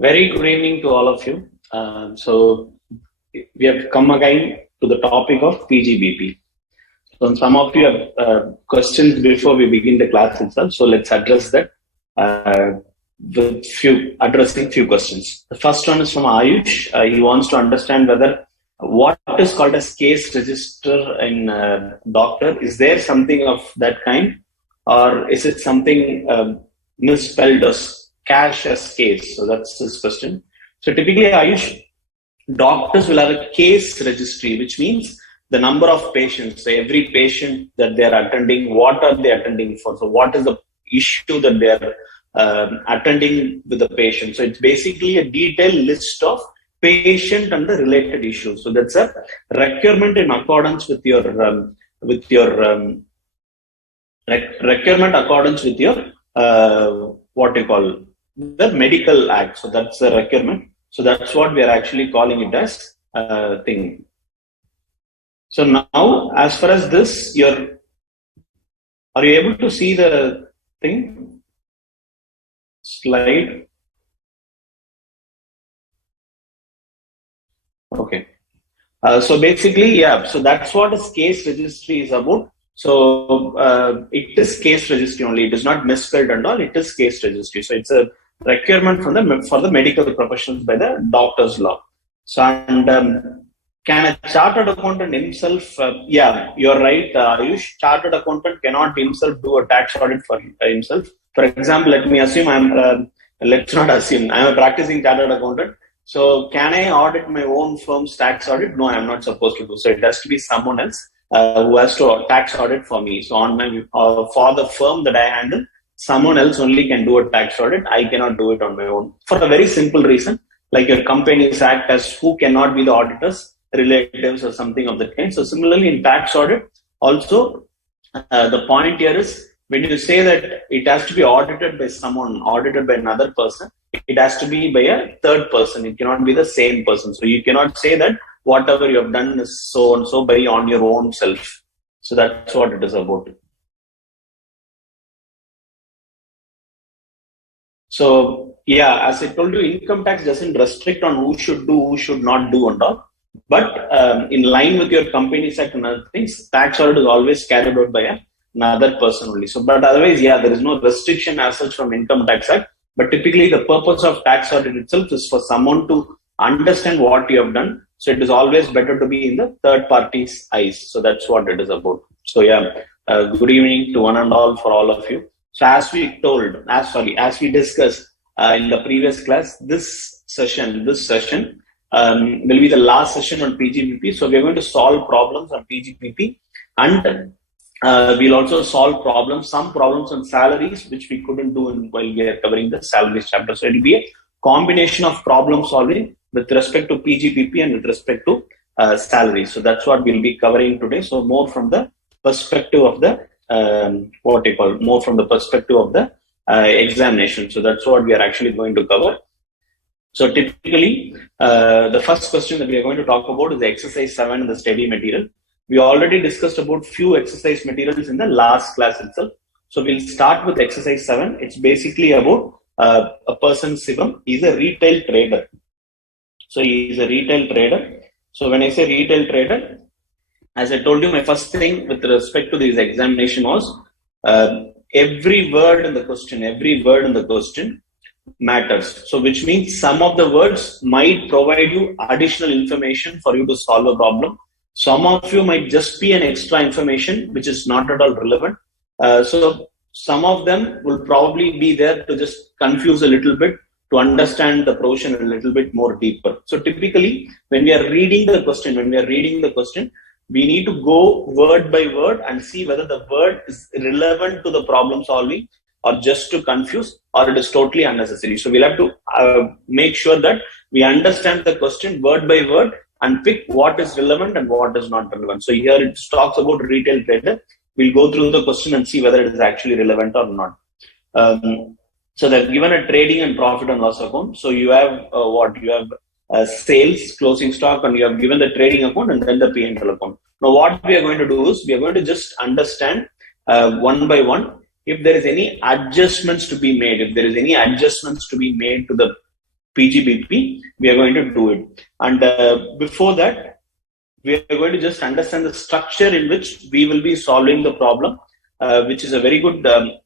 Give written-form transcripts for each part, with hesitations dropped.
Very good evening to all of you. So we have come again to the topic of PGBP. So some of you have questions before we begin the class itself. So let's address that with addressing few questions. The first one is from Ayush. He wants to understand whether what is called as case register in doctor. Is there something of that kind, or is it something misspelled as cash as case? So that's his question. So typically, Ayush, doctors will have a case registry, which means the number of patients. So every patient that they are attending, what are they attending for? So what is the issue that they are attending with the patient? So it's basically a detailed list of patient and the related issues. So that's a requirement in accordance with your requirement accordance with your what you call the medical act. So that's a requirement. So that's what we are actually calling it as thing. So now, as far as this, are you able to see the thing? Slide. Okay. So basically, yeah. So that's what this case registry is about. So it is case registry only. It is not misspelled and all. It is case registry. So it's a requirement for the medical professionals by the doctor's law. So and can a chartered accountant himself? Yeah, you're right. Chartered accountant cannot himself do a tax audit for himself. For example, let me assume let's not assume I'm a practicing chartered accountant. So can I audit my own firm's tax audit? No, I'm not supposed to do. So it has to be someone else who has to tax audit for me. So on my for the firm that I handle, someone else only can do a tax audit. I cannot do it on my own for a very simple reason. Like your companies act as who cannot be the auditors, relatives or something of that kind. So similarly in tax audit, also the point here is when you say that it has to be audited by someone, audited by another person, it has to be by a third person. It cannot be the same person. So you cannot say that whatever you have done is so and so by on your own self. So that's what it is about. So yeah, as I told you, income tax doesn't restrict on who should do, who should not do and all. But in line with your Companies Act and other things, tax audit is always carried out by another person only. So, but otherwise, yeah, there is no restriction as such from Income Tax Act. But typically, the purpose of tax audit itself is for someone to understand what you have done. So it is always better to be in the third party's eyes. So that's what it is about. So yeah, good evening to one and all for all of you. So as we discussed in the previous class, this session will be the last session on PGBP. So we're going to solve problems on PGBP, and we'll also solve some problems on salaries, which we couldn't do while we are covering the salaries chapter. So it will be a combination of problem solving with respect to PGBP and with respect to salaries. So that's what we'll be covering today. So more from the perspective of the examination. So that's what we are actually going to cover. So typically, the first question that we are going to talk about is the exercise 7 in the study material. We already discussed about few exercise materials in the last class itself. So we'll start with exercise 7. It's basically about a person, Sivam. He's a retail trader. So he is a retail trader. So when I say retail trader, as I told you, my first thing with respect to this examination was every word in the question matters. So which means some of the words might provide you additional information for you to solve a problem. Some of you might just be an extra information which is not at all relevant. So some of them will probably be there to just confuse a little bit, to understand the provision a little bit more deeper. So typically, when we are reading the question, we need to go word by word and see whether the word is relevant to the problem solving or just to confuse, or it is totally unnecessary. So we'll have to make sure that we understand the question word by word and pick what is relevant and what is not relevant. So here it talks about retail trader. We'll go through the question and see whether it is actually relevant or not. So they've given a trading and profit and loss account. So you have sales, closing stock, and you have given the trading account and then the P&L account. Now what we are going to do is we are going to just understand one by one if there is any adjustments to be made. If there is any adjustments to be made to the PGBP, we are going to do it. And before that, we are going to just understand the structure in which we will be solving the problem, which is a very good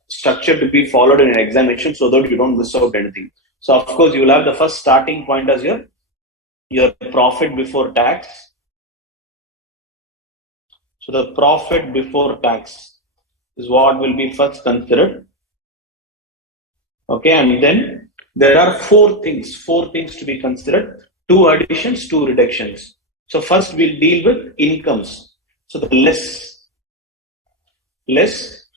structure to be followed in an examination so that you don't miss out anything. So of course, you will have the first starting point as your profit before tax. So the profit before tax is what will be first considered. Okay, and then there are four things to be considered: 2 additions, 2 reductions. So first we'll deal with incomes. So the less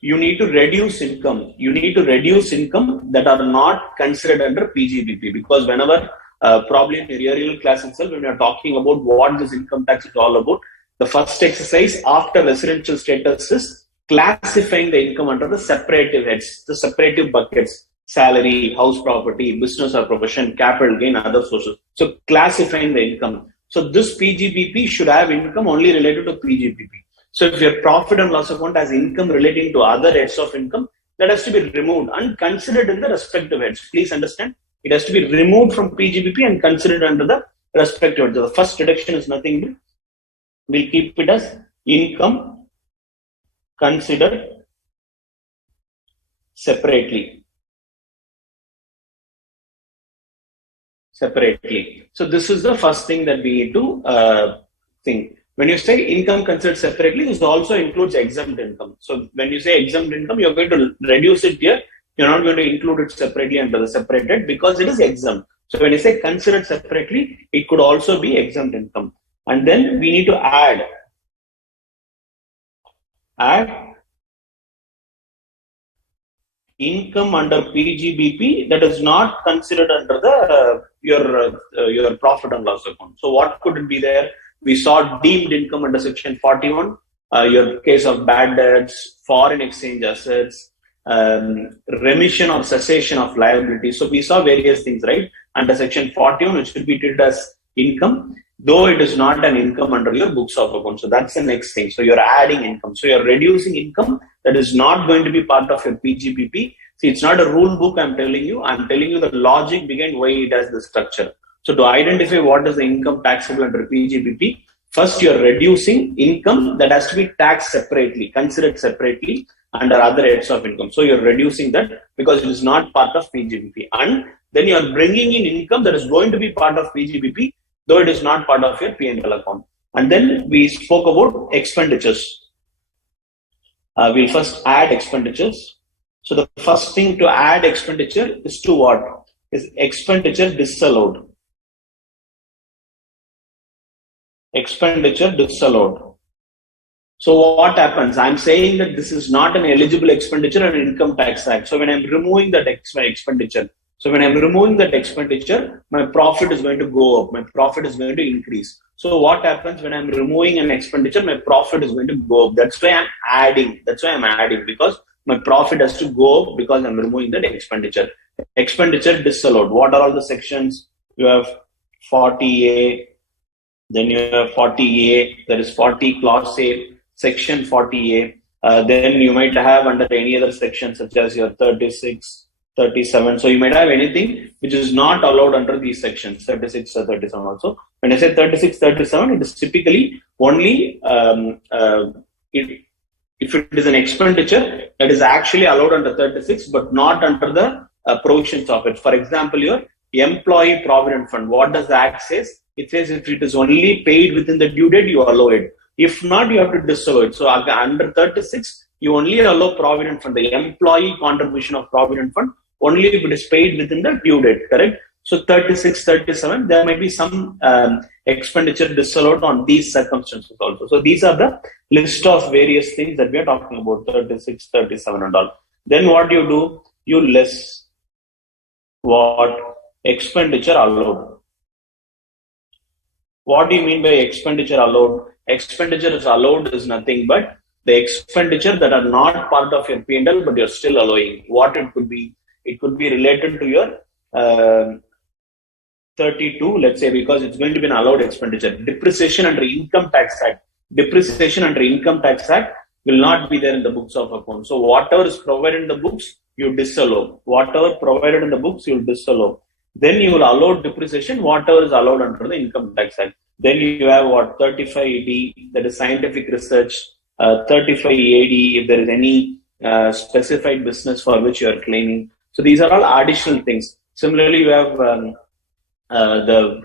you need to reduce income. You need to reduce income that are not considered under PGBP, because whenever probably in the real class itself, when we are talking about what this income tax is all about, the first exercise after residential status is classifying the income under the separative heads, the separative buckets: salary, house property, business or profession, capital gain, other sources. So classifying the income. So this PGBP should have income only related to PGBP. So if your profit and loss account has income relating to other heads of income, that has to be removed and considered in the respective heads. Please understand, it has to be removed from PGBP and considered under the respective heads. So the first reduction is nothing but we'll keep it as income considered separately. So this is the first thing that we need to think. When you say income considered separately, this also includes exempt income. So when you say exempt income, you're going to reduce it here. You're not going to include it separately under the separated because it is exempt. So when you say considered separately, it could also be exempt income. And then we need to add income under PGBP that is not considered under the your profit and loss account. So what could it be there? We saw deemed income under section 41, your case of bad debts, foreign exchange assets, remission or cessation of liability. So we saw various things, right? Under section 41, which should be treated as income, though it is not an income under your books of account. So that's the next thing. So you're adding income. So you're reducing income that is not going to be part of your PGBP. See, it's not a rule book I'm telling you. I'm telling you the logic behind why it has the structure. So to identify what is the income taxable under PGBP, first you're reducing income that has to be taxed separately, considered separately under other heads of income. So you're reducing that because it is not part of PGBP. And then you're bringing in income that is going to be part of PGBP, though it is not part of your P&L account. And then we spoke about expenditures. We'll first add expenditures. So the first thing to add expenditure is to what? Is expenditure disallowed. Expenditure disallowed. So what happens? I'm saying that this is not an eligible expenditure under Income Tax Act. So when I'm removing that expenditure, my profit is going to go up. My profit is going to increase. So what happens when I'm removing an expenditure? My profit is going to go up. That's why I'm adding. Because my profit has to go up because I'm removing that expenditure. Expenditure disallowed. What are all the sections? You have 40A, then you have 40A, there is 40 clause A, section 40A. Then you might have under any other section such as your 36, 37. So you might have anything which is not allowed under these sections, 36 or 37 also. When I say 36, 37, it is typically only if it is an expenditure that is actually allowed under 36, but not under the provisions of it. For example, your employee provident fund. What does the Act says? It says if it is only paid within the due date, you allow it. If not, you have to disallow it. So under 36, you only allow provident fund, the employee contribution of provident fund, only if it is paid within the due date, correct? So 36, 37, there might be some expenditure disallowed on these circumstances also. So these are the list of various things that we are talking about, 36, 37 and all. Then what you do? You less what? Expenditure allowed. What do you mean by expenditure allowed? Expenditure is allowed is nothing but the expenditure that are not part of your P&L, but you're still allowing. What it could be? It could be related to your 32, let's say, because it's going to be an allowed expenditure. Depreciation under Income Tax Act. Depreciation under Income Tax Act will not be there in the books of accounts. So whatever is provided in the books, you disallow. Whatever provided in the books, you'll disallow. Then you will allow depreciation, whatever is allowed under the Income Tax Act. Then you have what 35D, that is scientific research, 35AD, if there is any specified business for which you are claiming. So these are all additional things. Similarly, you have the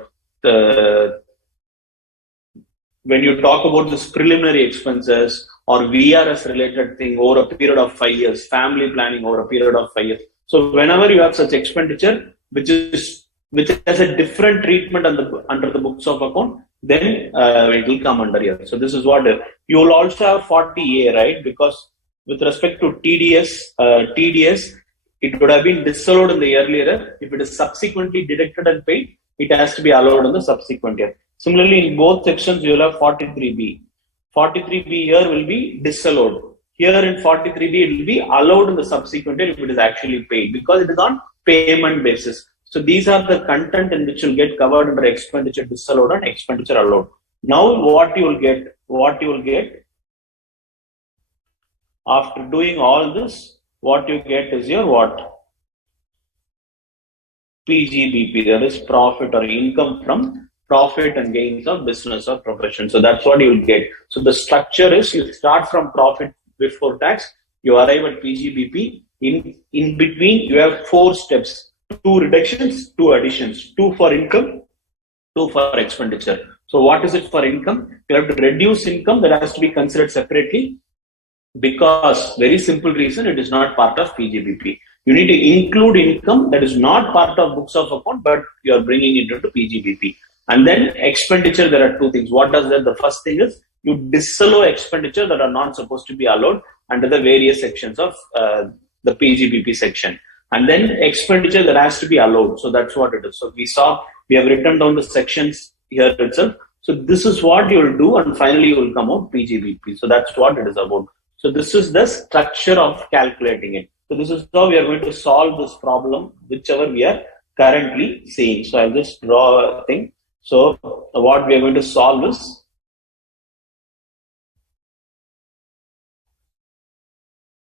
when you talk about this preliminary expenses or VRS related thing over a period of 5 years, family planning over a period of 5 years. So whenever you have such expenditure, which has a different treatment under the books of account, then it will come under here. So this is what you will also have 40A, right? Because with respect to TDS, it would have been disallowed in the earlier year. If it is subsequently deducted and paid, it has to be allowed in the subsequent year. Similarly, in both sections, you will have 43B. 43B here will be disallowed. Here in 43B, it will be allowed in the subsequent year if it is actually paid, because it is on payment basis. So these are the content in which will get covered under expenditure disallowed and expenditure allowed. Now, what you will get after doing all this, what you get is your what? PGBP, that is profit or income from profit and gains of business or profession. So that's what you will get. So the structure is you start from profit before tax, you arrive at PGBP. In between, you have 4 steps, 2 reductions, 2 additions, 2 for income, 2 for expenditure. So what is it for income? You have to reduce income, that has to be considered separately, because very simple reason, it is not part of PGBP. You need to include income that is not part of books of account, but you are bringing it into PGBP. And then expenditure, there are 2 things. What does that? The first thing is you disallow expenditure that are not supposed to be allowed under the various sections of the PGBP section. And then expenditure that has to be allowed. So that's what it is. So we have written down the sections here itself. So this is what you will do, and finally you will come out PGBP. So that's what it is about. So this is the structure of calculating it. So this is how we are going to solve this problem, whichever we are currently seeing. So I'll just draw a thing. So what we are going to solve is,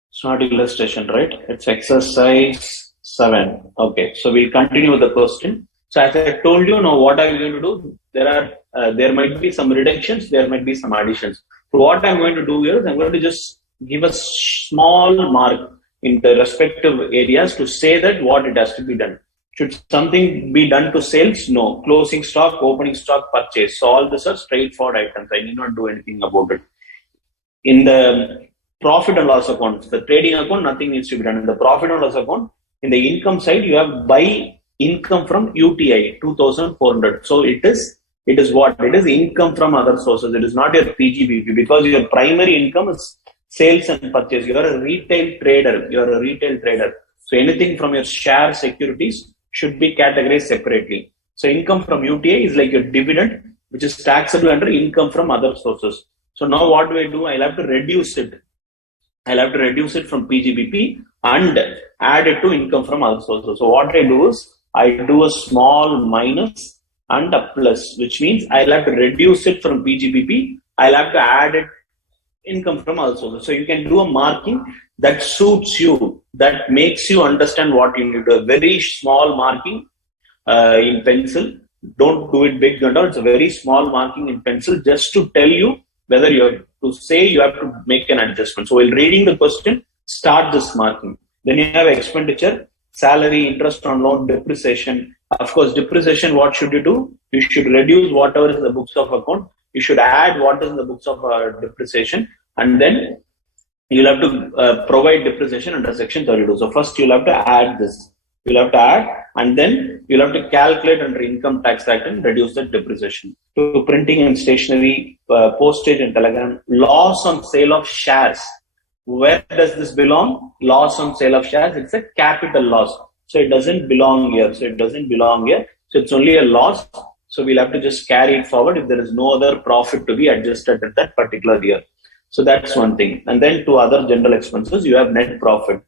it's not illustration, right? It's exercise 7. Okay, so we'll continue with the question. So as I told you, now what are we going to do? There might be some reductions, there might be some additions. So what I'm going to do here is I'm going to just give a small mark in the respective areas to say that what it has to be done. Should something be done to sales? No. Closing stock, opening stock, purchase. So all these are straightforward items. I need not do anything about it. In the profit and loss account, the trading account, nothing needs to be done. In the profit and loss account, in the income side, you have buy income from UTI, 2,400. So it is what? It is income from other sources. It is not your PGBP, because your primary income is sales and purchase. You are a retail trader. So anything from your share securities should be categorized separately. So income from UTI is like your dividend, which is taxable under income from other sources. So now what do? I'll have to reduce it. From PGBP and add it to income from other sources. So what I do is I do a small minus and a plus, which means I'll have to reduce it from PGBP. I'll have to add it income from other sources. So you can do a marking that suits you, that makes you understand what you need to do. A very small marking in pencil. Don't do it big and all. It's a very small marking in pencil just to tell you whether you have to say you have to make an adjustment. So while reading the question, start this marking. Then you have expenditure, salary, interest on loan, depreciation. Of course, depreciation, what should you do? You should reduce whatever is in the books of account. You should add what is in the books of depreciation. And then you'll have to provide depreciation under section 32. So first you'll have to add this. And then you'll have to calculate under Income Tax Act and reduce the depreciation. To printing and stationery, postage and telegram, loss on sale of shares. Where does this belong? Loss on sale of shares. It's a capital loss. So it doesn't belong here. So it's only a loss. So we'll have to just carry it forward if there is no other profit to be adjusted at that particular year. So that's one thing. And then to other general expenses, you have net profit.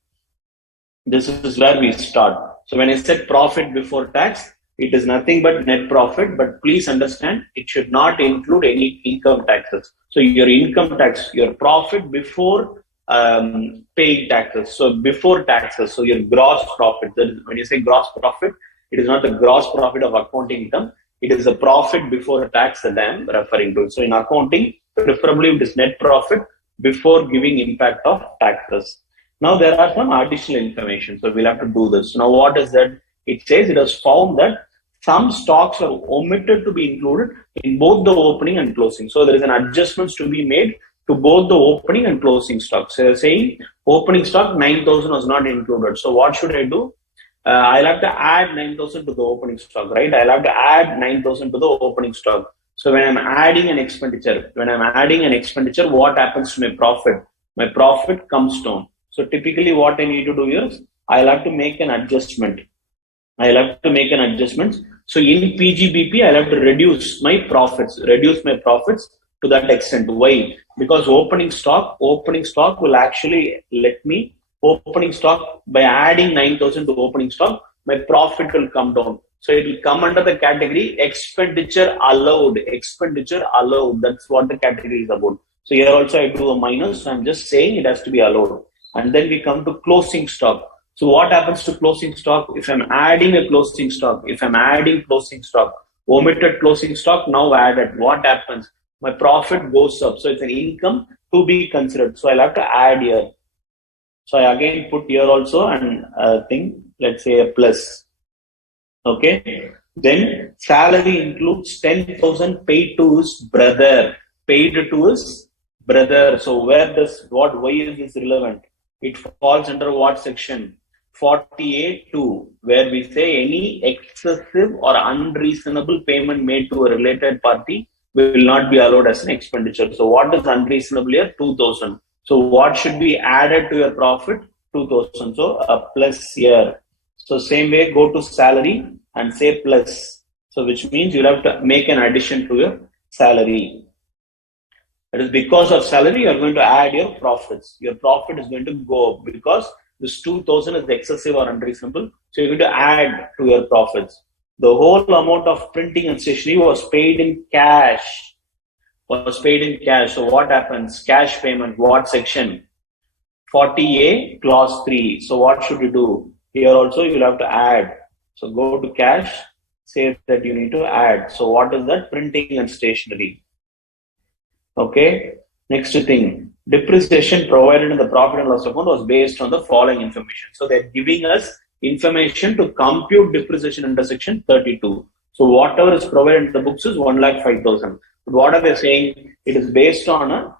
This is where we start. So when I said profit before tax, it is nothing but net profit. But please understand, it should not include any income taxes. So your income tax, your profit before paying taxes. So before taxes, so your gross profit. When you say gross profit, It is not the gross profit of accounting income. It is the profit before tax that I am referring to. So in accounting, preferably it is net profit before giving impact of taxes. Now there are some additional information. So we'll have to do this. Now what is that? It says it has found that some stocks are omitted to be included in both the opening and closing. So there is an adjustments to be made to both the opening and closing stocks. So saying opening stock 9,000 was not included. So what should I do? I'll have to add 9,000 to the opening stock, right? I'll have to add 9,000 to the opening stock. So when I'm adding an expenditure, what happens to my profit? My profit comes down. So typically what I need to do is I'll have to make an adjustment. So in PGBP, I'll have to reduce my profits to that extent. Why? Because opening stock will actually let me opening stock by adding 9,000 to opening stock, my profit will come down. So it will come under the category expenditure allowed. That's what the category is about. So here also I do a minus. So I'm just saying it has to be allowed. And then we come to closing stock. So what happens to closing stock? If I'm adding a closing stock, omitted closing stock now added, what happens? My profit goes up. So it's an income to be considered. So I'll have to add here. So I again put here also an thing, let's say a plus. Okay. Then salary includes 10,000 paid to his brother. So why is this relevant? It falls under what section? 48(2), where we say any excessive or unreasonable payment made to a related party will not be allowed as an expenditure. So what is unreasonable here? 2,000. So what should be added to your profit? 2,000. So a plus here. So same way, go to salary and say plus. So which means you'll have to make an addition to your salary. That is because of salary, you're going to add your profits. Your profit is going to go up because this 2,000 is excessive or unreasonable. So you're going to add to your profits. The whole amount of printing and stationery was paid in cash. So what happens? Cash payment, what section? 40A clause 3. So what should you do? Here also you'll have to add. So go to cash, say that you need to add. So what is that? Printing and stationery. Okay. Next thing, depreciation provided in the profit and loss account was based on the following information. So they're giving us information to compute depreciation under section 32. So whatever is provided in the books is 1,05,000. But what are they saying? It is based on a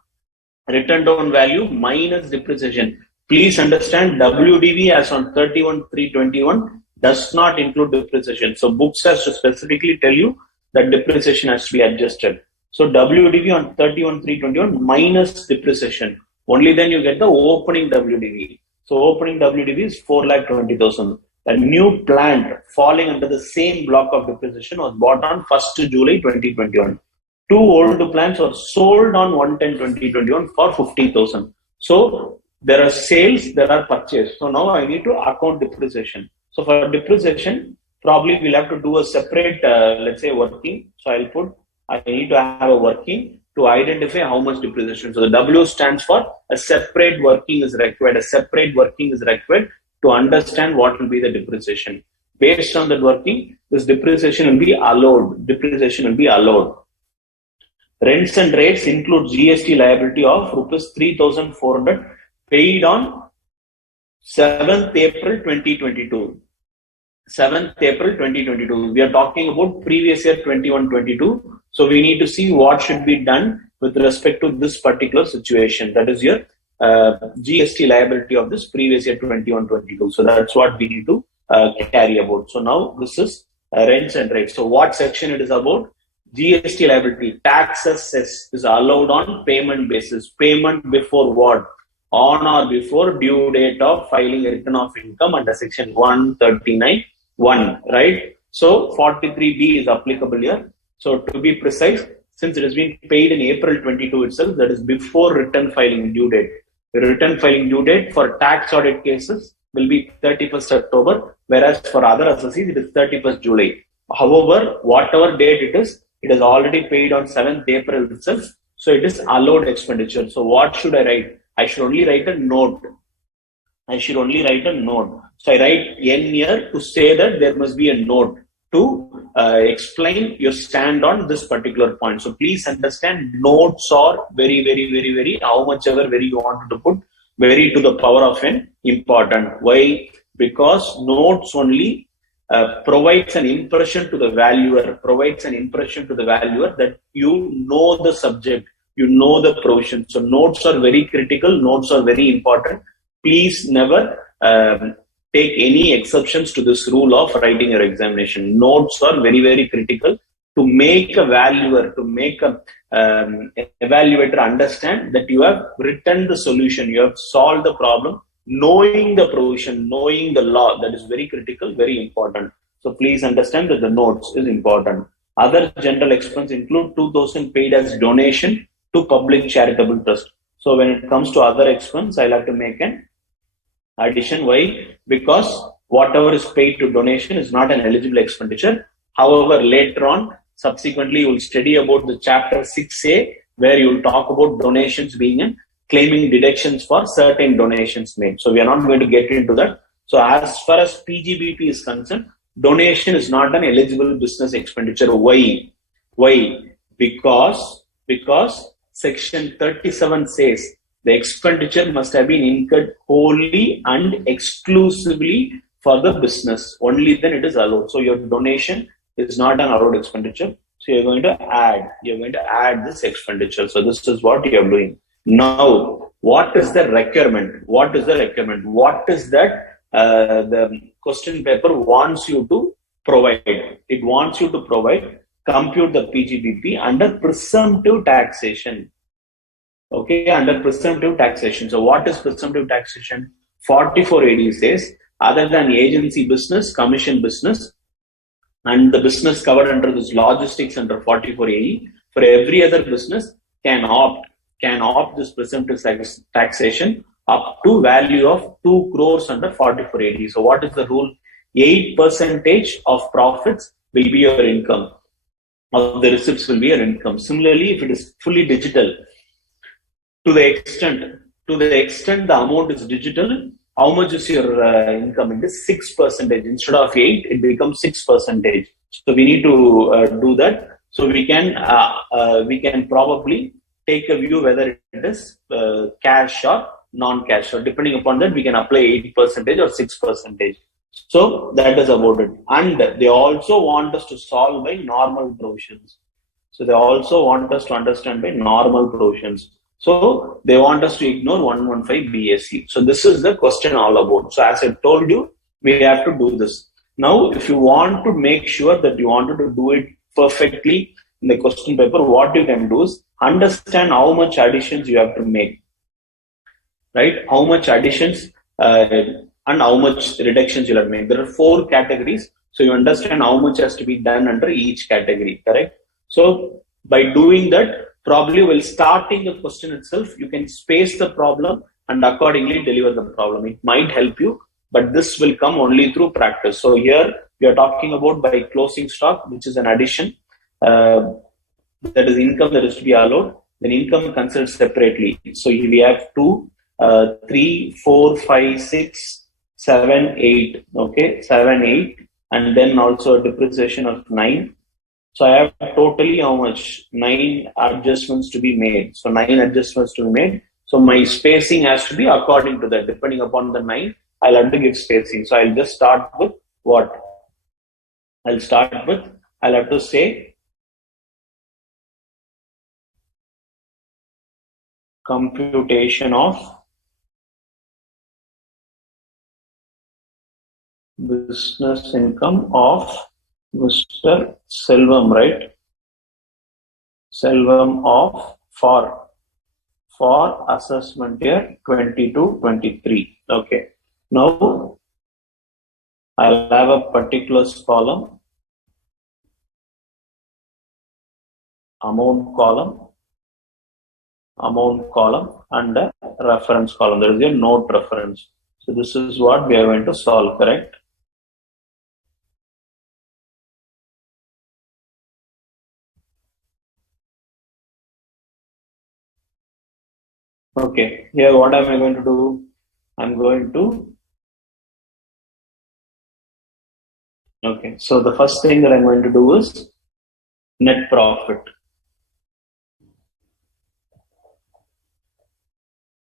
written down value minus depreciation. Please understand WDV as on 31/3/21 does not include depreciation. So books has to specifically tell you that depreciation has to be adjusted. So WDV on 31/3/21 minus depreciation. Only then you get the opening WDV. So opening WDV is 4,20,000. A new plant falling under the same block of depreciation was bought on 1st July 2021. Two old plants were sold on 1/10/2021 for 50,000. So there are sales, there are purchase. So now I need to account depreciation. So for depreciation, probably we'll have to do a separate, let's say working. So I'll put, I need to have a working to identify how much depreciation. So the W stands for a separate working is required. A separate working is required to understand what will be the depreciation. Based on that working, this depreciation will be allowed. Rents and rates include GST liability of rupees 3,400 paid on 7th April 2022. 7th April 2022. We are talking about previous year 21-22. So we need to see what should be done with respect to this particular situation. That is your GST liability of this previous year 21-22. So that's what we need to carry about. So now this is rents and rates. So what section it is about? GST liability. Taxes is allowed on payment basis. Payment before what? On or before due date of filing return of income under section 139(1), right? So 43D is applicable here. So to be precise, since it has been paid in April 22 itself, that is before return filing due date. The return filing due date for tax audit cases will be 31st October, whereas for other associates it is 31st July. However, whatever date it is already paid on 7th April itself. So it is allowed expenditure. So what should I write? I should only write a note. I should only write a note. So I write N here to say that there must be a note to explain your stand on this particular point. So please understand, notes are very, very, very, very, how much ever very you wanted to put, very to the power of n important. Why? Because notes only provides an impression to the valuer, that you know the subject, you know the provision. So notes are very critical, notes are very important. Please never take any exceptions to this rule of writing your examination. Notes are very, very critical to make a valuer, to make a evaluator understand that you have written the solution, you have solved the problem, knowing the provision, knowing the law. That is very critical, very important. So please understand that the notes is important. Other general expense include 2,000 paid as donation to public charitable trust. So when it comes to other expense, I'll have to make an addition. Why? Because whatever is paid to donation is not an eligible expenditure. However, later on, subsequently, you will study about the chapter 6A, where you will talk about donations being a claiming deductions for certain donations made. So we are not going to get into that. So as far as PGBP is concerned, donation is not an eligible business expenditure. Why? Why? Because section 37 says the expenditure must have been incurred wholly and exclusively for the business. Only then it is allowed. So your donation is not an allowed expenditure. So you're going to add this expenditure. So this is what you are doing. Now, what is the requirement? What is that the question paper wants you to provide? It wants you to provide, compute the PGBP under presumptive taxation. Okay, under presumptive taxation. So what is presumptive taxation? 44 AD says, other than agency business, commission business, and the business covered under this logistics under 44 AE, for every other business can opt this presumptive taxation up to value of 2 crores under 44 AD. So what is the rule? 8% of profits will be your income, of the receipts will be your income. Similarly, if it is fully digital, to the extent the amount is digital, how much is your income? It is 6%. Instead of 8, it becomes 6%. So we need to do that. So we can probably take a view whether it is cash or non-cash. So depending upon that, we can apply 8% or 6%. So that is about it. And they also want us to solve by normal provisions. So they also want us to understand by normal provisions. So they want us to ignore 115 BSc. So this is the question all about. So as I told you, we have to do this. Now, if you want to make sure that you wanted to do it perfectly in the question paper, what you can do is understand how much additions you have to make, right? How much additions and how much reductions you have to make. There are 4 categories. So you understand how much has to be done under each category, correct? So by doing that, probably while starting the question itself, you can space the problem and accordingly deliver the problem. It might help you, but this will come only through practice. So here we are talking about by closing stock, which is an addition. That is income that is to be allowed. Then income considered separately. So we have 2, 3, 4, 5, 6, 7, 8. Okay, 7, 8, and then also a depreciation of 9. So I have totally how much? 9 adjustments to be made. So 9 adjustments to be made. So my spacing has to be according to that. Depending upon the 9, I'll have to give spacing. So I'll just start with what? I'll have to say computation of business income of Mr. Selvam, right? Selvam of for assessment year 22-23. Okay. Now I'll have a particulars column, amount column, and a reference column. There is a note reference. So this is what we are going to solve, correct? Okay, here what am I going to do? I'm going to, okay, so the first thing that I'm going to do is net profit.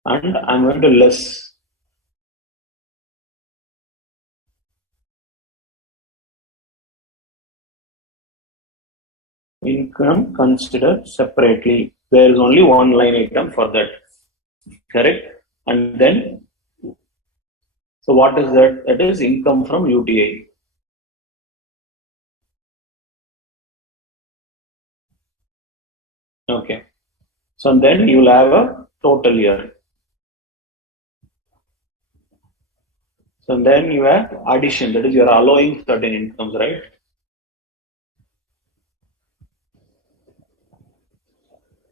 And I'm going to less income considered separately. There is only one line item for that, correct? And then, so what is that? That is income from UTI. Okay. So then you will have a total year. So then you have addition, that is you are allowing certain incomes, right?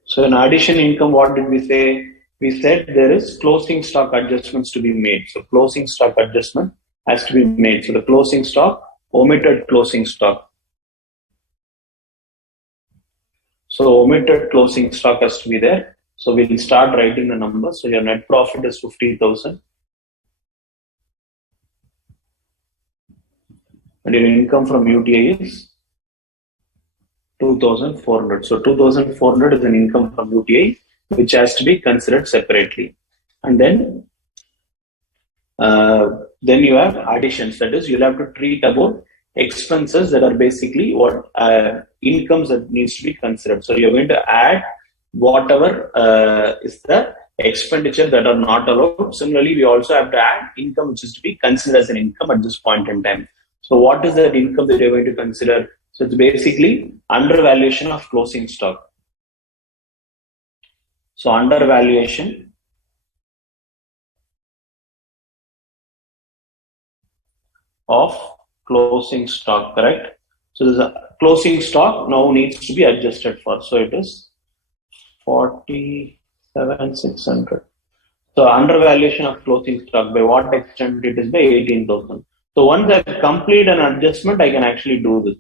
So in addition income, what did we say? We said there is closing stock adjustments to be made. So closing stock adjustment has to be made. So the closing stock, omitted closing stock. So omitted closing stock has to be there. So we'll start writing the numbers. So your net profit is 50,000. And your income from UTI is 2,400. So 2,400 is an income from UTI, which has to be considered separately. And then you have additions. That is, you'll have to treat about expenses that are basically what incomes that needs to be considered. So you're going to add whatever is the expenditure that are not allowed. Similarly, we also have to add income which is to be considered as an income at this point in time. So what is that income that you're going to consider? So it's basically undervaluation of closing stock. So undervaluation of closing stock, correct? So there's a closing stock now needs to be adjusted for. So it is 47,600. So undervaluation of closing stock, by what extent it is? By 18,000. So once I complete an adjustment, I can actually do this.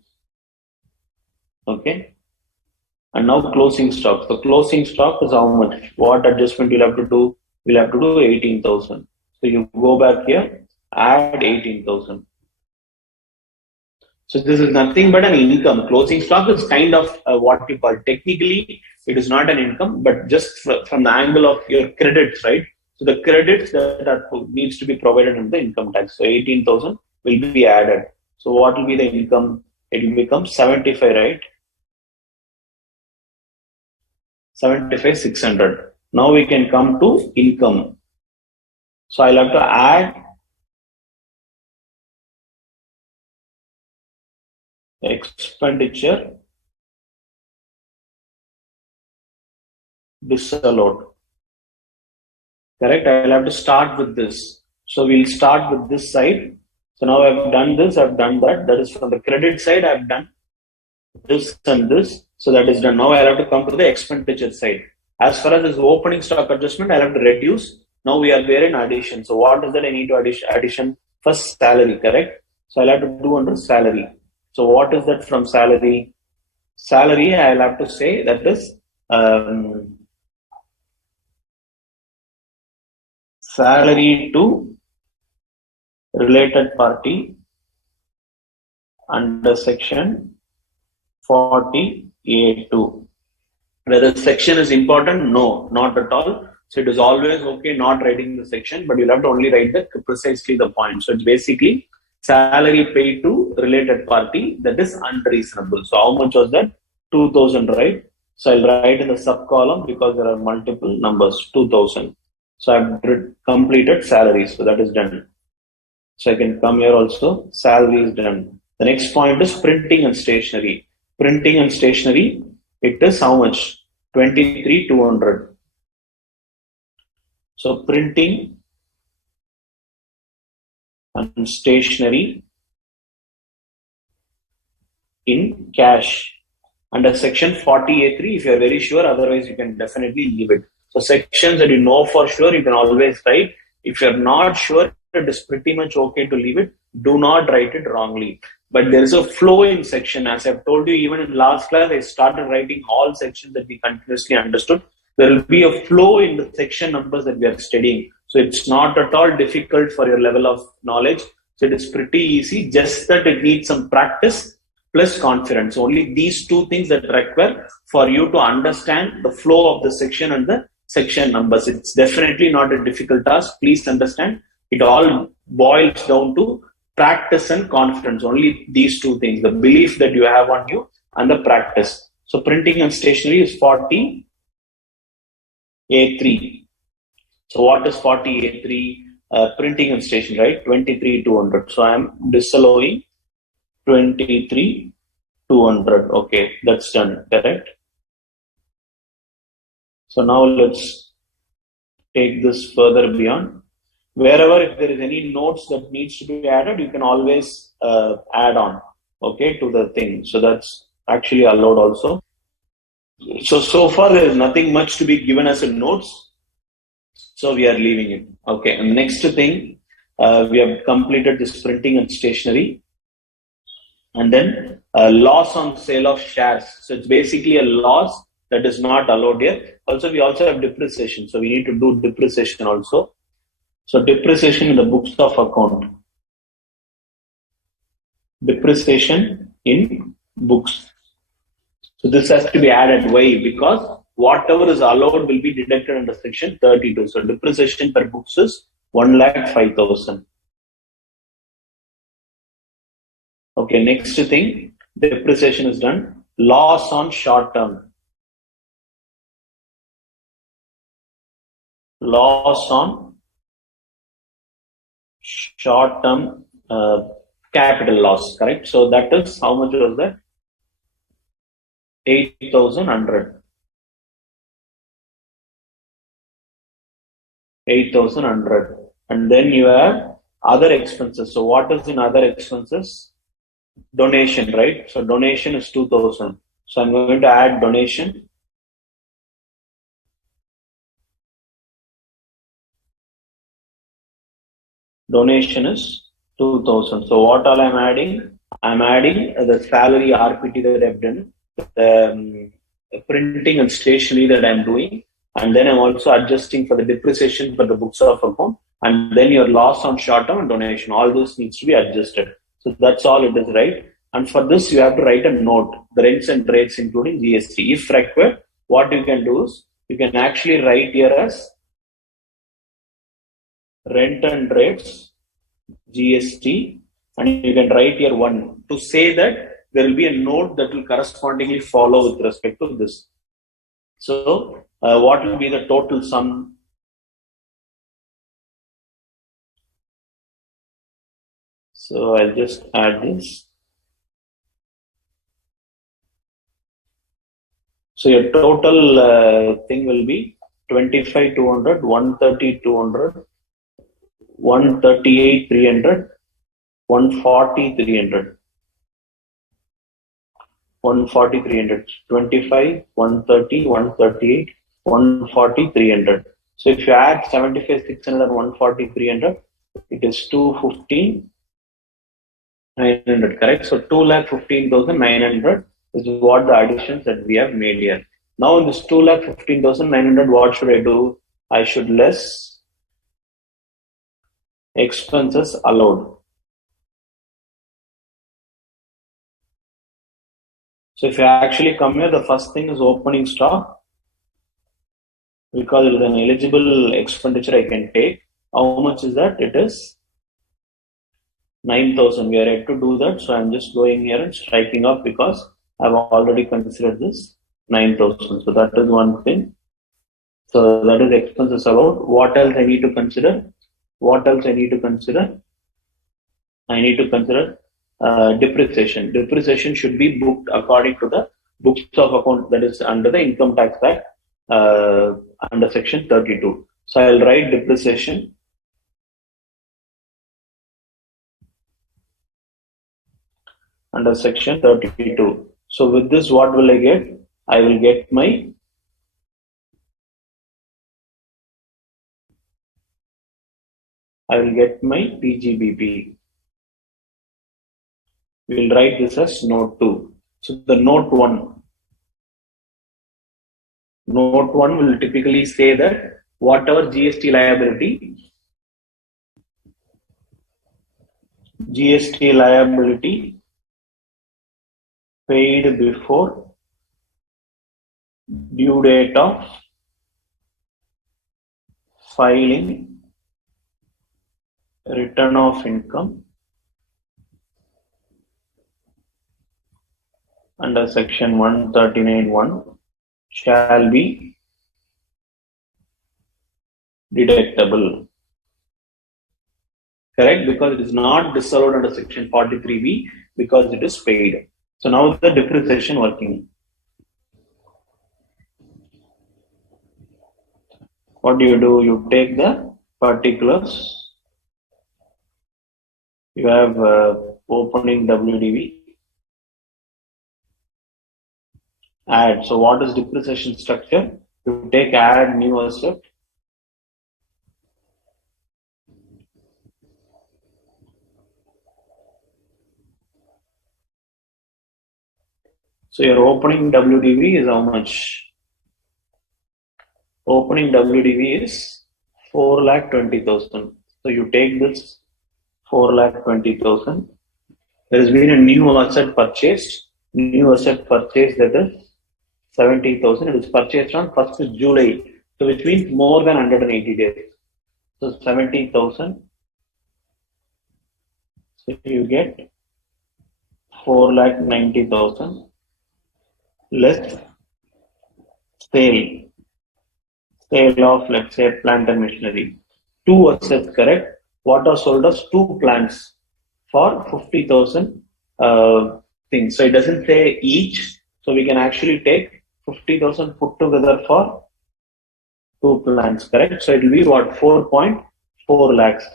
Okay. And now closing stock. So closing stock is how much? What adjustment you'll have to do? We'll have to do 18,000. So you go back here, add 18,000. So this is nothing but an income. Closing stock is kind of what you call, technically it is not an income, but just from the angle of your credits, right? So the credits that are needs to be provided in the income tax. So 18,000 will be added. So what will be the income? It will become 75, right? 75,600. Now we can come to income. So I'll have to add expenditure disallowed. Correct? I'll have to start with this. So we'll start with this side. So now I've done this, I've done that. That is from the credit side, I've done this and this. So that is done. Now I'll have to come to the expenditure side. As far as this opening stock adjustment, I'll have to reduce. Now we are there in addition. So what is that I need to addition? First salary, correct? So I'll have to do under salary. So what is that from salary? Salary, I'll have to say that is salary to related party under section 40A2. Whether section is important? No, not at all. So it is always okay not writing the section, but you'll have to only write precisely the point. So it's basically salary paid to related party that is unreasonable. So how much was that? 2,000, right? So I'll write in the sub column because there are multiple numbers, 2,000. So I've completed salary. So that is done. So I can come here also. Salary is done. The next point is printing and stationery. Printing and stationery, it is how much? 23,200. So printing and stationery in cash under section 40A3 if you are very sure, otherwise you can definitely leave it. So sections that you know for sure, you can always write. If you're not sure, it is pretty much okay to leave it. Do not write it wrongly. But there is a flow in section. As I've told you, even in last class, I started writing all sections that we continuously understood. There will be a flow in the section numbers that we are studying. So it's not at all difficult for your level of knowledge. So it is pretty easy, just that it needs some practice plus confidence. Only these two things that require for you to understand the flow of the section and the section numbers. It's definitely not a difficult task. Please understand, it all boils down to practice and confidence. Only these two things, the belief that you have on you and the practice. So printing and stationery is 40 A3. So what is 40 A3? Printing and stationery, right? 23,200. So I am disallowing 23,200. Okay, that's done, correct? So now let's take this further beyond. Wherever if there is any notes that needs to be added, you can always add on, okay, to the thing. So that's actually allowed also. So far there is nothing much to be given as a notes. So we are leaving it. Okay, and next thing, we have completed this printing and stationery. And then loss on sale of shares. So it's basically a loss that is not allowed here. Also, we also have depreciation. So we need to do depreciation also. So depreciation in the books of account. Depreciation in books. So this has to be added. Why? Because whatever is allowed will be deducted under section 32. So depreciation per books is 1,05,000. Okay, next thing, depreciation is done. Loss on short term. Loss on short term capital loss, correct? So that is how much was that? 8,100. 8,100. And then you have other expenses. So what is in other expenses? Donation, right? So donation is 2,000. So I'm going to add donation. Donation is 2,000. So what all I'm adding? I'm adding the salary RPT that I've done, the printing and stationery that I'm doing, and then I'm also adjusting for the depreciation for the books of account, and then your loss on short term and donation. All this needs to be adjusted. So that's all it is, right? And for this, you have to write a note, the rents and rates including GST. If required, what you can do is you can actually write here as rent and rates, GST, and you can write here 1 to say that there will be a note that will correspondingly follow with respect to this. So, what will be the total sum? So, I'll just add this. So, your total thing will be 25,200, 130,200, 138,300, 140,300. 140,300, 25, 130, 138, 140,300. So if you add 75,600 and 140,300, it is 215,900, correct? So 2,15,900 is what the additions that we have made here. Now in this 2,15,900, what should I do? I should less expenses allowed. So if you actually come here, the first thing is opening stock. Because it is an eligible expenditure I can take. How much is that? It is 9,000. We are yet to do that. So I'm just going here and striking off because I've already considered this 9,000. So that is one thing. So that is expenses allowed. What else I need to consider? What else I need to consider? I need to consider depreciation. Depreciation should be booked according to the books of account that is under the Income Tax Act under section 32. So I'll write depreciation under section 32. So with this, what will I get? I will get my PGBP. We will write this as note 2. So the note 1. Note 1 will typically say that whatever GST liability paid before due date of filing return of income under section 139(1) shall be deductible. Correct? Because it is not disallowed under section 43B because it is paid. So now the depreciation working. What do? You take the particulars. You have opening WDV. Add. So what is depreciation structure? You take add new asset. So your opening WDV is how much? Opening WDV is 4,20,000. So you take this 4,20,000. There has been a new asset purchased. New asset purchased, that is 70,000. It is purchased on 1st July. So which means more than 180 days. So 70,000. So you get 4,90,000 less sale of, let's say, plant and machinery. Two assets, correct? What are sold as two plants for 50,000 things. So it doesn't say each. So we can actually take 50,000 put together for two plants, correct? So it will be what? 4.4 lakhs.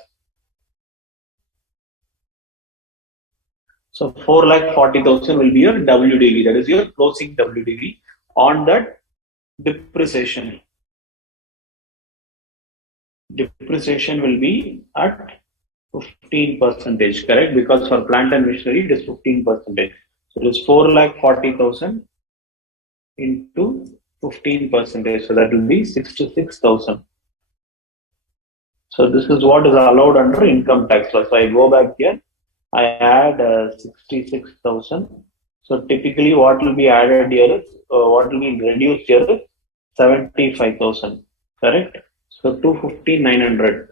So 4,40,000 will be your WDV. That is your closing WDV on that depreciation. Depreciation will be at 15%, correct? Because for plant and machinery, it is 15%. So it is 4,40,000 into 15%. So that will be 66,000. So this is what is allowed under income tax law. So I go back here, I add 66,000. So typically what will be added here is, what will be reduced here is 75,000, correct? So 250,900.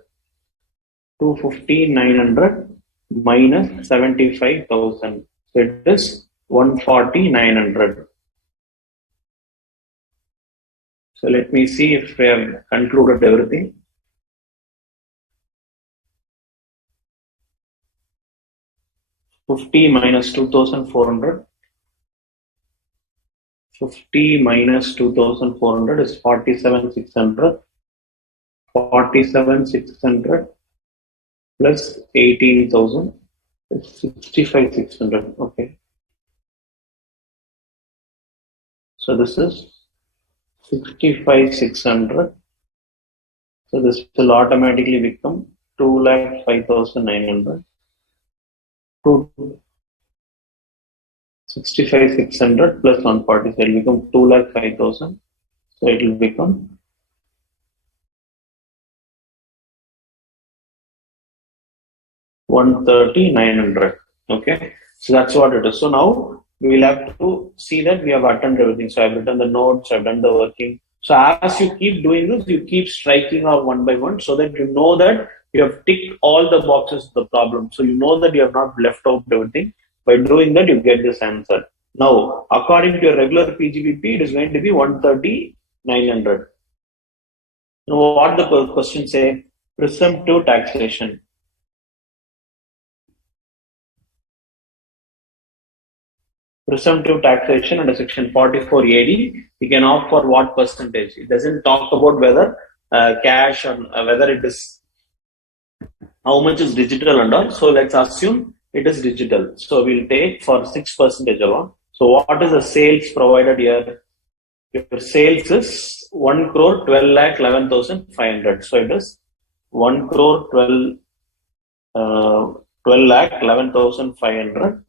250,900 minus 75,000. So it is 140,900. So let me see if we have concluded everything. $50 minus 2,400. 50 minus 2,400 is 47,600. 47,600 plus 18,000 is 65,600. Okay. So this is 65,600. So this will automatically become 2,05,900. 65,600 plus 140, so it will become 2,05,000. So it will become 130,900. Okay, so that's what it is. So now we will have to see that we have attended everything. So I've written the notes, I've done the working. So as you keep doing this, you keep striking off one by one so that you know that you have ticked all the boxes of the problem. So you know that you have not left out everything. By doing that, you get this answer. Now, according to your regular PGBP, it is going to be 130,900. Now, what the question say? Presumptive taxation. Presumptive taxation under section 44AD, we can opt for what percentage? It doesn't talk about whether cash or whether it is how much is digital and all. So let's assume it is digital. So we'll take for 6% alone. So what is the sales provided here? Your sales is 1,12,11,500. So it is 1,12,11,500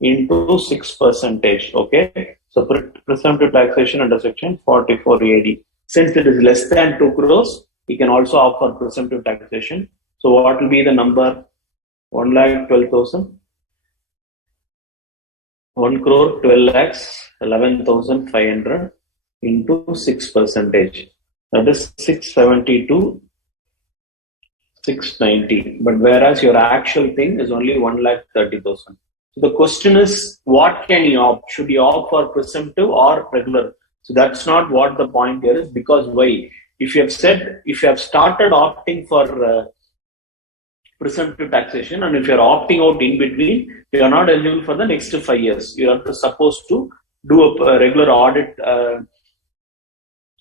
into 6%. Okay. So presumptive taxation under section 44AD. Since it is less than 2 crores, he can also opt for presumptive taxation. So what will be the number? 1,12,000. 1 crore 12 lakhs 11,500 into 6%. That is 672 690. But whereas your actual thing is only 1,30,000. So the question is, what can you opt? Should you opt for presumptive or regular? So that's not what the point here is, because why? If you have started opting for presumptive taxation, and if you're opting out in between, you are not eligible for the next 5 years. You are supposed to do a regular audit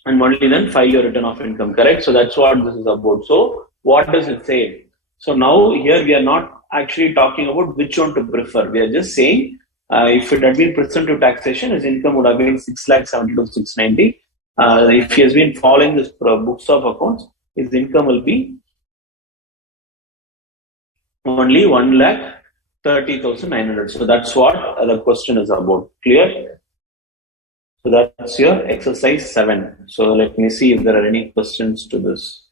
and only then file your return of income, correct? So that's what this is about. So what does it say? So now here we are not actually talking about which one to prefer. We are just saying if it had been presumptive taxation, his income would have been 6,72,690. If he has been following this books of accounts, his income will be only 1,30,900. So that's what the question is about. Clear? So that's your exercise 7. So let me see if there are any questions to this.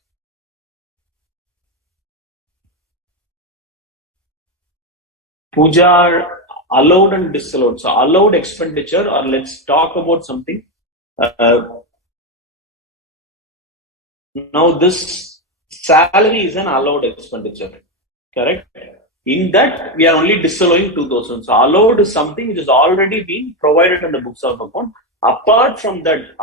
Puja, allowed and disallowed. So allowed expenditure, or let's talk about something. Now this salary is an allowed expenditure. Correct? In that, we are only disallowing 2,000. So allowed is something which is already being provided in the books of account. Apart from that,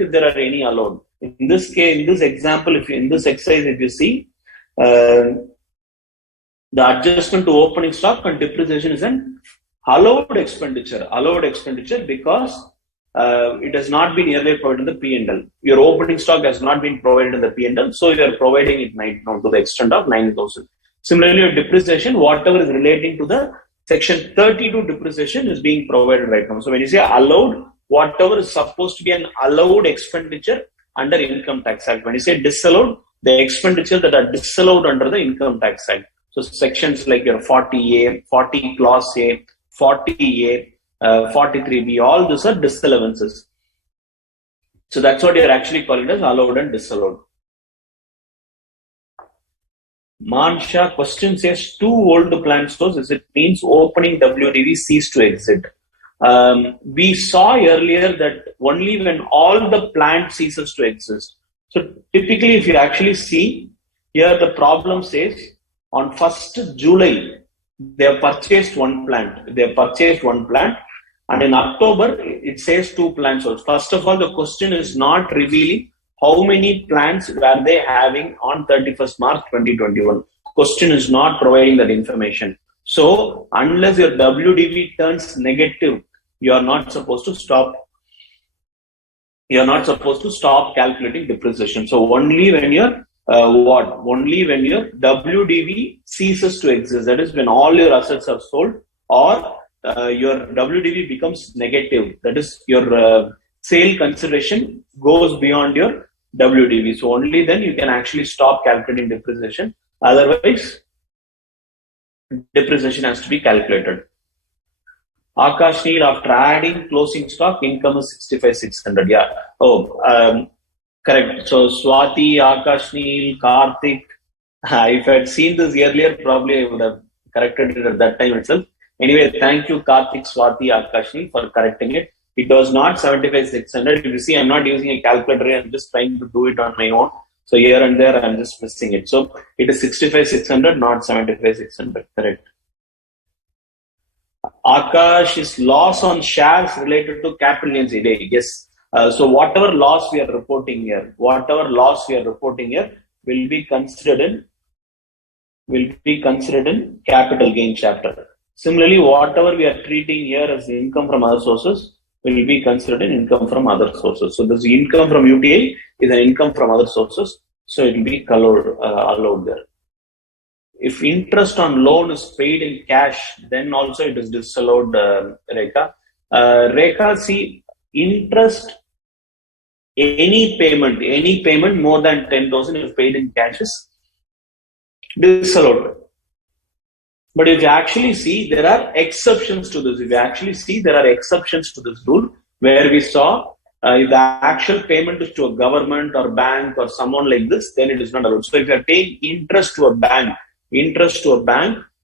if there are any allowed. In this case, in this example, in this exercise, if you see, the adjustment to opening stock and depreciation is an allowed expenditure. Allowed expenditure because it has not been earlier provided in the P&L. Your opening stock has not been provided in the P&L, so you are providing it right now to the extent of 9,000. Similarly, your depreciation, whatever is relating to the section 32 depreciation is being provided right now. So when you say allowed, whatever is supposed to be an allowed expenditure under Income Tax Act. When you say disallowed, the expenditure that are disallowed under the Income Tax Act. So sections like your 40A, 40 Clause A, 40A, 43B, all these are disallowances. So that's what you're actually calling as allowed and disallowed. Mansha question says 2 old plant stores, it means opening WDV cease to exist. We saw earlier that only when all the plant ceases to exist. So typically, if you actually see here, the problem says on 1st July, they have purchased one plant. And in October, it says 2 plants. So first of all, the question is not revealing how many plants were they having on 31st March 2021. Question is not providing that information. So unless your WDV turns negative, you are not supposed to stop. You are not supposed to stop calculating depreciation. So only when your Only when your WDV ceases to exist. That is when all your assets are sold, or your WDV becomes negative. That is your sale consideration goes beyond your WDV. So only then you can actually stop calculating depreciation. Otherwise, depreciation has to be calculated. Akash Neil, after adding closing stock, income is 65,600. Yeah. Correct. So Swati, Akash Neil, Karthik. If I had seen this earlier, probably I would have corrected it at that time itself. Anyway, thank you, Karthik, Swati, Akash Neil, for correcting it. It was not 75,600. If you see, I'm not using a calculator. I'm just trying to do it on my own. So here and there, I'm just missing it. So it is 65,600, not 75,600. Correct. Akash is loss on shares related to capital gains. Yes. So whatever loss we are reporting here, will be considered in capital gain chapter. Similarly, whatever we are treating here as income from other sources will be considered in income from other sources. So this income from UTI is an income from other sources, so it will be allowed there. If interest on loan is paid in cash, then also it is disallowed, Rekha. Rekha, see, interest, any payment more than 10,000 if paid in cash is disallowed. But if you actually see, there are exceptions to this. Rule, where we saw If the actual payment is to a government or bank or someone like this, then it is not allowed. So if you are paying interest to a bank,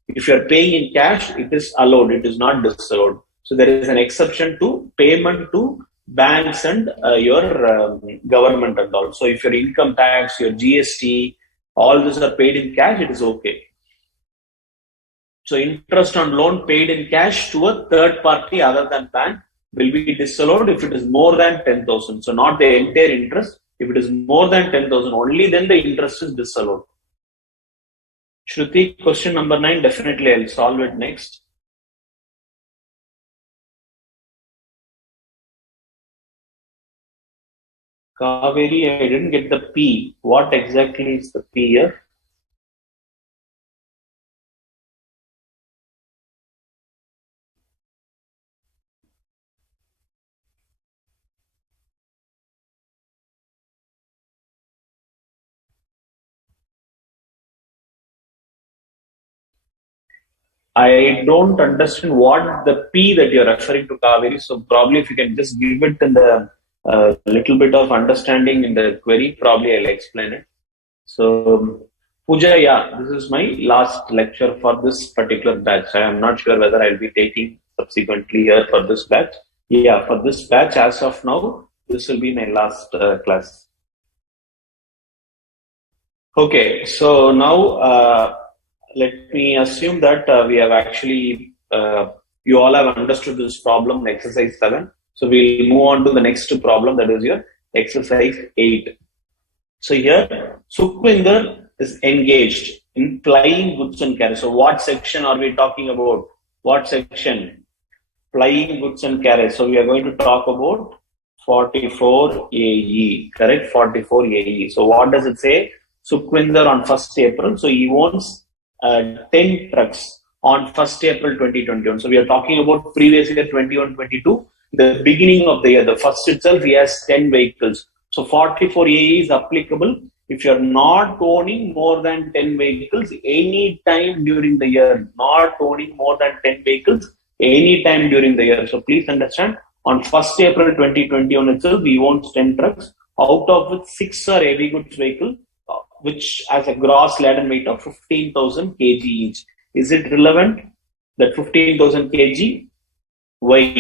if you are paying in cash, it is allowed. It is not disallowed. So there is an exception to payment to banks and your government and all. So if your income tax, your GST, all these are paid in cash, it is okay. So interest on loan paid in cash to a third party other than bank will be disallowed if it is more than 10,000. So not the entire interest. If it is more than 10,000 only, then the interest is disallowed. Shruti, question number 9, definitely I'll solve it next. Kaveri, I didn't get the P. What exactly is the P here? I don't understand what the P that you're referring to, Kaveri. So probably if you can just give it in the little bit of understanding in the query, probably I'll explain it. So Pooja, yeah, this is my last lecture for this particular batch. I am not sure whether I'll be taking subsequently here for this batch. Yeah, for this batch as of now, this will be my last class. Okay, so now let me assume that we have actually, you all have understood this problem, exercise 7. So we'll move on to the next problem, that is your exercise 8. So here, Sukhwinder is engaged in plying goods and carriage. So what section are we talking about? What section? Plying goods and carriage. So we are going to talk about 44AE, correct? 44AE. So what does it say? Sukhwinder on 1st April. So he owns 10 trucks on 1st April 2021. So we are talking about previous year 21-22. The beginning of the year, the first itself, he has 10 vehicles. So 44AE is applicable if you're not owning more than 10 vehicles any time during the year. Not owning more than 10 vehicles any time during the year. So please understand, on 1st April 2021 itself, he owns 10 trucks, out of which 6 are heavy goods vehicle, which has a gross laden weight of 15,000 kg each. Is it relevant, that 15,000 kg? Why?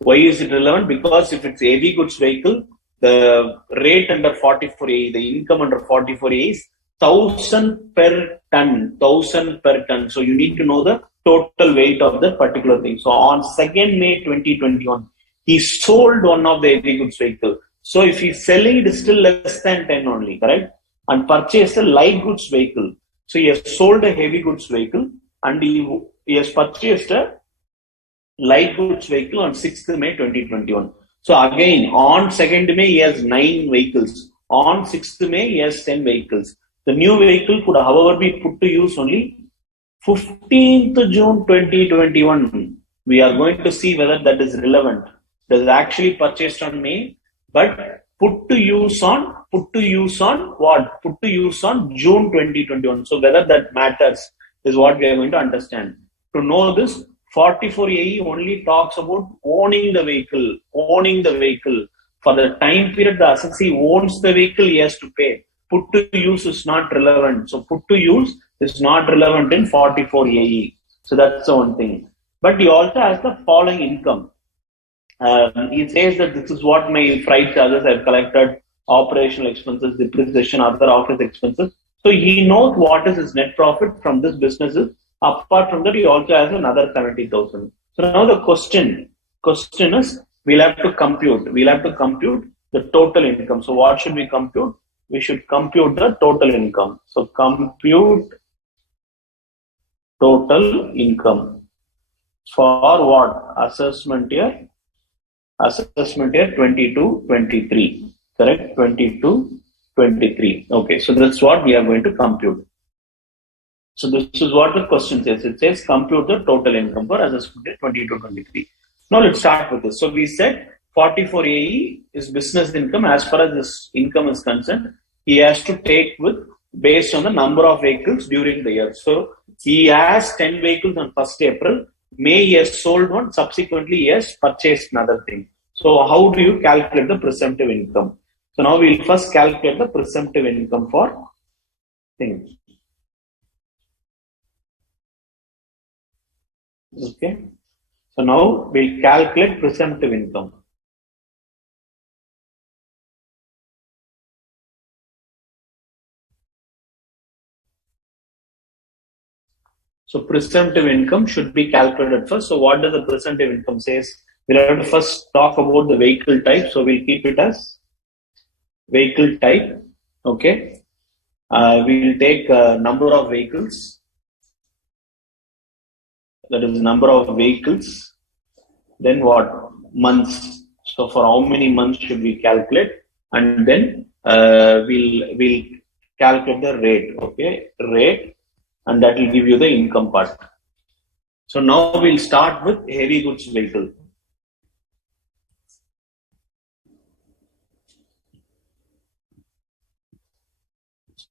Why is it relevant? Because if it's heavy goods vehicle, the rate under 44A, the income under 44A is 1,000 per ton, 1,000 per ton. So you need to know the total weight of that particular thing. So on 2nd May 2021, he sold one of the heavy goods vehicle. So if he's selling, it is still less than 10 only, correct? And purchased a light goods vehicle. So he has sold a heavy goods vehicle and he has purchased a light goods vehicle on 6th May 2021. So again, on 2nd May, he has 9 vehicles. On 6th May, he has 10 vehicles. The new vehicle could, however, be put to use only 15th June 2021. We are going to see whether that is relevant. It is actually purchased on May, but put to use on what? Put to use on June 2021. So whether that matters is what we are going to understand. To know this, 44AE only talks about owning the vehicle. For the time period the assessee owns the vehicle, he has to pay. Put to use is not relevant. So put to use is not relevant in 44AE. So that's the one thing. But he also has the following income. He says that this is what my freight charges I have collected, operational expenses, depreciation, other office expenses. So he knows what is his net profit from this businesses. Apart from that, he also has another 70,000. So now the question is, we'll have to compute the total income. So what should we compute? We should compute the total income. So compute total income for what? Assessment year 22-23, correct? 22-23. Okay, so that's what we are going to compute. So this is what the question says. It says compute the total income for assessment year 22-23. Now let's start with this. So we said 44AE is business income. As far as this income is concerned, he has to take with based on the number of vehicles during the year. So he has 10 vehicles on 1st April. May he has sold one. Subsequently, he has purchased another thing. So how do you calculate the presumptive income? So now we'll first calculate the presumptive income for things. Okay. So now we'll calculate presumptive income. So presumptive income should be calculated first. So what does the presumptive income says? We'll have to first talk about the vehicle type. So we'll keep it as vehicle type. Okay. We'll take number of vehicles. That is number of vehicles. Then what? Months. So for how many months should we calculate? And then we'll calculate the rate. Okay, rate, and that will give you the income part. So now we'll start with heavy goods vehicle.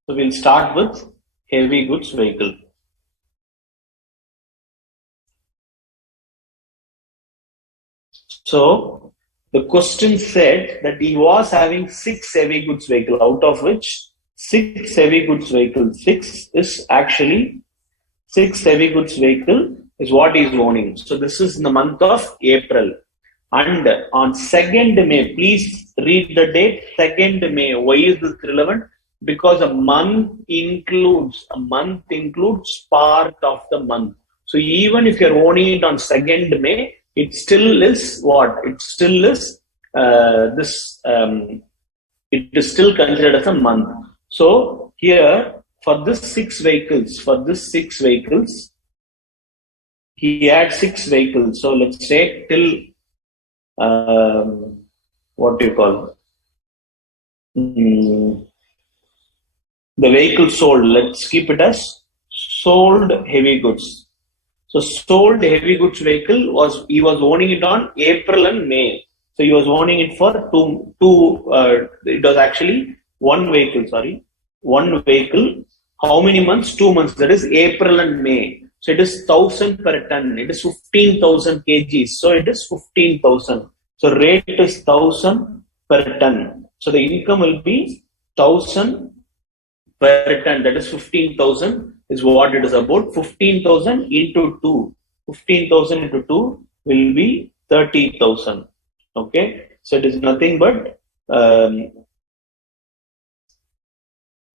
So we'll start with heavy goods vehicle. So the question said that he was having 6 heavy goods vehicle, out of which 6 heavy goods vehicle, 6 is actually 6 heavy goods vehicle is what he is owning. So this is in the month of April. And on 2nd May, please read the date, 2nd May. Why is this relevant? Because a month includes part of the month. So even if you're owning it on 2nd May, it still is what? It still is it is still considered as a month. So here for this 6 vehicles, he had 6 vehicles. So let's say till what do you call the vehicle sold. Let's keep it as sold heavy goods. So sold heavy goods vehicle he was owning it on April and May. So he was owning it for it was actually one vehicle. How many months? 2 months. That is April and May. So it is 1,000 per ton. It is 15,000 kgs. So it is 15,000. So rate is 1,000 per ton. So the income will be 1,000 per ton. That is 15,000 is what it is about. 15,000 into 2. 15,000 into 2 will be 30,000. Okay. So it is nothing but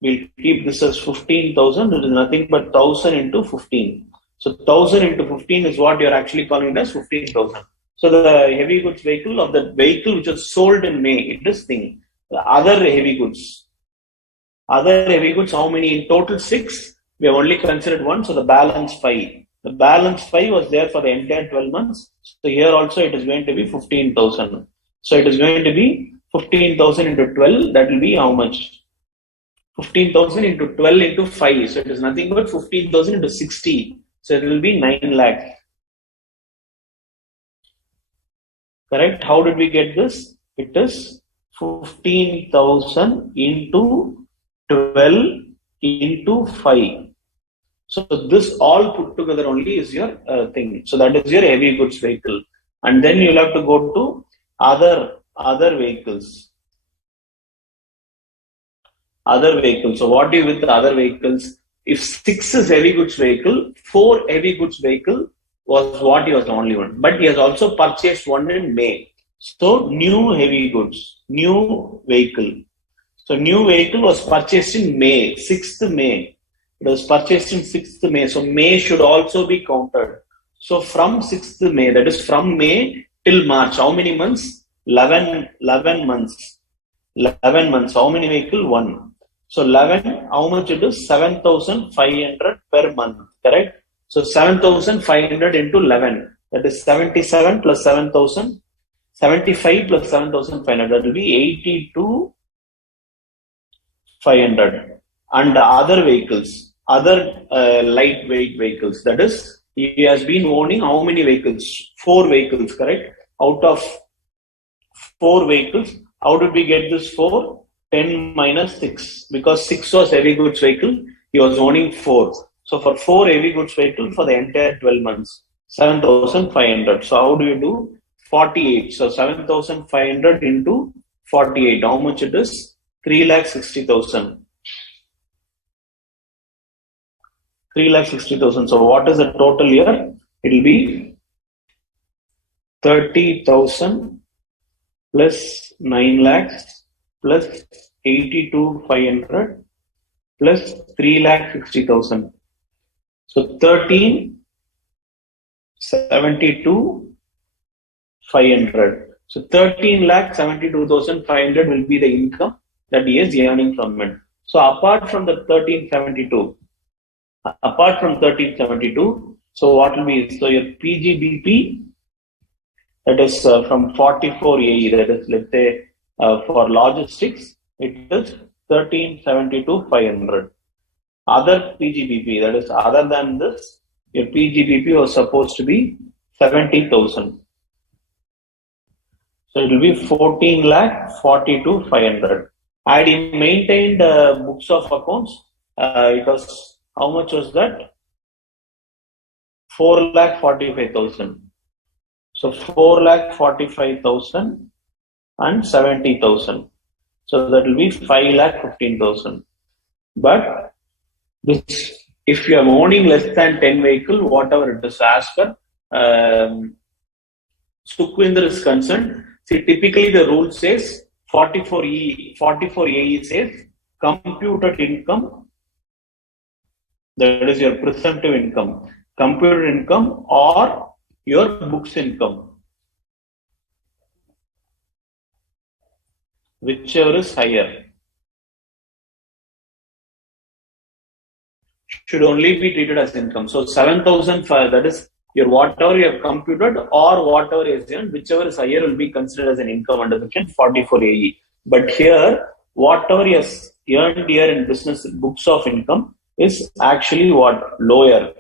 we'll keep this as 15,000. It is nothing but 1,000 into 15. So 1,000 into 15 is what you're actually calling it as 15,000. So the heavy goods vehicle, of the vehicle which was sold in May, it is thing. The other heavy goods, how many? In total 6. We have only considered 1. So the balance 5. The balance 5 was there for the entire 12 months. So here also it is going to be 15,000. So it is going to be 15,000 into 12. That will be how much? 15,000 into 12 into 5. So it is nothing but 15,000 into 60. So it will be 9 lakh. Correct? How did we get this? It is 15,000 into 12 into 5. So this all put together only is your thing. So that is your heavy goods vehicle. And then you'll have to go to other vehicles. So what do you with the other vehicles? If 6 is heavy goods vehicle, 4 heavy goods vehicle was what he was the only one. But he has also purchased one in May. So new heavy goods, new vehicle. So new vehicle was purchased in May, 6th May. It was purchased in 6th May. So May should also be counted. So from 6th May, that is from May till March, how many months? 11 months. 11 months. How many vehicle? 1. So 11, how much it is? 7,500 per month, correct? So 7,500 into 11, that is 77 plus 7,000, 75 plus 7,500, that will be 82,500. And the other vehicles, other lightweight vehicles, that is, he has been owning how many vehicles? 4 vehicles, correct? Out of 4 vehicles, how did we get this 4? 10 minus 6, because 6 was heavy goods vehicle, he was owning 4. So for 4 heavy goods vehicle for the entire 12 months, 7,500. So how do you do? 48. So 7,500 into 48. How much it is? 3,60,000. 3,60,000. So what is the total here? It will be 30,000 plus 9 lakhs plus 82,500 plus 3,60,000. So 13,72,500. So 13,72,500 will be the income that he is earning from it. So apart from the 1372, so what will be? So your PGBP, that is from 44AE, that is, let's say, for logistics, it is 1372,500. Other PGBP, that is, other than this, your PGBP was supposed to be 70,000. So it will be 14,42,500. Had he maintained books of accounts, it was, how much was that? 4,45,000. So 4,45,000 and 70,000. So that will be 5,15,000. But this, if you are owning less than 10 vehicle, whatever it is, as per Sukhwinder is concerned, see, typically the rule says 44AE says computed income, that is your presumptive income, computed income or your books income, whichever is higher, should only be treated as income. So 7,000, that is your whatever you have computed or whatever is earned, whichever is higher will be considered as an income under section 44AE. But here, whatever you have earned here in business books of income is actually what? Lower.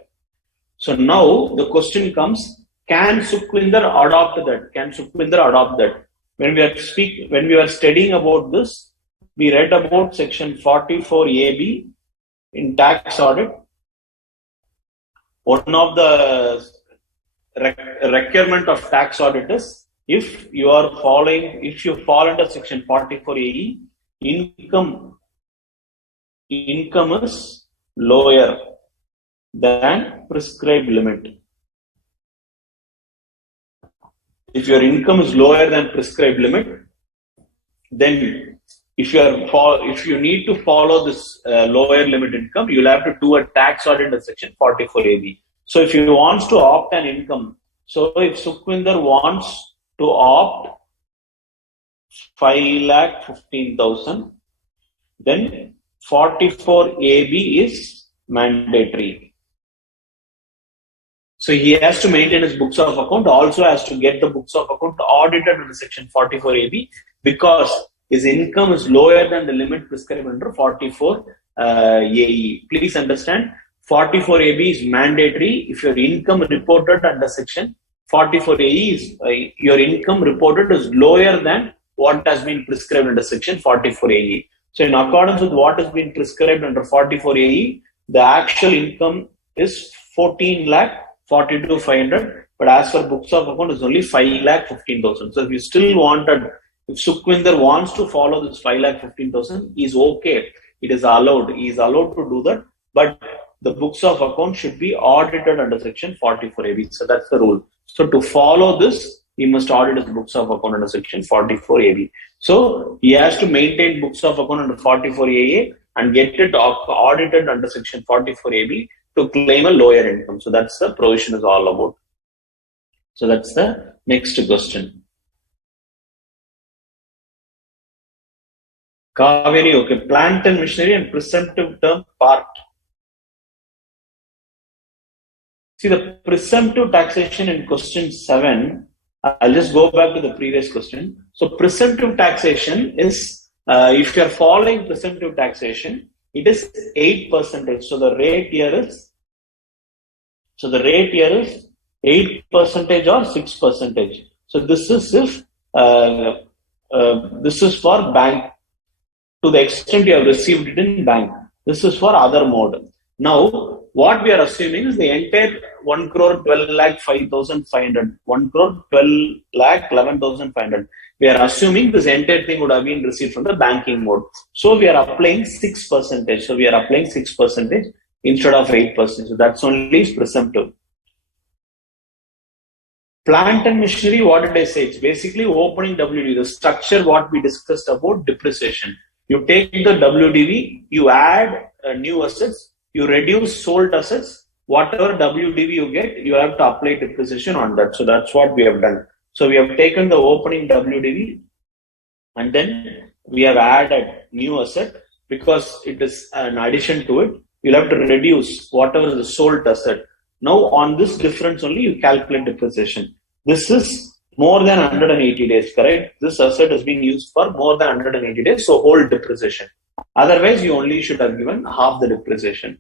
So now the question comes, can Sukhwinder adopt that? Can Sukhwinder adopt that? When we are studying about this, we read about section 44AB in tax audit. One of the requirement of tax audit is, if you fall under section 44AE, income is lower than prescribed limit. If your income is lower than prescribed limit, then if you need to follow this lower limit income, you'll have to do a tax audit under section 44AB. So if you want to opt an income, so if Sukhwinder wants to opt 5,15,000, then 44AB is mandatory. So he has to maintain his books of account, also has to get the books of account audited under section 44AB, because his income is lower than the limit prescribed under 44AE. Please understand, 44AB is mandatory. If your income reported under section 44AE is your income reported is lower than what has been prescribed under section 44AE. So in accordance with what has been prescribed under 44AE, the actual income is 14,42,500, but as for books of account is only 5,15,000. So if you still wanted, if Sukhwinder wants to follow this 5,15,000, is okay. It is allowed. He is allowed to do that, but the books of account should be audited under section 44AB. So that's the rule. So to follow this, he must audit his books of account under section 44AB. So he has to maintain books of account under 44AA and get it audited under section 44AB to claim a lower income. So that's the provision is all about. So that's the next question. Kaveri, okay. Plant and machinery and presumptive term part. See, the presumptive taxation in question 7, I'll just go back to the previous question. So presumptive taxation is, if you are following presumptive taxation, it is 8%. So the rate here is, 8% or 6%. So this is if, this is for bank, to the extent you have received it in bank. This is for other mode. Now, what we are assuming is the entire 1 crore 12 lakh 5,500, 1 crore 12 lakh 11,500. We are assuming this entire thing would have been received from the banking mode. So we are applying 6%. So we are applying 6% instead of 8%. So that's only presumptive. Plant and machinery, what did I say? It's basically opening WDV, the structure what we discussed about depreciation. You take the WDV, you add new assets, you reduce sold assets, whatever WDV you get, you have to apply depreciation on that. So that's what we have done. So we have taken the opening WDV and then we have added new asset because it is an addition to it. You'll have to reduce whatever is the sold asset. Now on this difference only you calculate depreciation. This is more than 180 days, correct? This asset has been used for more than 180 days, so whole depreciation. Otherwise, you only should have given half the depreciation.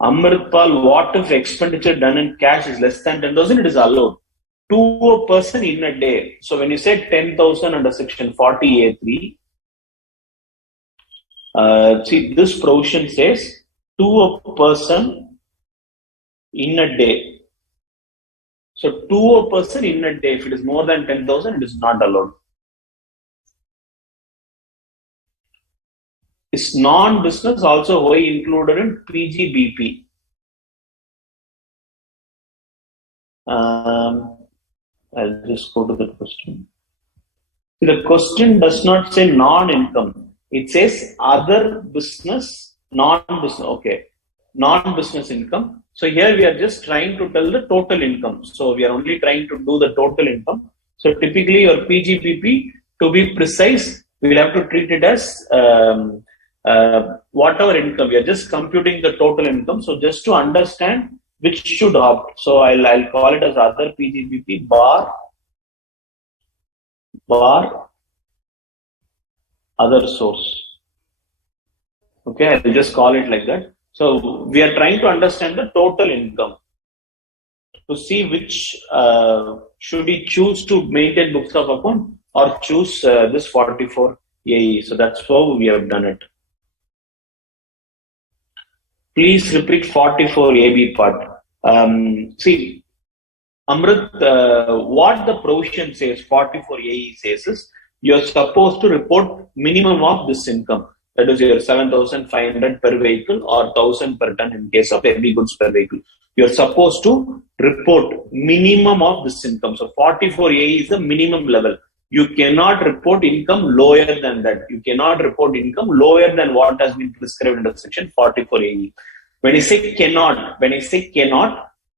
Amritpal, what if expenditure done in cash is less than 10,000? It is allowed to a person in a day. So when you say 10,000 under section 40A3, see, this provision says to a person in a day. So to a person in a day, if it is more than 10,000, it is not allowed. Is non-business also why included in PGBP? I'll just go to the question. The question does not say non-income. It says other business, non-business. Okay, non-business income. So here we are just trying to tell the total income. So we are only trying to do the total income. So typically your PGBP, to be precise, we will have to treat it as whatever income. We are just computing the total income. So just to understand which should opt. So I'll call it as other PGBP bar other source. Okay, I'll just call it like that. So we are trying to understand the total income to see which should we choose to maintain books of account or choose this 44AE. So that's how we have done it. Please repeat 44AB part. See, Amrit, what the provision says, 44AE says is, you're supposed to report minimum of this income. That is your 7,500 per vehicle or 1,000 per ton in case of heavy goods per vehicle. You're supposed to report minimum of this income. So 44AE is the minimum level. You cannot report income lower than that. You cannot report income lower than what has been prescribed under section 44AE. When I say cannot,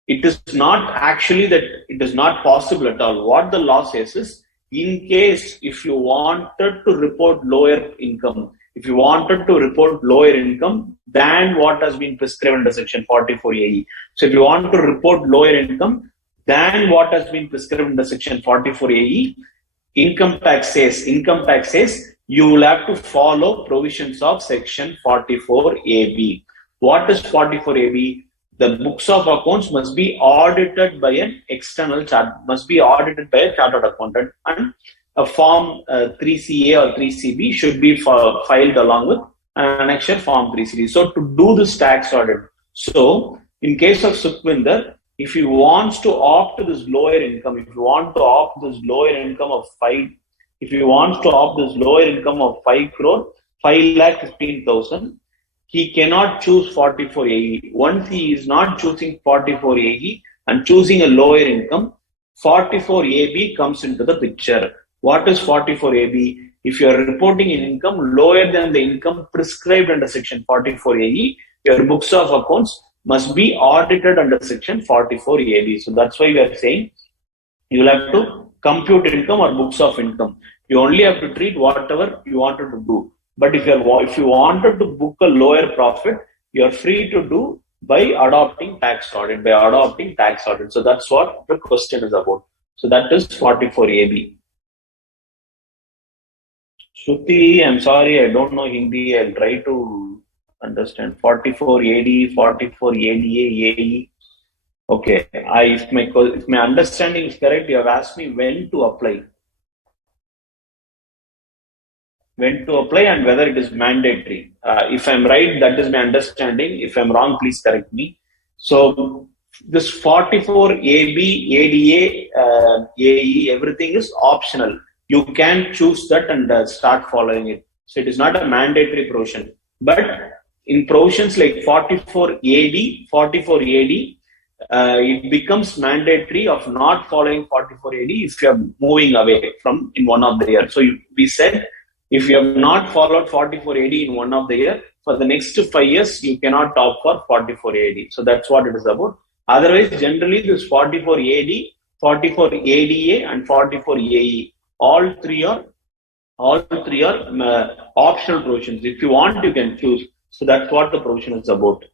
it is not actually that it is not possible at all. What the law says is, in case if you wanted to report lower income, than what has been prescribed under section 44AE. So if you want to report lower income than what has been prescribed under section 44AE, income tax says you will have to follow provisions of section 44AB. What is 44AB? The books of accounts must be audited by an external chartered accountant, and a form 3CA or 3CB should be filed along with an annexure form 3CD. So to do this tax audit, so in case of Sukhvinder, if he wants to opt to this lower income, if you want to opt this lower income of 5 crore, 5,15,000, he cannot choose 44AE. Once he is not choosing 44AE and choosing a lower income, 44AB comes into the picture. What is 44AB? If you are reporting an income lower than the income prescribed under section 44AE, your books of accounts must be audited under section 44AB. So that's why we are saying you will have to compute income or books of income. You only have to treat whatever you wanted to do. But if you wanted to book a lower profit, you are free to do by adopting tax audit. So that's what the question is about. So that is 44AB. Shruti, I'm sorry, I don't know Hindi. I'll try to understand. 44AD, 44ADA, AE. Okay, if my understanding is correct, you have asked me when to apply. when to apply and whether it is mandatory. If I'm right, that is my understanding. If I'm wrong, please correct me. So this 44AB, ADA, AE, everything is optional. You can choose that and start following it. So it is not a mandatory provision. But in provisions like 44AD, 44AD, it becomes mandatory of not following 44AD if you are moving away from in one of the years. So we said if you have not followed 44AD in one of the year, for the next 5 years, you cannot opt for 44AD. So that's what it is about. Otherwise, generally, this 44AD, 44ADA, and 44AE, all three are optional provisions. If you want, you can choose. So that's what the provision is about.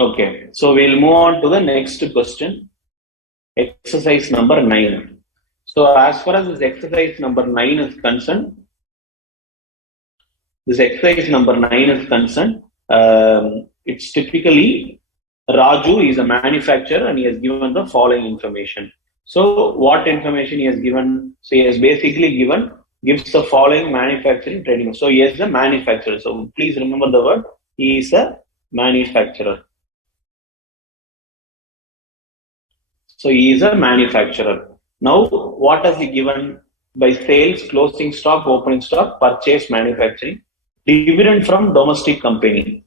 Okay, so we'll move on to the next question. Exercise number 9. So as far as this exercise number 9 is concerned, it's typically Raju is a manufacturer and he has given the following information. So what information he has given? So he has basically gives the following manufacturing training. So he is a manufacturer. So please remember the word. He is a manufacturer. So he is a manufacturer. Now, what has he given? By sales, closing stock, opening stock, purchase, manufacturing. Dividend from domestic company.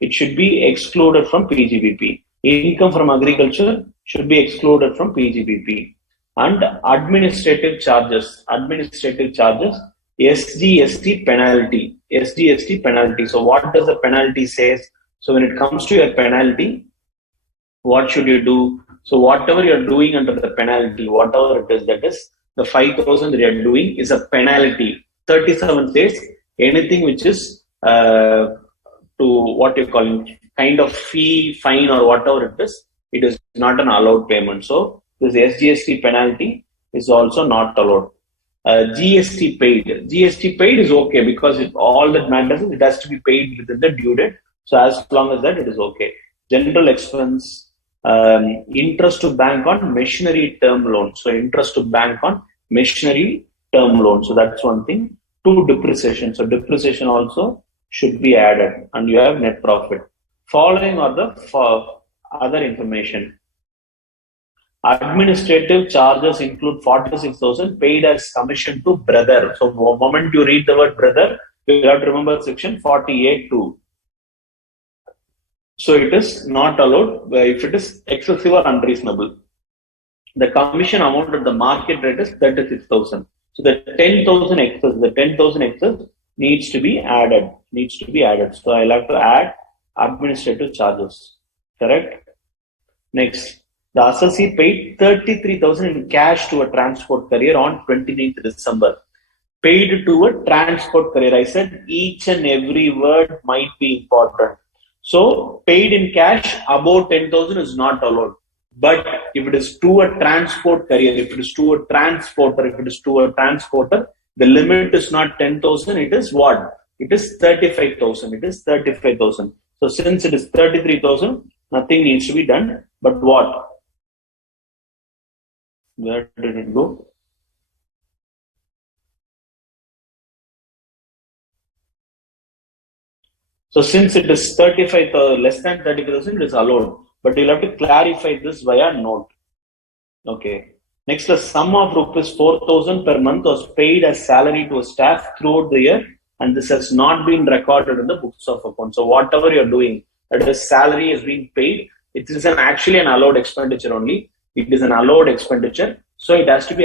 It should be excluded from PGBP. Income from agriculture should be excluded from PGBP. And administrative charges, SGST penalty. So what does the penalty say? So when it comes to a penalty, what should you do? So whatever you're doing under the penalty, whatever it is, that is the 5,000 that you're doing is a penalty. 37 says anything which is to what you call kind of fee, fine, or whatever it is not an allowed payment. So this SGST penalty is also not allowed. GST paid is okay because all that matters is it has to be paid within the due date. So as long as that, it is okay. General expense, interest to bank on machinery term loan. So interest to bank on machinery term loan. So that's one thing. To depreciation. So depreciation also should be added and you have net profit. Following are the other information. Administrative charges include 46,000 paid as commission to brother. So the moment you read the word brother, you have to remember section 48(2). So it is not allowed if it is excessive or unreasonable. The commission amount at the market rate is 36,000. So the 10,000 excess needs to be added. So I'll have to add administrative charges. Correct? Next, the assessee paid 33,000 in cash to a transport carrier on 29th December. Paid to a transport carrier. I said each and every word might be important. So paid in cash above 10,000 is not allowed. But if it is to a transport carrier, if it is to a transporter, the limit is not 10,000. It is what? It is 35,000. So since it is 33,000, nothing needs to be done. But what? Where did it go? So since it is 35,000, less than 35,000, it is allowed. But you'll have to clarify this via note. Okay. Next, the sum of rupees 4,000 per month was paid as salary to a staff throughout the year, and this has not been recorded in the books of accounts. So whatever you're doing, that is salary is being paid, it is actually an allowed expenditure only. It is an allowed expenditure. So it has to be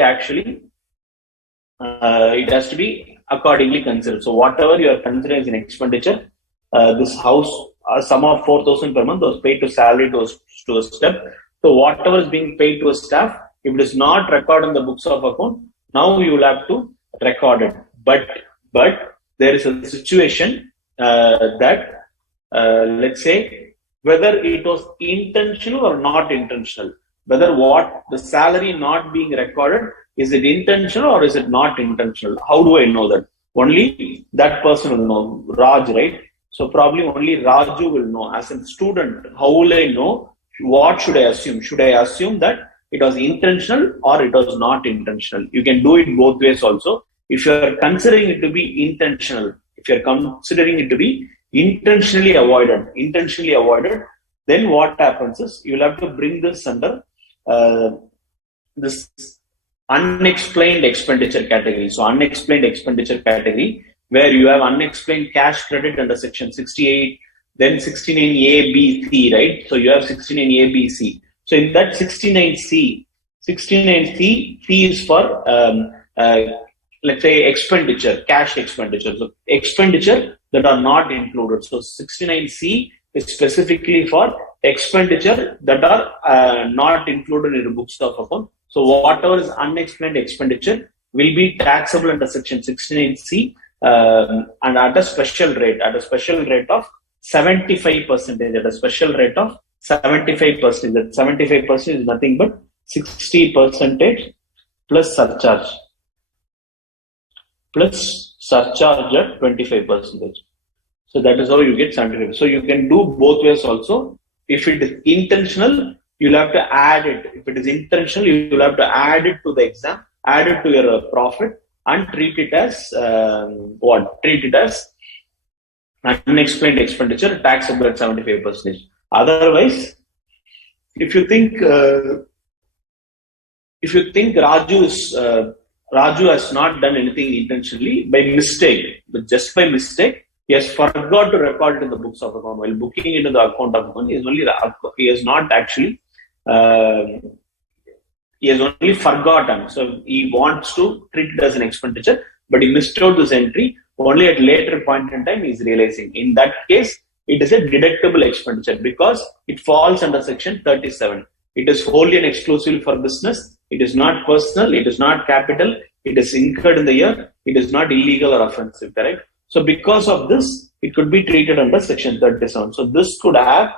accordingly considered. So whatever you are considering as an expenditure, this house, sum of 4,000 per month was paid to salary to a staff. So whatever is being paid to a staff, if it is not recorded in the books of account, now you will have to record it. But there is a situation that let's say whether it was intentional or not intentional, whether what the salary not being recorded, is it intentional or is it not intentional? How do I know that? only that person will know. Raj, right? So probably only Raju will know. As a student, how will I know? What should I assume? Should I assume that it was intentional or it was not intentional? You can do it both ways also. If you are considering it to be intentional, if you are considering it to be intentionally avoided, then what happens is you will have to bring this under this unexplained expenditure category. So unexplained expenditure category, where you have unexplained cash credit under section 68, then 69A, B, C, right? So you have 69A, B, C. So in that 69C, C is for let's say expenditure, cash expenditure. So expenditure that are not included. So 69C is specifically for expenditure that are not included in the books of account. So whatever is unexplained expenditure will be taxable under section 69C and at a special rate of 75%. At a special rate of 75%. That 75% is nothing but 60% plus surcharge at 25%. So that is how you get 75%. So you can do both ways also. If it is intentional, you'll have to add it. If it is intentional, you'll have to add it to the exam, add it to your profit, and treat it as Treat it as unexplained expenditure, taxable at 75%. Otherwise, if you think Raju has not done anything intentionally, by mistake, but just by mistake, he has forgot to record it in the books of account. While booking into the account of account, he has only forgotten. So he wants to treat it as an expenditure, but he missed out this entry. Only at later point in time he is realizing. In that case, it is a deductible expenditure because it falls under section 37. It is wholly and exclusively for business. It is not personal. It is not capital. It is incurred in the year. It is not illegal or offensive, correct? So because of this, it could be treated under section 37. So this could have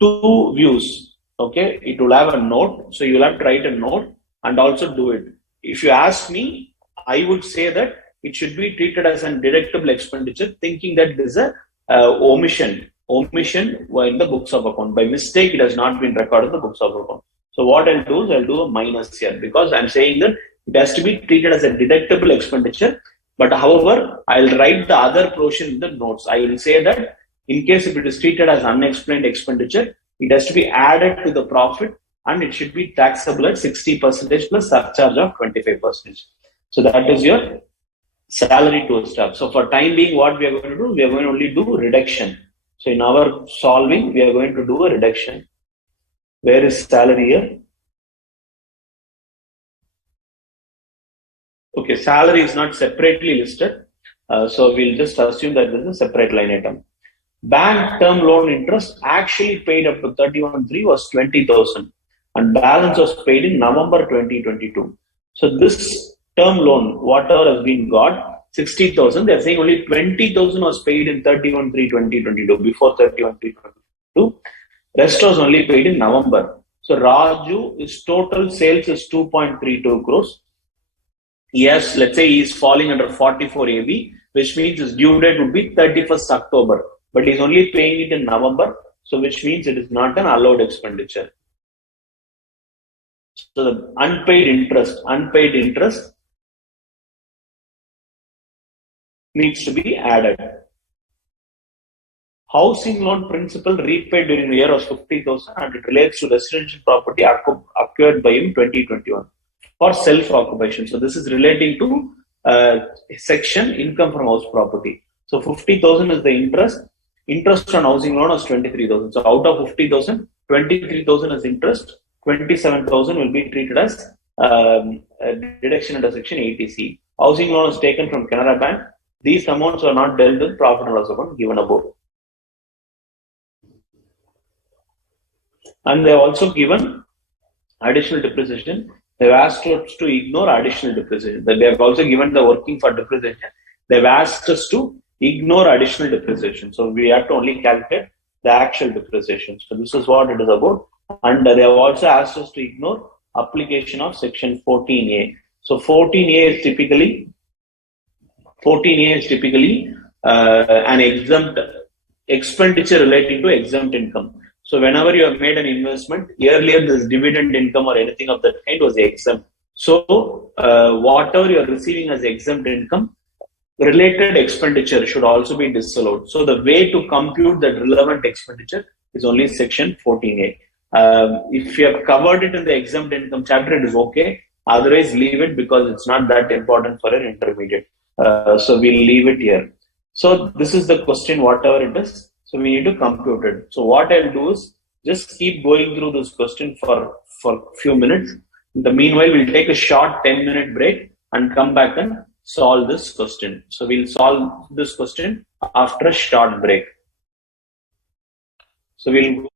two views. Okay, it will have a note. So you will have to write a note and also do it. If you ask me, I would say that it should be treated as a deductible expenditure, thinking that this is a omission in the books of account. By mistake, it has not been recorded in the books of account. So what I'll do is I'll do a minus here because I'm saying that it has to be treated as a deductible expenditure. But however, I'll write the other portion in the notes. I will say that in case if it is treated as unexplained expenditure, it has to be added to the profit and it should be taxable at 60% plus surcharge of 25%. So that is your salary to staff. So for time being, what we are going to do, we are going to only do reduction. So in our solving, we are going to do a reduction. Where is salary here? Okay, salary is not separately listed. So we'll just assume that this is a separate line item. Bank term loan interest actually paid up to 31/3 was 20,000 and balance was paid in November 2022. So this term loan, whatever has been got, 60,000, they're saying only 20,000 was paid in 31/3/2022, before 31/3/2022. Rest was only paid in November. So Raju, his total sales is 2.32 crores. Yes, let's say he is falling under 44 AB, which means his due date would be 31st October. But he's only paying it in November, so which means it is not an allowed expenditure. So the unpaid interest needs to be added. Housing loan principal repaid during the year was 50,000 and it relates to residential property acquired by him in 2021 for self-occupation. So this is relating to section income from house property. So 50,000 is the interest. Interest on housing loan was 23,000. So out of 50,000, 23,000 is interest. 27,000 will be treated as deduction under section 80C. Housing loan is taken from Canara Bank. These amounts are not dealt with profit and loss account given above. And they have also given additional depreciation. They have asked us to ignore additional depreciation. They have also given the working for depreciation. They have asked us to ignore additional depreciation. So we have to only calculate the actual depreciation. So this is what it is about. And they have also asked us to ignore application of section 14A. So 14A is typically 14A is typically an exempt expenditure relating to exempt income. So whenever you have made an investment, earlier this dividend income or anything of that kind was exempt. So whatever you are receiving as exempt income, related expenditure should also be disallowed. So the way to compute that relevant expenditure is only section 14A. If you have covered it in the exempt income chapter, it is okay. Otherwise, leave it because it's not that important for an intermediate. So we'll leave it here. So this is the question, whatever it is. So we need to compute it. So what I'll do is just keep going through this question for few minutes. In the meanwhile, we'll take a short 10-minute break and come back and solve this question. So we'll solve this question after a short break. So we'll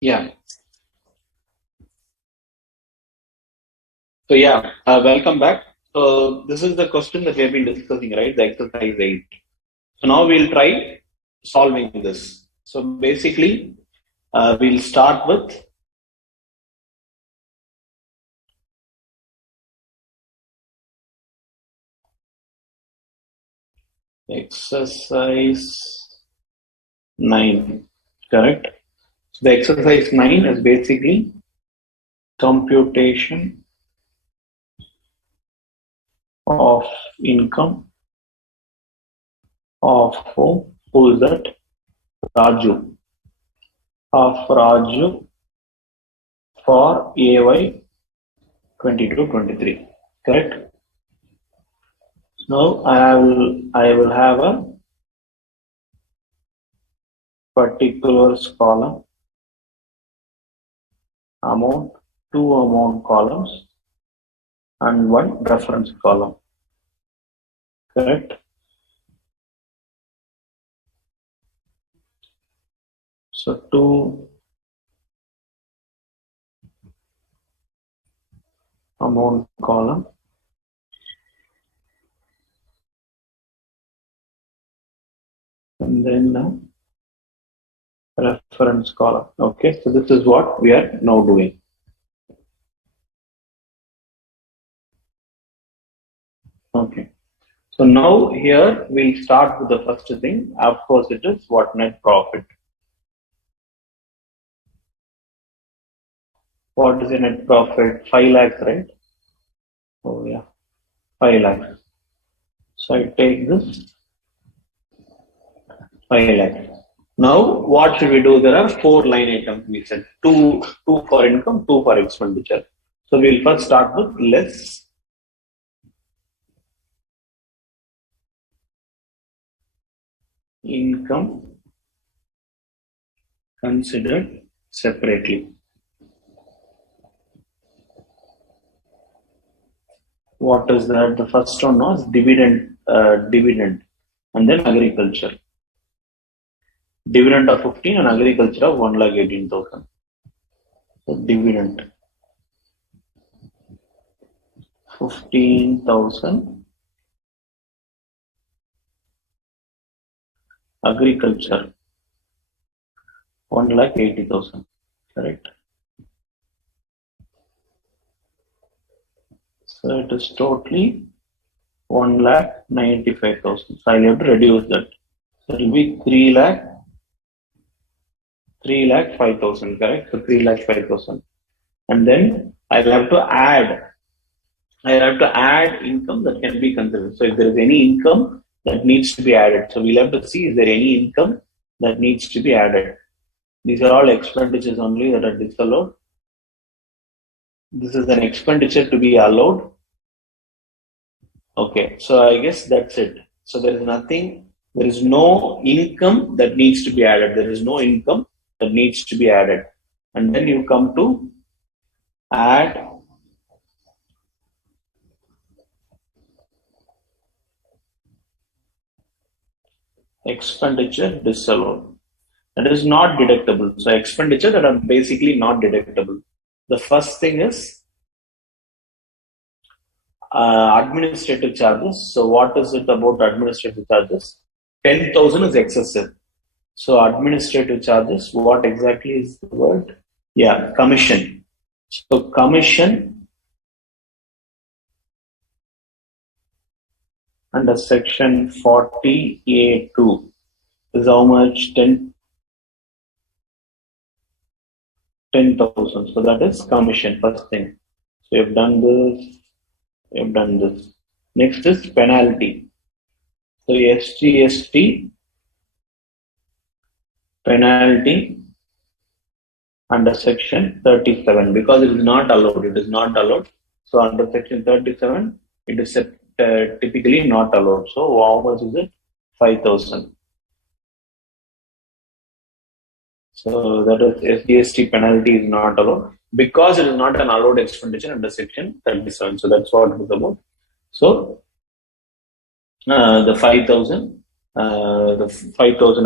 Yeah. So yeah, welcome back. So this is the question that we have been discussing, right? The exercise 8. So now we'll try solving this. So basically, we'll start with exercise 9, correct? So the exercise 9 is basically computation of income of who is that? Raju. Of Raju for AY 22-23, correct? Now I will have a particulars column, amount, two amount columns, and one reference column, correct? So two amount column and then reference column. Okay, so this is what we are now doing. Okay, so now here we'll start with the first thing. Of course, it is what? Net profit. What is a net profit? 5 lakhs, right? Oh yeah, 5 lakhs. So I take this 5 lakhs. Now, what should we do? There are 4 line items we said. Two for income, 2 for expenditure. So we'll first start with less income considered separately. What is that? The first one was dividend, and then agriculture. Dividend of 15 and agriculture of 1,18,000. So dividend 15,000, agriculture 1,80,000. Correct. So it is totally 1,95,000. So I'll have to reduce that. So it will be 3,05,000, correct? So 3,05,000. And then I will have to add income that can be considered. So if there is any income that needs to be added, so we'll have to see is there any income that needs to be added. These are all expenditures only that are disallowed. This is an expenditure to be allowed. Okay, so I guess that's it. So there is no income that needs to be added. There is no income that needs to be added. And then you come to add expenditure disallowed. That is not deductible. So expenditure that are basically not deductible. The first thing is administrative charges. So what is it about administrative charges? 10,000 is excessive. So administrative charges, what exactly is the word? Yeah, commission. So commission under section 40A2 is how much? 10,000. So that is commission, first thing. So you've done this, you've done this. Next is penalty. So SGST penalty under section 37 because it is not allowed. It is not allowed. So under section 37, it is typically not allowed. So how much is it? 5,000. So that is SGST penalty is not allowed because it is not an allowed expenditure under section 37. So that's what it is about. So the 5,000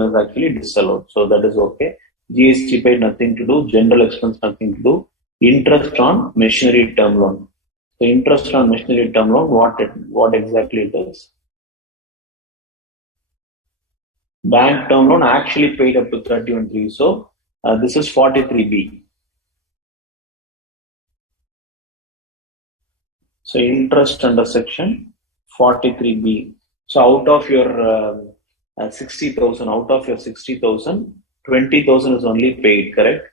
is actually disallowed. So that is okay. GST paid, nothing to do. General expense, nothing to do. Interest on machinery term loan. So interest on machinery term loan, what exactly it is? Bank term loan actually paid up to 31.3. So this is 43B. So interest under section 43B. So out of your 60,000, 20,000 is only paid, correct?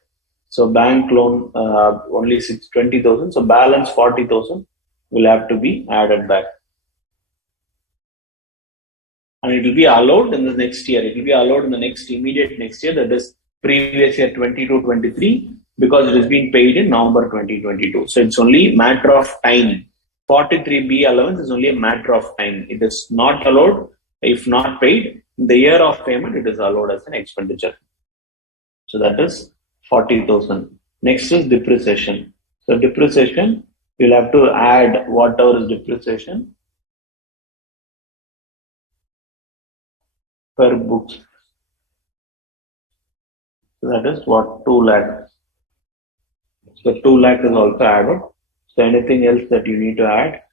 So bank loan only 20,000. So balance 40,000 will have to be added back. And it will be allowed in the next year. It will be allowed in the immediate next year, that is previous year 22-23, because it has been paid in November 2022. So it's only matter of time. 43B allowance is only a matter of time. It is not allowed if not paid. In the year of payment, it is allowed as an expenditure. So that is 40,000. Next is depreciation. So depreciation, you'll have to add whatever is depreciation per books. So that is what 2 lakh. So 2 lakh is also added. So anything else that you need to add,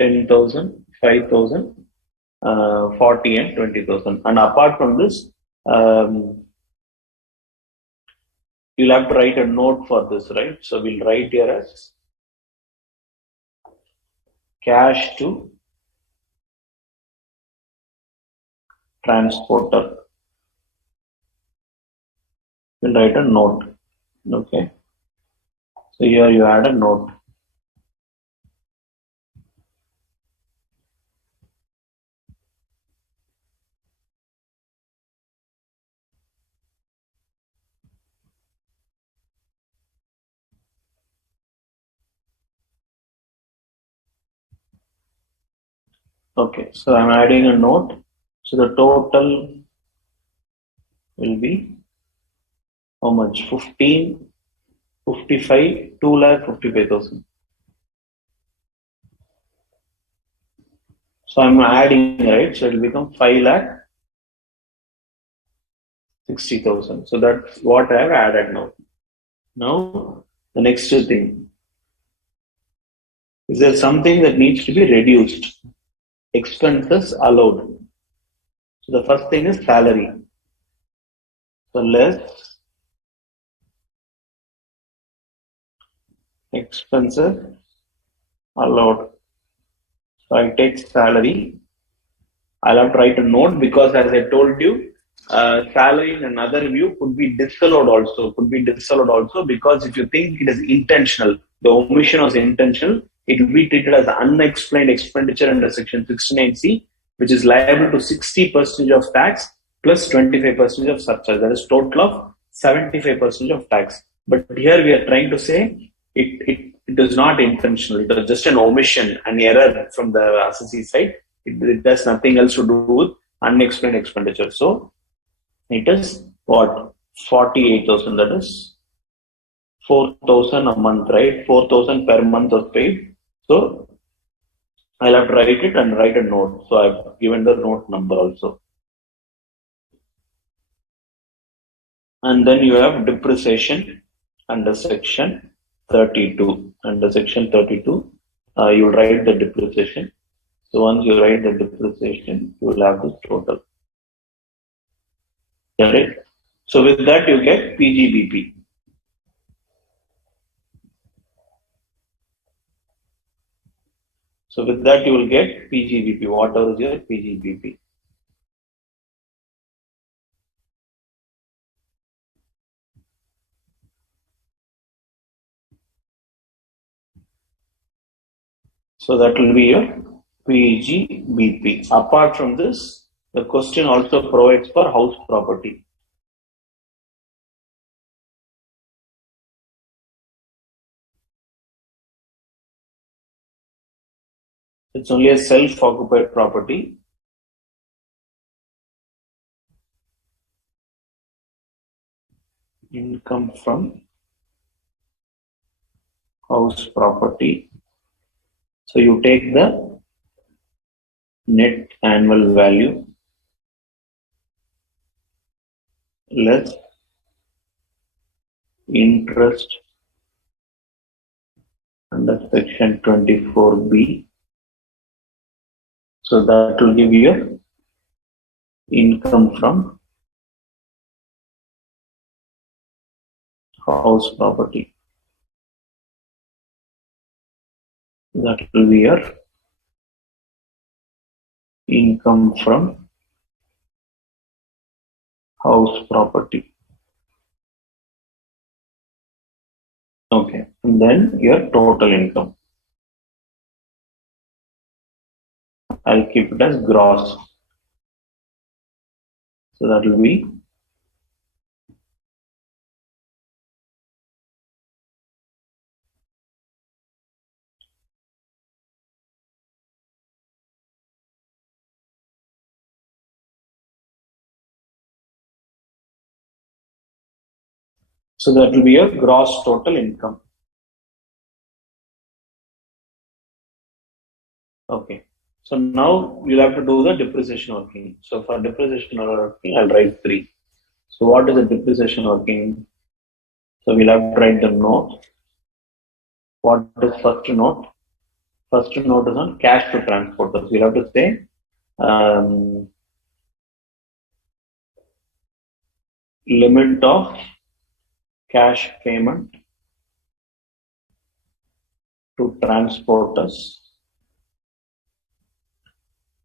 10,000, 5,000, 40 and 20,000. And apart from this, you'll have to write a note for this, right? So we'll write here as cash to transporter. We'll write a note. Okay. So here you add a note. Okay, so I'm adding a note. So the total will be how much? 15, 55, 2,55,000. So I'm adding, right? So it will become 5,60,000. So that's what I have added now. Now, the next thing. Is there something that needs to be reduced? Expenses allowed. So the first thing is salary. So less expenses allowed. So I take salary. I'll have to write a note because, as I told you, salary in another view could be disallowed also. Because if you think it is intentional, the omission was intentional, it will be treated as unexplained expenditure under section 69C, which is liable to 60% of tax plus 25% of surcharge. That is total of 75% of tax. But here we are trying to say it is not intentional. It was just an omission, an error from the assessee side. It does nothing else to do with unexplained expenditure. So it is what? 48,000. That is 4,000 a month, right? 4,000 per month was paid. So I'll have to write it and write a note. So I've given the note number also. And then you have depreciation under section 32. Under section 32, you'll write the depreciation. So once you write the depreciation, you will have this total. Correct? So with that, you get PGBP. So with that, you will get PGBP. Whatever is your PGBP. So that will be your PGBP. Apart from this, the question also provides for house property. It's only a self-occupied property. Income from house property. So you take the net annual value less interest under section 24B. So that will give you your income from house property. That will be your income from house property. Okay, and then your total income. I'll keep it as gross. So that will be your gross total income. Okay. So now you'll have to do the depreciation working. So for depreciation working, I'll write 3. So what is the depreciation working? So we'll have to write the note. What is first note? First note is on cash to transporters. We'll have to say limit of cash payment to transporters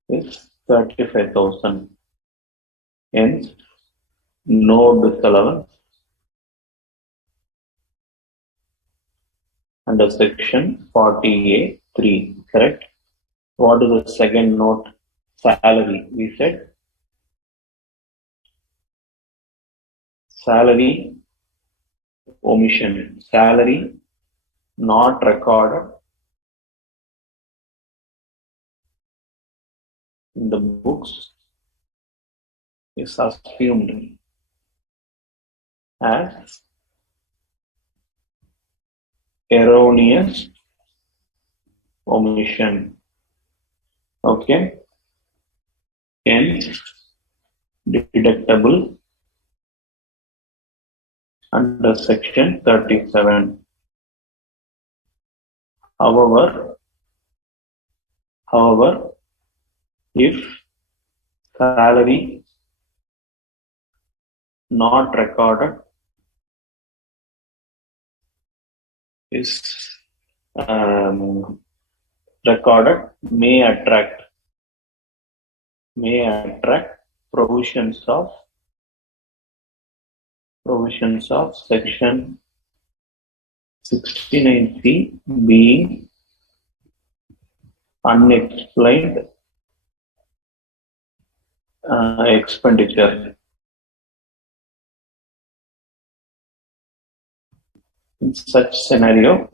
is 35,000. Hence, no disallowance under section 40A 3. Correct? What is the second note? Salary. We said salary omission. Salary not recorded in the books is assumed as erroneous omission. Okay. Hence, deductible under section 37. However, if salary not recorded is recorded may attract provisions of section 69C being unexplained expenditure. In such scenario,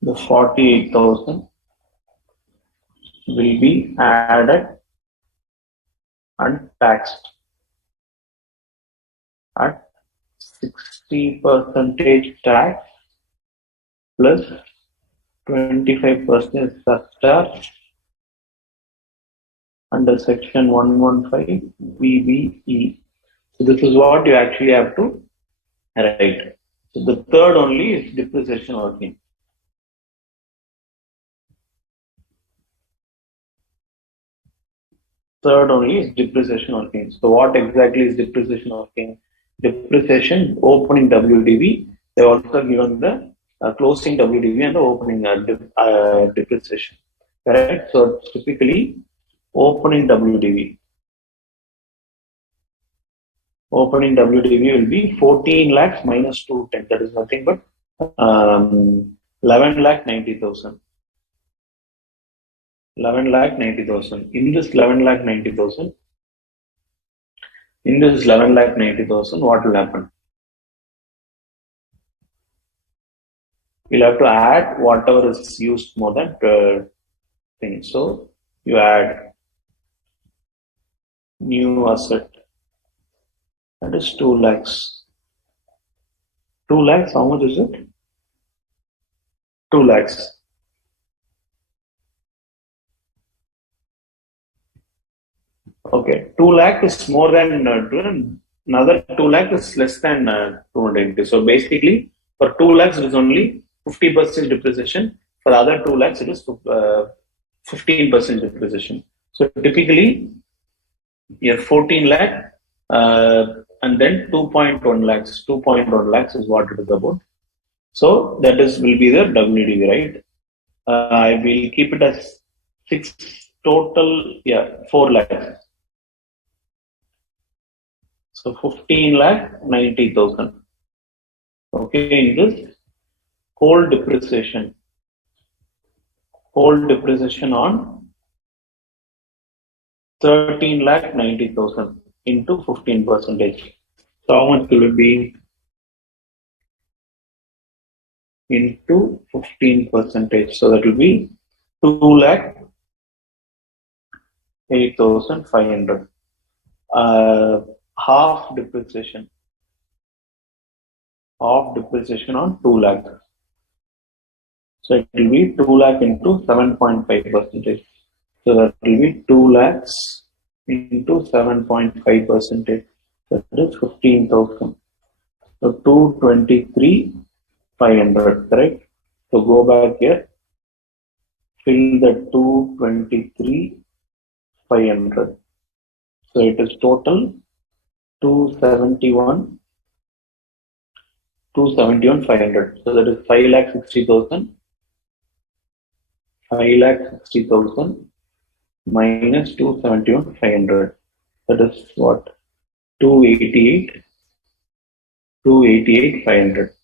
the 48,000 will be added and taxed at 60% tax plus 25% surcharge under section 115 BBE. So this is what you actually have to write. So the third only is depreciation working. Third only is depreciation working. So what exactly is depreciation working? Depreciation opening WDV. They also given the closing WDV and the opening depreciation. Correct. So typically opening WDV. Opening WDV will be 14 lakhs minus 210. That is nothing but 11,90,000. 11,90,000. In this 11,90,000, what will happen? We'll have to add whatever is used more than thing. So you add new asset. That is 2 lakhs. 2 lakhs, how much is it? 2 lakhs. Okay, 2 lakh is more than another 2 lakh is less than 280. So basically, for 2 lakhs it is only 50% depreciation. For the other 2 lakhs it is 15% depreciation. So typically, your 14 lakh and then 2.1 lakhs. 2.1 lakhs is what it is about. So that is will be the WDV, right? I will keep it as 6 total, 4 lakhs. So 15 lakh 90,000. Okay, in this whole depreciation on 13 lakh 90,000 into 15%. So how much will it be into 15%? So that will be 2 lakh 8,500. Half depreciation on 2 lakh. So it will be 2 lakh into 7.5%. So that will be 2 lakhs into 7.5%. That is 15,000. So 223,500, correct? So go back here, fill the 223,500. So it is total 271,500. So that is 5,60,000. 5,60,000 minus 271,500. That is what? 288,500.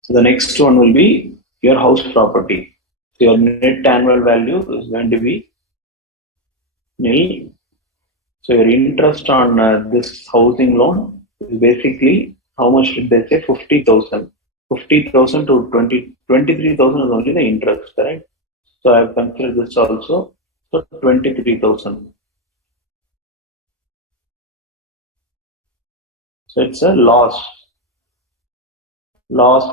So the next one will be your house property. So your net annual value is going to be nil. So your interest on this housing loan is basically, how much did they say? 50,000. 50,000 to 23,000 is only the interest, right? So I have considered this also. So 23,000. So it's a loss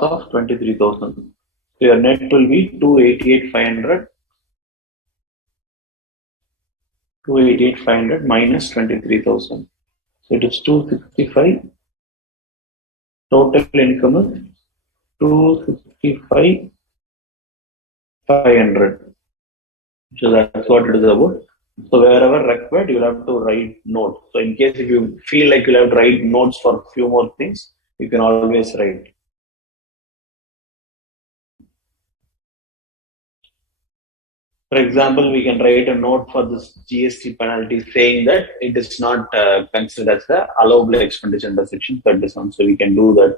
of 23,000. So your net will be 288,500. 288,500 minus 23,000. So it is 265. Total income is 265,500. So that's what it is about. So wherever required, you'll have to write notes. So in case if you feel like you'll have to write notes for a few more things, you can always write. For example, we can write a note for this GST penalty saying that it is not considered as the allowable expenditure under section 37. So we can do that.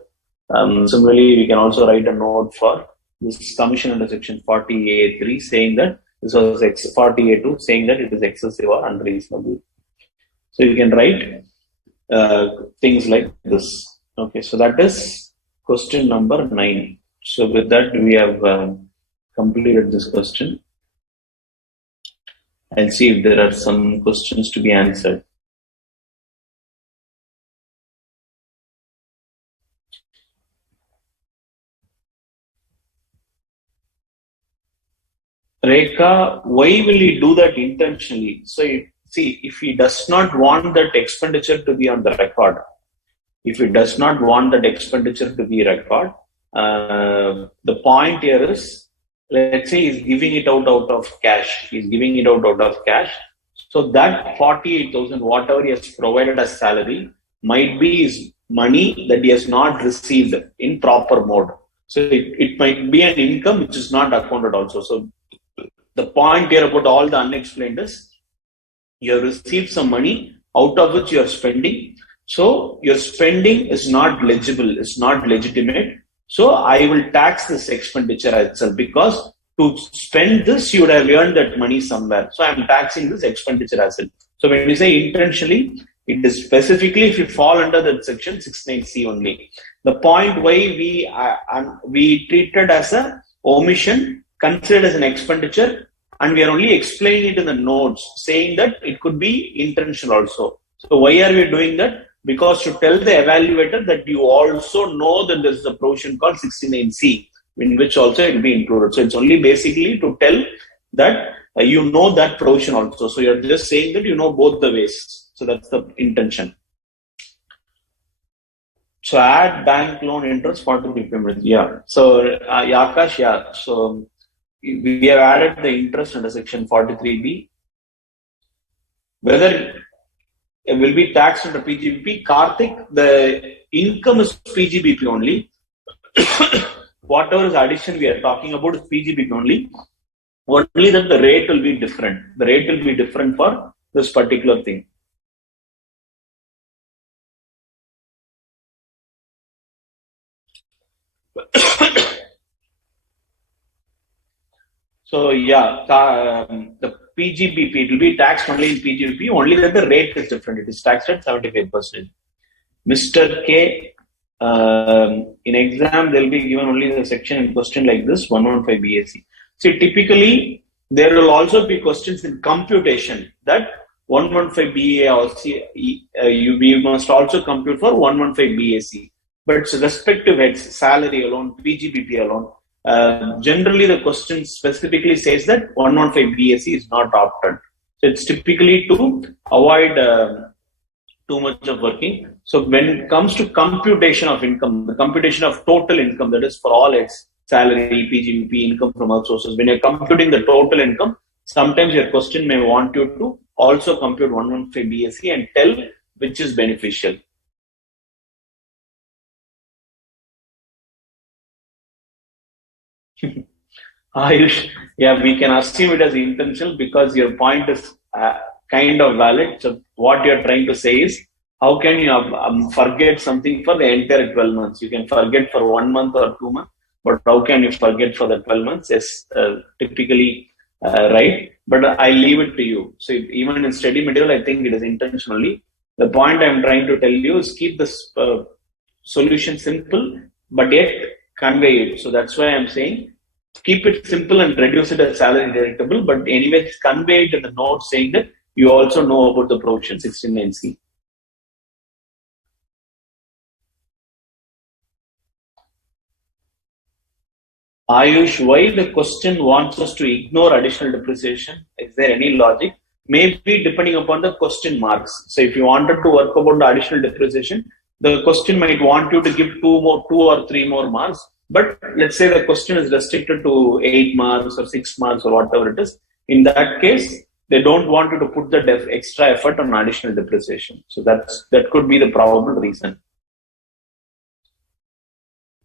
Similarly, we can also write a note for this commission under section 40A3 saying that this was 40A2 saying that it is excessive or unreasonable. So you can write things like this. Okay, so that is question number 9. So with that, we have completed this question. I'll see if there are some questions to be answered. Rekha, why will he do that intentionally? So, see, if he does not want that expenditure to be on the record, the point here is, let's say he's giving it out of cash. So that 48,000, whatever he has provided as salary, might be his money that he has not received in proper mode. So it might be an income which is not accounted also. So the point here about all the unexplained is you have received some money out of which you are spending. So your spending is not legible, it's not legitimate. So I will tax this expenditure itself because to spend this, you would have earned that money somewhere. So I'm taxing this expenditure as well. So when we say intentionally, it is specifically if you fall under that section 69C only. The point why we treated as a omission, considered as an expenditure, and we are only explaining it in the notes, saying that it could be intentional also. So why are we doing that? because to tell the evaluator that you also know that there is a provision called 69C, in which also it will be included. So it's only basically to tell that you know that provision also. So you're just saying that you know both the ways. So that's the intention. So add bank loan interest for the repayment. Yeah. So Akash, yeah. So we have added the interest under section 43B. Whether it will be taxed under PGBP, Karthik, the income is PGBP only. Whatever is addition we are talking about is PGBP only. Only that the rate will be different. The rate will be different for this particular thing. So yeah, the PGBP, it will be taxed only in PGBP, only that the rate is different. It is taxed at 75%. Mr. K, in exam, they'll be given only the section in question like this, 115 BAC. See, typically, there will also be questions in computation that 115 BA or we must also compute for 115 BAC. But respective heads, salary alone, PGBP alone, generally the question specifically says that 115 BAC is not opted. So it's typically to avoid too much of working. So when it comes to computation of income, the computation of total income, that is for all its salary, PGBP, income from other sources, when you're computing the total income, sometimes your question may want you to also compute 115 BAC and tell which is beneficial. Ayush, yeah, we can assume it as intentional because your point is kind of valid. So what you're trying to say is, how can you forget something for the entire 12 months? You can forget for 1 month or 2 months, but how can you forget for the 12 months? Yes, typically right. But I leave it to you. So even in study material, I think it is intentionally. The point I'm trying to tell you is keep this solution simple, but yet convey it. So that's why I'm saying keep it simple and reduce it as salary deductible, but anyway, it's conveyed in the note saying that you also know about the provision 69C. Ayush, why the question wants us to ignore additional depreciation? Is there any logic? Maybe depending upon the question marks. So if you wanted to work about the additional depreciation, the question might want you to give two or three more marks. But let's say the question is restricted to 8 marks or 6 marks or whatever it is. In that case, they don't want you to put the extra effort on additional depreciation. So that could be the probable reason.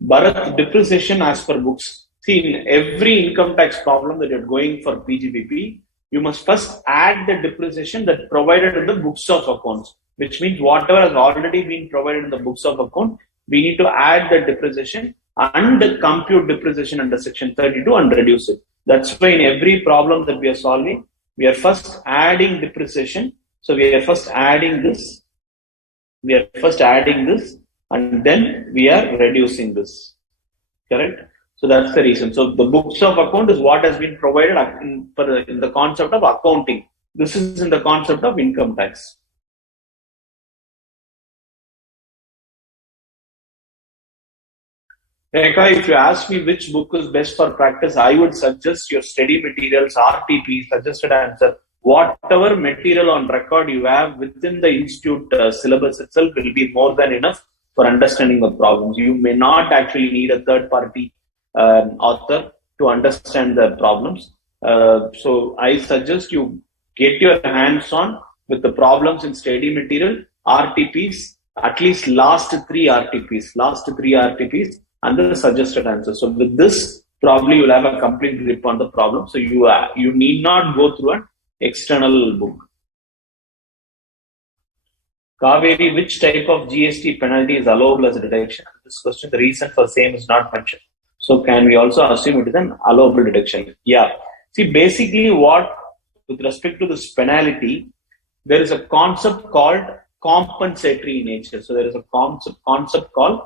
Bharat, depreciation as per books. See, in every income tax problem that you're going for PGBP, you must first add the depreciation that provided in the books of accounts, which means whatever has already been provided in the books of account, we need to add the depreciation and compute depreciation under section 32 and reduce it. That's why in every problem that we are solving, we are first adding depreciation. So we are first adding this. And then we are reducing this. Correct? So that's the reason. So the books of account is what has been provided in the concept of accounting. This is in the concept of income tax. Rekha, if you ask me which book is best for practice, I would suggest your study materials, RTP, suggested answer. Whatever material on record you have within the institute syllabus itself will be more than enough for understanding the problems. You may not actually need a third party author to understand the problems. So I suggest you get your hands on with the problems in study material, RTPs, at least last three RTPs, and the suggested answer. So with this, probably you'll have a complete grip on the problem. So you need not go through an external book. Kaveri, which type of GST penalty is allowable as a deduction? This question, the reason for same is not mentioned. So can we also assume it is an allowable deduction? Yeah. See, basically with respect to this penalty, there is a concept called compensatory nature. So there is a concept called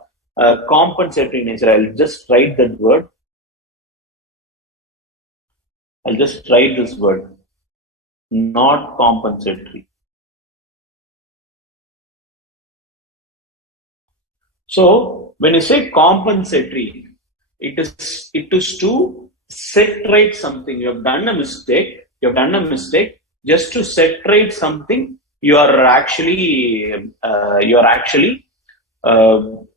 compensatory nature. I'll just write that word. I'll just write this word. Not compensatory. So when you say compensatory, it is to set right something. You have done a mistake. Just to set right something. You are actually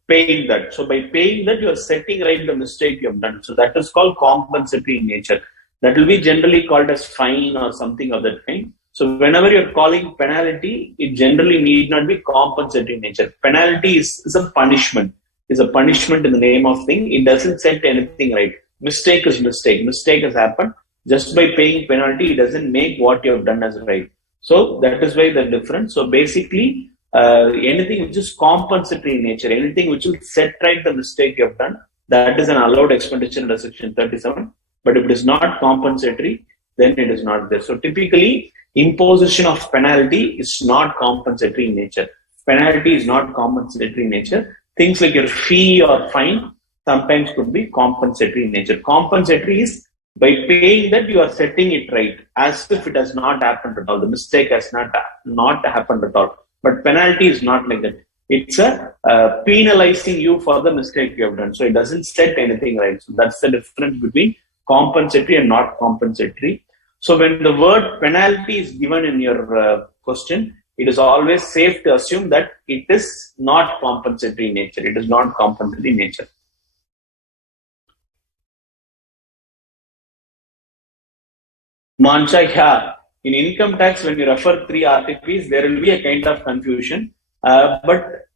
paying that. So by paying that, you are setting right the mistake you have done. So that is called compensatory in nature. That will be generally called as fine or something of that kind. So whenever you're calling penalty, it generally need not be compensatory in nature. Penalty is a punishment. Is a punishment in the name of thing. It doesn't set anything right. Mistake is mistake. Mistake has happened. Just by paying penalty, it doesn't make what you have done as right. So that is why the difference. So basically, anything which is compensatory in nature, anything which will set right the mistake you have done, that is an allowed expenditure under section 37. But if it is not compensatory, then it is not there. So typically, imposition of penalty is not compensatory in nature. Penalty is not compensatory in nature. Things like your fee or fine sometimes could be compensatory in nature. Compensatory is by paying that you are setting it right, as if it has not happened at all. The mistake has not happened at all. But penalty is not like that. It's a penalizing you for the mistake you have done. So it doesn't set anything right. So that's the difference between compensatory and not compensatory. So when the word penalty is given in your question, it is always safe to assume that it is not compensatory in nature. It is not compensatory in nature. Mancha, yeah. In income tax, when you refer three RTPs, there will be a kind of confusion. But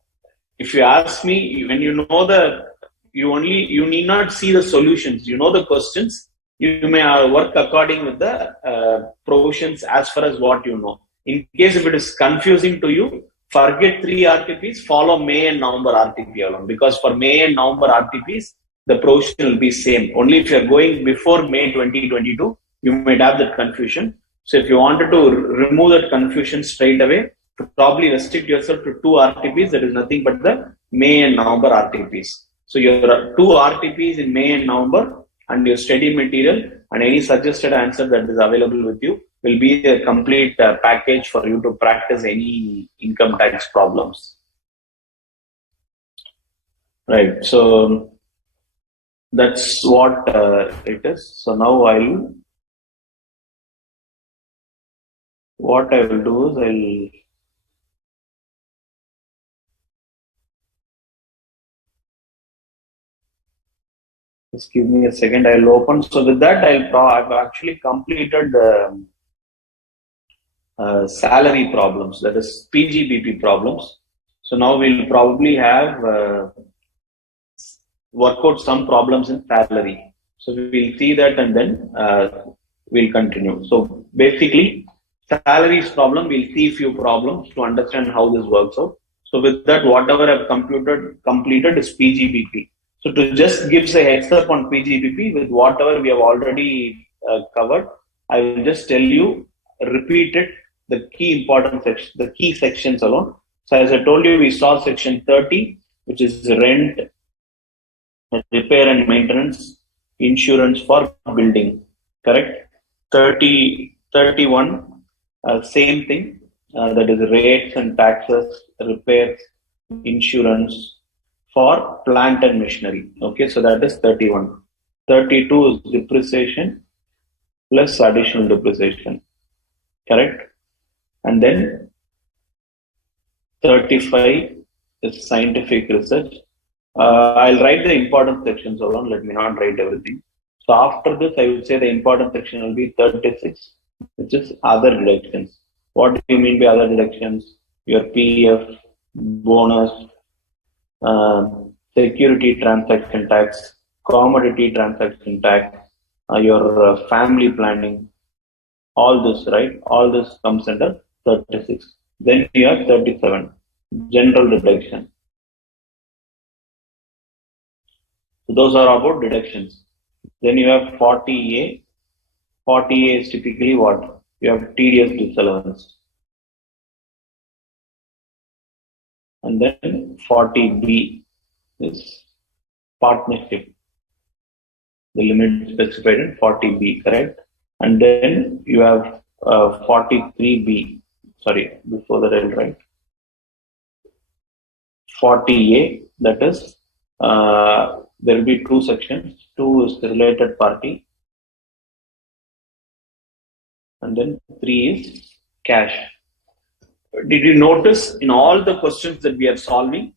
if you ask me, when you know you need not see the solutions. You know the questions. You may work according with the provisions as far as what you know. In case if it is confusing to you, forget three RTPs, follow May and November RTP alone. Because for May and November RTPs, the provision will be same. Only if you are going before May 2022, you might have that confusion. So if you wanted to remove that confusion straight away, probably restrict yourself to two RTPs. That is nothing but the May and November RTPs. So your two RTPs in May and November and your study material and any suggested answer that is available with you will be a complete package for you to practice any income tax problems. Right. So that's what it is. So now what I will do is just give me a second. I'll open. So with that, I've actually completed the salary problems. That is PGBP problems. So now we'll probably have work out some problems in salary. So we'll see that and then we'll continue. So basically, salaries problem, we'll see few problems to understand how this works out. So with that, whatever I've completed is PGBP. So to just give a heads up on PGBP with whatever we have already covered, I will just tell you, repeat it, the key important sections, the key sections alone. So as I told you, we saw section 30, which is rent, repair and maintenance, insurance for building, correct? 31, same thing, that is rates and taxes, repairs, insurance for plant and machinery. Okay, so that is 31. 32 is depreciation plus additional depreciation, correct? And then 35 is scientific research. I'll write the important sections alone. Let me not write everything. So after this, I would say the important section will be 36, which is other deductions. What do you mean by other deductions? Your PF, bonus, security transaction tax, commodity transaction tax, your family planning, all this, right? All this comes under 36. Then you have 37, general deduction. So those are about deductions. Then you have 40A. 40A is typically what? You have tedious disallowance. And then 40B is partnership. The limit specified in 40B, correct? And then you have 43B. Sorry, before that I'll write 40A, That is, there will be two sections. 2 is the related party, and then 3 is cash. Did you notice in all the questions that we are solving,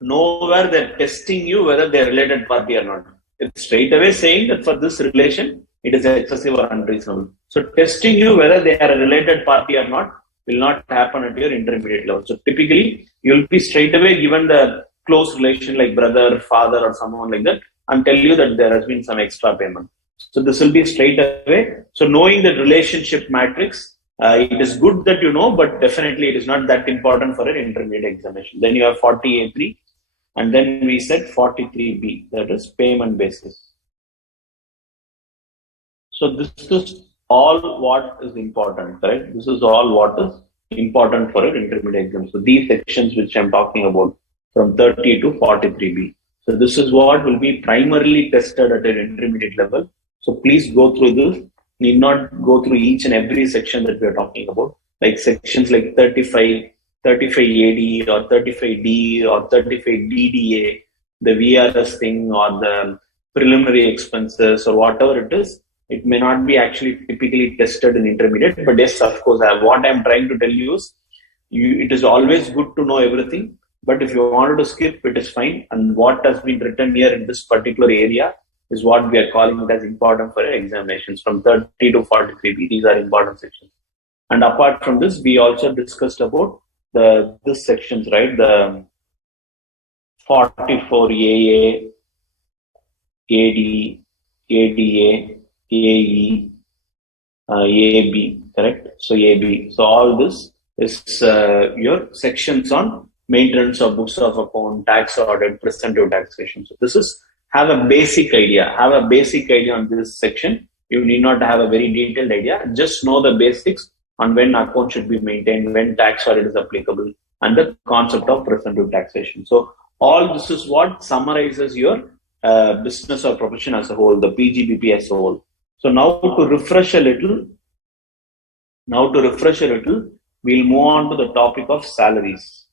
nowhere they're testing you whether they're related party or not. It's straight away saying that for this relation, it is excessive or unreasonable. So testing you whether they are a related party or not will not happen at your intermediate level. So typically, you'll be straight away given the close relation like brother, father, or someone like that, and tell you that there has been some extra payment. So this will be straight away. So knowing the relationship matrix, it is good that you know, but definitely it is not that important for an intermediate examination. Then you have 40A3, and then we said 43B, that is payment basis. So this is all what is important, correct? This is all what is important for an intermediate exam. So these sections which I'm talking about from 30 to 43B. So this is what will be primarily tested at an intermediate level. So please go through this. Need not go through each and every section that we are talking about, like sections like 35, 35AD or 35D or 35DDA, the VRS thing or the preliminary expenses or whatever it is. It may not be actually typically tested in intermediate, but yes, of course, what I'm trying to tell you is, it is always good to know everything, but if you wanted to skip, it is fine. And what has been written here in this particular area is what we are calling it as important for examinations from 30 to 43B. These are important sections. And apart from this, we also discussed about this sections, right? The 44AA, AD, ADA, AE, AB, correct? So AB. So all this is your sections on maintenance of books of account, tax audit, presumptive taxation. So this is have a basic idea. Have a basic idea on this section. You need not have a very detailed idea. Just know the basics on when account should be maintained, when tax audit is applicable, and the concept of presumptive taxation. So all this is what summarizes your business or profession as a whole, the PGBP as a whole. So now to refresh a little, we'll move on to the topic of salaries.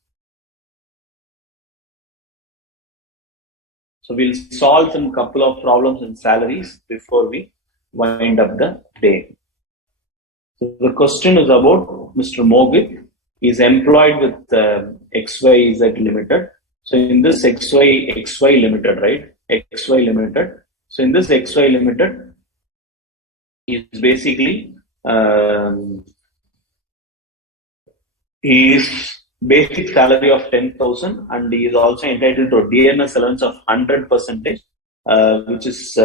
So we'll solve some couple of problems in salaries before we wind up the day. So the question is about Mr. Mogit. He is employed with XYZ Limited. So in this XY Limited, right? XY Limited. So in this XY Limited, is basically his basic salary of 10,000, and he is also entitled to a DNS allowance of 100%, which is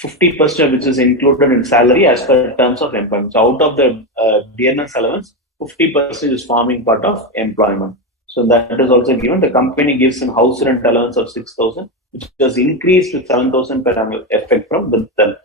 50%, which is included in salary as per terms of employment. So out of the DNS allowance, 50% is forming part of employment. So that is also given. The company gives him house rent allowance of 6,000, which has increased to 7,000 per annum effect from the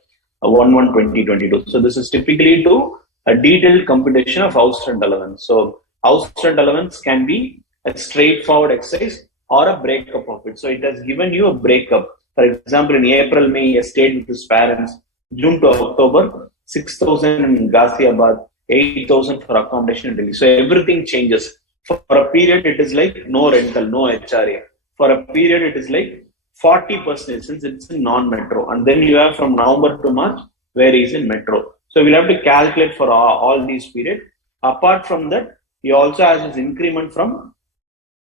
1/1/2022. So this is typically to a detailed computation of house rent allowance. So house rent allowance can be a straightforward exercise or a breakup of it. So it has given you a breakup. For example, in April, May, he stayed with his parents. June to October, 6,000 in Ghaziabad, 8,000 for accommodation in Delhi. So everything changes. For a period, it is like no rental, no HRA. For a period, it is like 40% since it's in non-metro. And then you have from November to March, where he is in metro. So we'll have to calculate for all these periods. Apart from that, he also has his increment from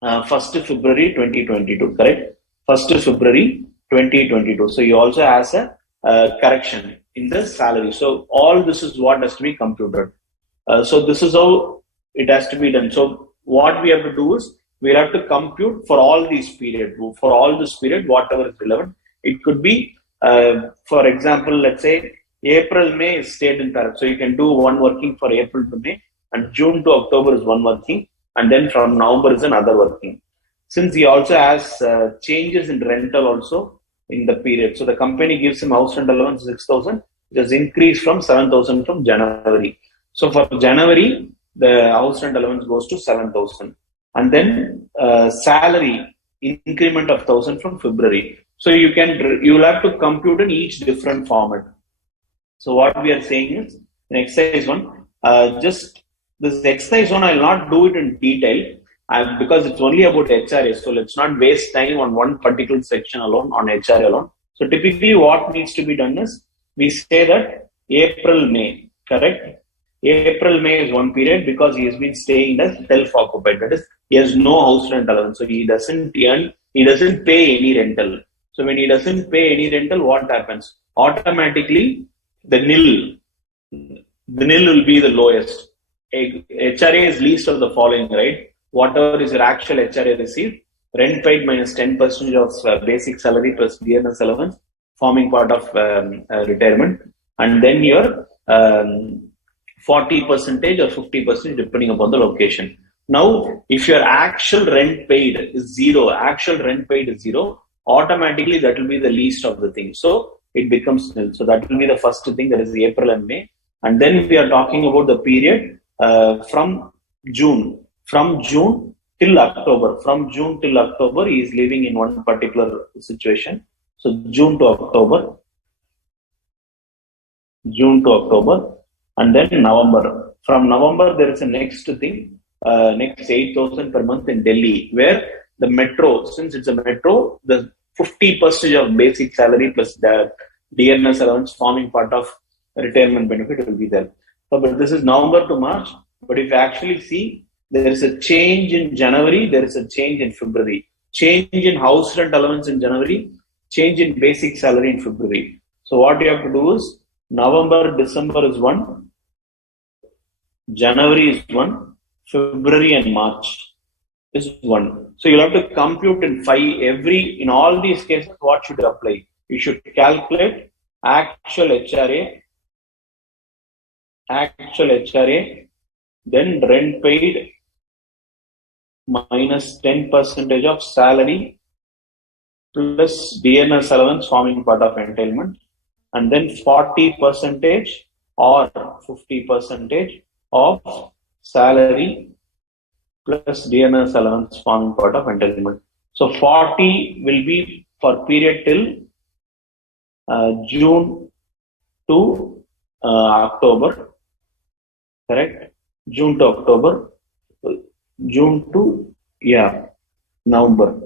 1st February 2022, correct? 1st February 2022. So he also has a correction in the salary. So all this is what has to be computed. So this is how it has to be done. So what we have to do is we'll have to compute for all these periods. For all this period, whatever is relevant. It could be, for example, let's say April, May is stayed in Paris. So you can do one working for April to May, and June to October is one working, and then from November is another working. Since he also has changes in rental also in the period. So the company gives him house rent allowance 6,000. It has increased from 7,000 from January. So for January, the house rent allowance goes to 7,000. And then salary increment of 1,000 from February. So you will have to compute in each different format. So what we are saying is in exercise 1, just this exercise 1, I will not do it in detail. because it's only about HRA, so let's not waste time on one particular section alone, on HRA alone. So typically what needs to be done is, we say that April, May, correct? April, May is one period because he has been staying as self-occupied. That is, he has no house rent allowance, so he doesn't pay any rental. So when he doesn't pay any rental, what happens? Automatically, the nil will be the lowest. HRA is least of the following, right? Whatever is your actual HRA received, rent paid minus 10% of basic salary plus dearness allowance, forming part of retirement, and then your 40% or 50% depending upon the location. Now, if your actual rent paid is zero, automatically that will be the least of the things. So it becomes nil. So that will be the first thing, that is April and May. And then we are talking about the period from June till October. From June till October, he is living in one particular situation. So June to October, and then November. From November, there is a next thing, next 8,000 per month in Delhi, where the metro, since it's a metro, the 50% of basic salary plus the dearness allowance forming part of retirement benefit will be there. So, but this is November to March. But if you actually see, there is a change in January, there is a change in February, change in house rent allowance in January, change in basic salary in February. So what you have to do is, November, December is one, January is one, February and March is one. So you'll have to compute in all these cases, what should you apply? You should calculate actual HRA, then rent paid minus 10% of salary plus dearness allowance forming part of entitlement, and then 40% or 50% of salary plus dearness allowance forming part of entitlement. So 40 will be for period till June to October, correct? June to October, June to November.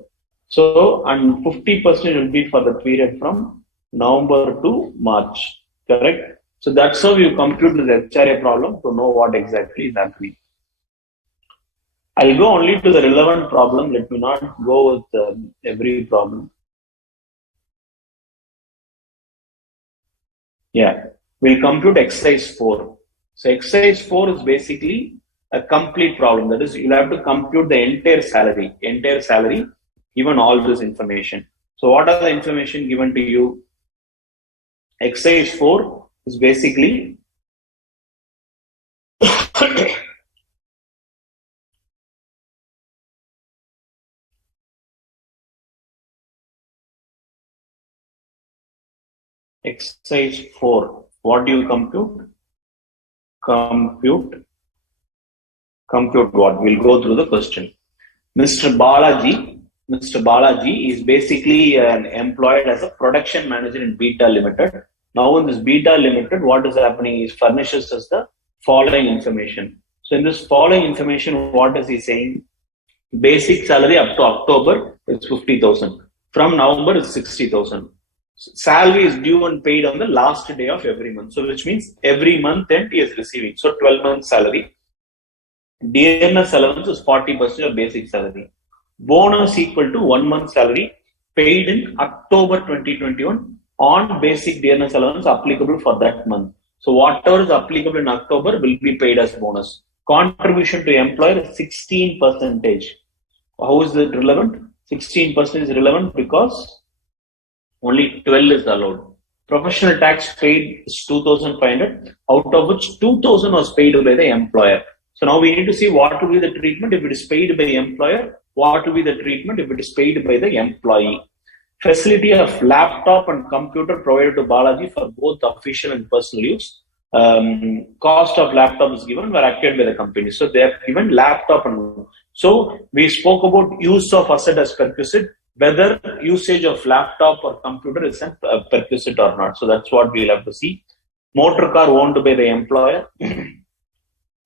So, and 50% will be for the period from November to March, correct? So that's how you compute the HRA problem to know what exactly is happening. I'll go only to the relevant problem. Let me not go with every problem. Yeah, we'll compute exercise 4. So exercise 4 is basically a complete problem. That is, you'll have to compute the entire salary, given all this information. So what are the information given to you? Exercise 4 is basically exercise 4. What do you compute? Compute what? We'll go through the question. Mr. Balaji is basically employed as a production manager in Beta Limited. Now in this Beta Limited, what is happening is furnishes us the following information. So in this following information, what is he saying? Basic salary up to October is 50,000. From November is 60,000. Salary is due and paid on the last day of every month. So which means every month end he is receiving. So 12 months salary. Dearness allowance is 40% of basic salary. Bonus equal to 1 month salary paid in October 2021 on basic dearness allowance applicable for that month. So whatever is applicable in October will be paid as bonus. Contribution to employer is 16%. How is it relevant? 16% is relevant because only 12 is allowed. Professional tax paid is 2,500, out of which 2,000 was paid by the employer. So now we need to see what will be the treatment if it is paid by the employer, what will be the treatment if it is paid by the employee. Facility of laptop and computer provided to Balaji for both official and personal use. Cost of laptop is given, were acquired by the company. So they have given laptop and so we spoke about use of asset as perquisite, whether usage of laptop or computer is a perquisite or not. So that's what we'll have to see. Motor car owned by the employer.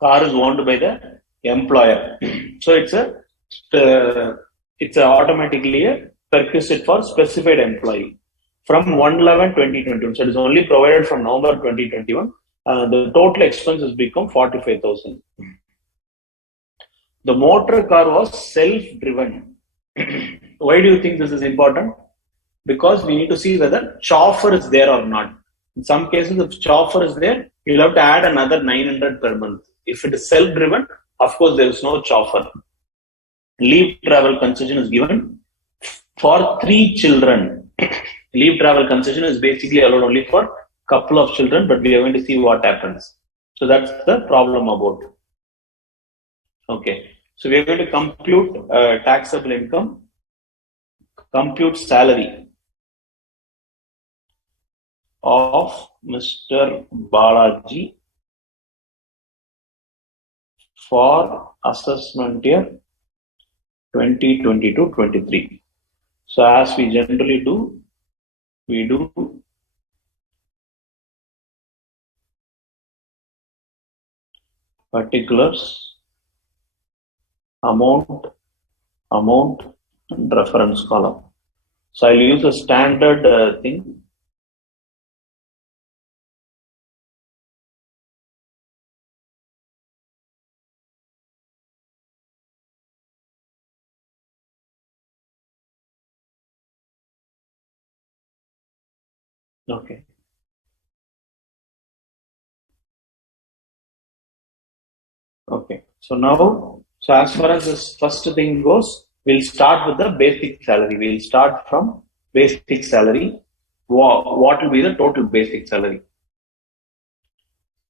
Car is owned by the employer. So it's a it's automatically a perquisite for specified employee from 1/11/2021. So it is only provided from November 2021. The total expense has become 45,000. The motor car was self-driven. Why do you think this is important? Because we need to see whether chauffeur is there or not. In some cases, if chauffeur is there, you'll have to add another 900 per month. If it is self-driven, of course, there is no chauffeur. Leave travel concession is given for 3 children. Leave travel concession is basically allowed only for couple of children, but we are going to see what happens. So that's the problem about. Okay. So we are going to compute taxable income, compute salary of Mr. Balaji for assessment year 2022-23. So as we generally do, we do particulars, amount, and reference column. So I'll use a standard thing. Okay. Okay. So now, so as far as this first thing goes, we'll start with the basic salary. We'll start from basic salary. What will be the total basic salary?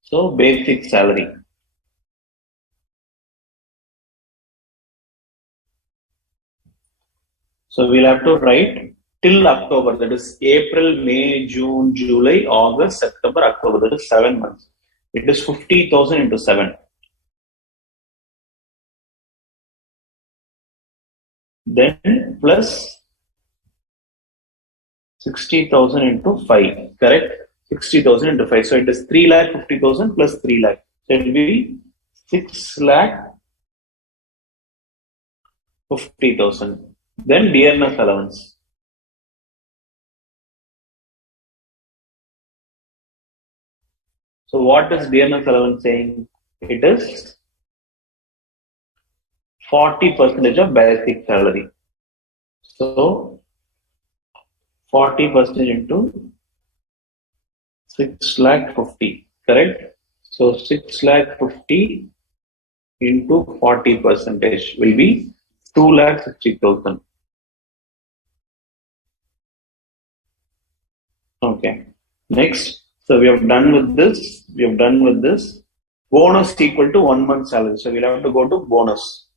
So basic salary. So we'll have to write till October, that is April, May, June, July, August, September, October, that is 7 months. It is 50,000 into 7. Then plus 60,000 into 5, correct? 60,000 into 5. So it is 3,50,000 plus 3 lakh. So it will be 6,50,000. Then dearness allowance. So what is dearness allowance saying? It is 40% of basic salary. So 40% into 6,50,000, correct? So 6,50,000 into 40% will be 2,60,000. Okay. Next, so we have done with this. Bonus equal to 1 month salary. So we'll have to go to bonus.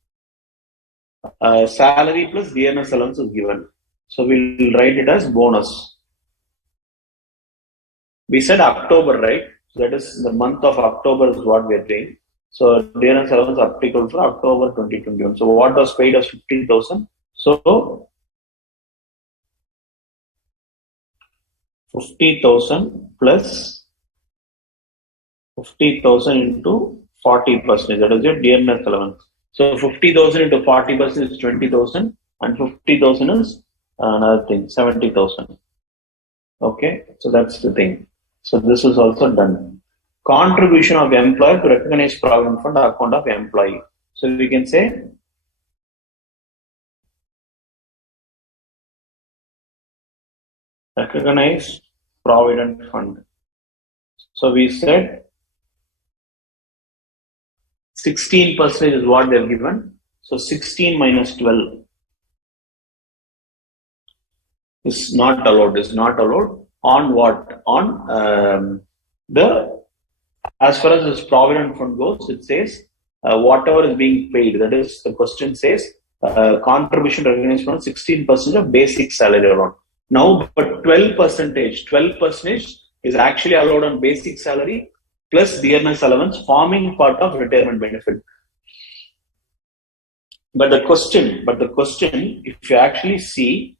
Salary plus dearness allowance is given. So we'll write it as bonus. We said October, right? So that is the month of October is what we are doing. So dearness allowance applicable for October 2021. So what was paid as 50,000? So 50,000 plus 50,000 into 40%. That is your dearness allowance. So 50,000 into 40% is 20,000, and 50,000 is another thing, 70,000. Okay, so that's the thing. So this is also done. Contribution of employer to recognize provident fund account of employee. So we can say recognize provident fund. So we said 16% is what they've given. So 16 minus 12 is not allowed. On what? On the, as far as this provident fund goes, it says whatever is being paid. That is, the question says contribution recognized from 16% of basic salary allowed. Now, but 12% is actually allowed on basic salary plus dearness allowance, forming part of retirement benefit. But the question, if you actually see,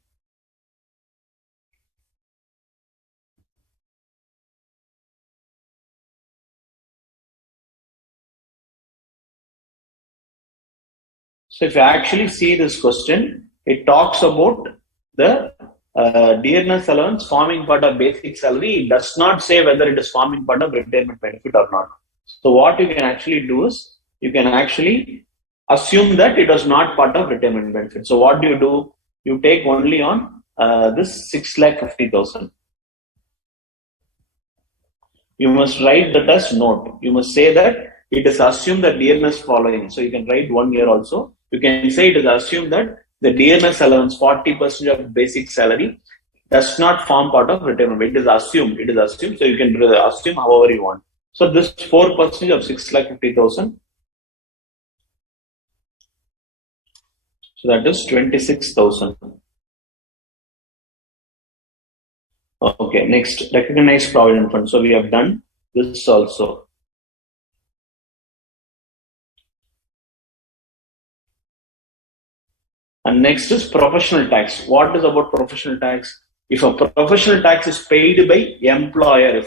So if you actually see this question, it talks about the dearness allowance forming part of basic salary. It does not say whether it is forming part of retirement benefit or not. So what you can actually do is, you can actually assume that it was not part of retirement benefit. So what do? You take only on this 6,50,000. You must write that as note. You must say that it is assumed that dearness following. So you can write 1 year also. You can say it is assumed that the dearness allowance, 40% of basic salary, does not form part of retirement. It is assumed. It is assumed. So you can assume however you want. So this 4% of 6,50,000. So that is 26,000. Okay, next, recognized provident fund. So we have done this also. And next is professional tax. What is about professional tax? If a professional tax is paid by employer,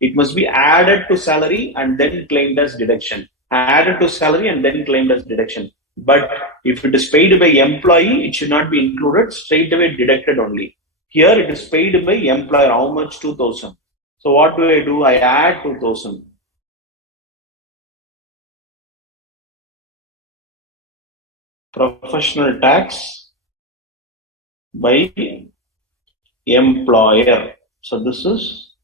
it must be added to salary and then claimed as deduction. Added to salary and then claimed as deduction. But if it is paid by employee, it should not be included, straight away deducted only. Here it is paid by employer. How much? 2,000. So what do? I add 2,000. Professional tax by employer. So this is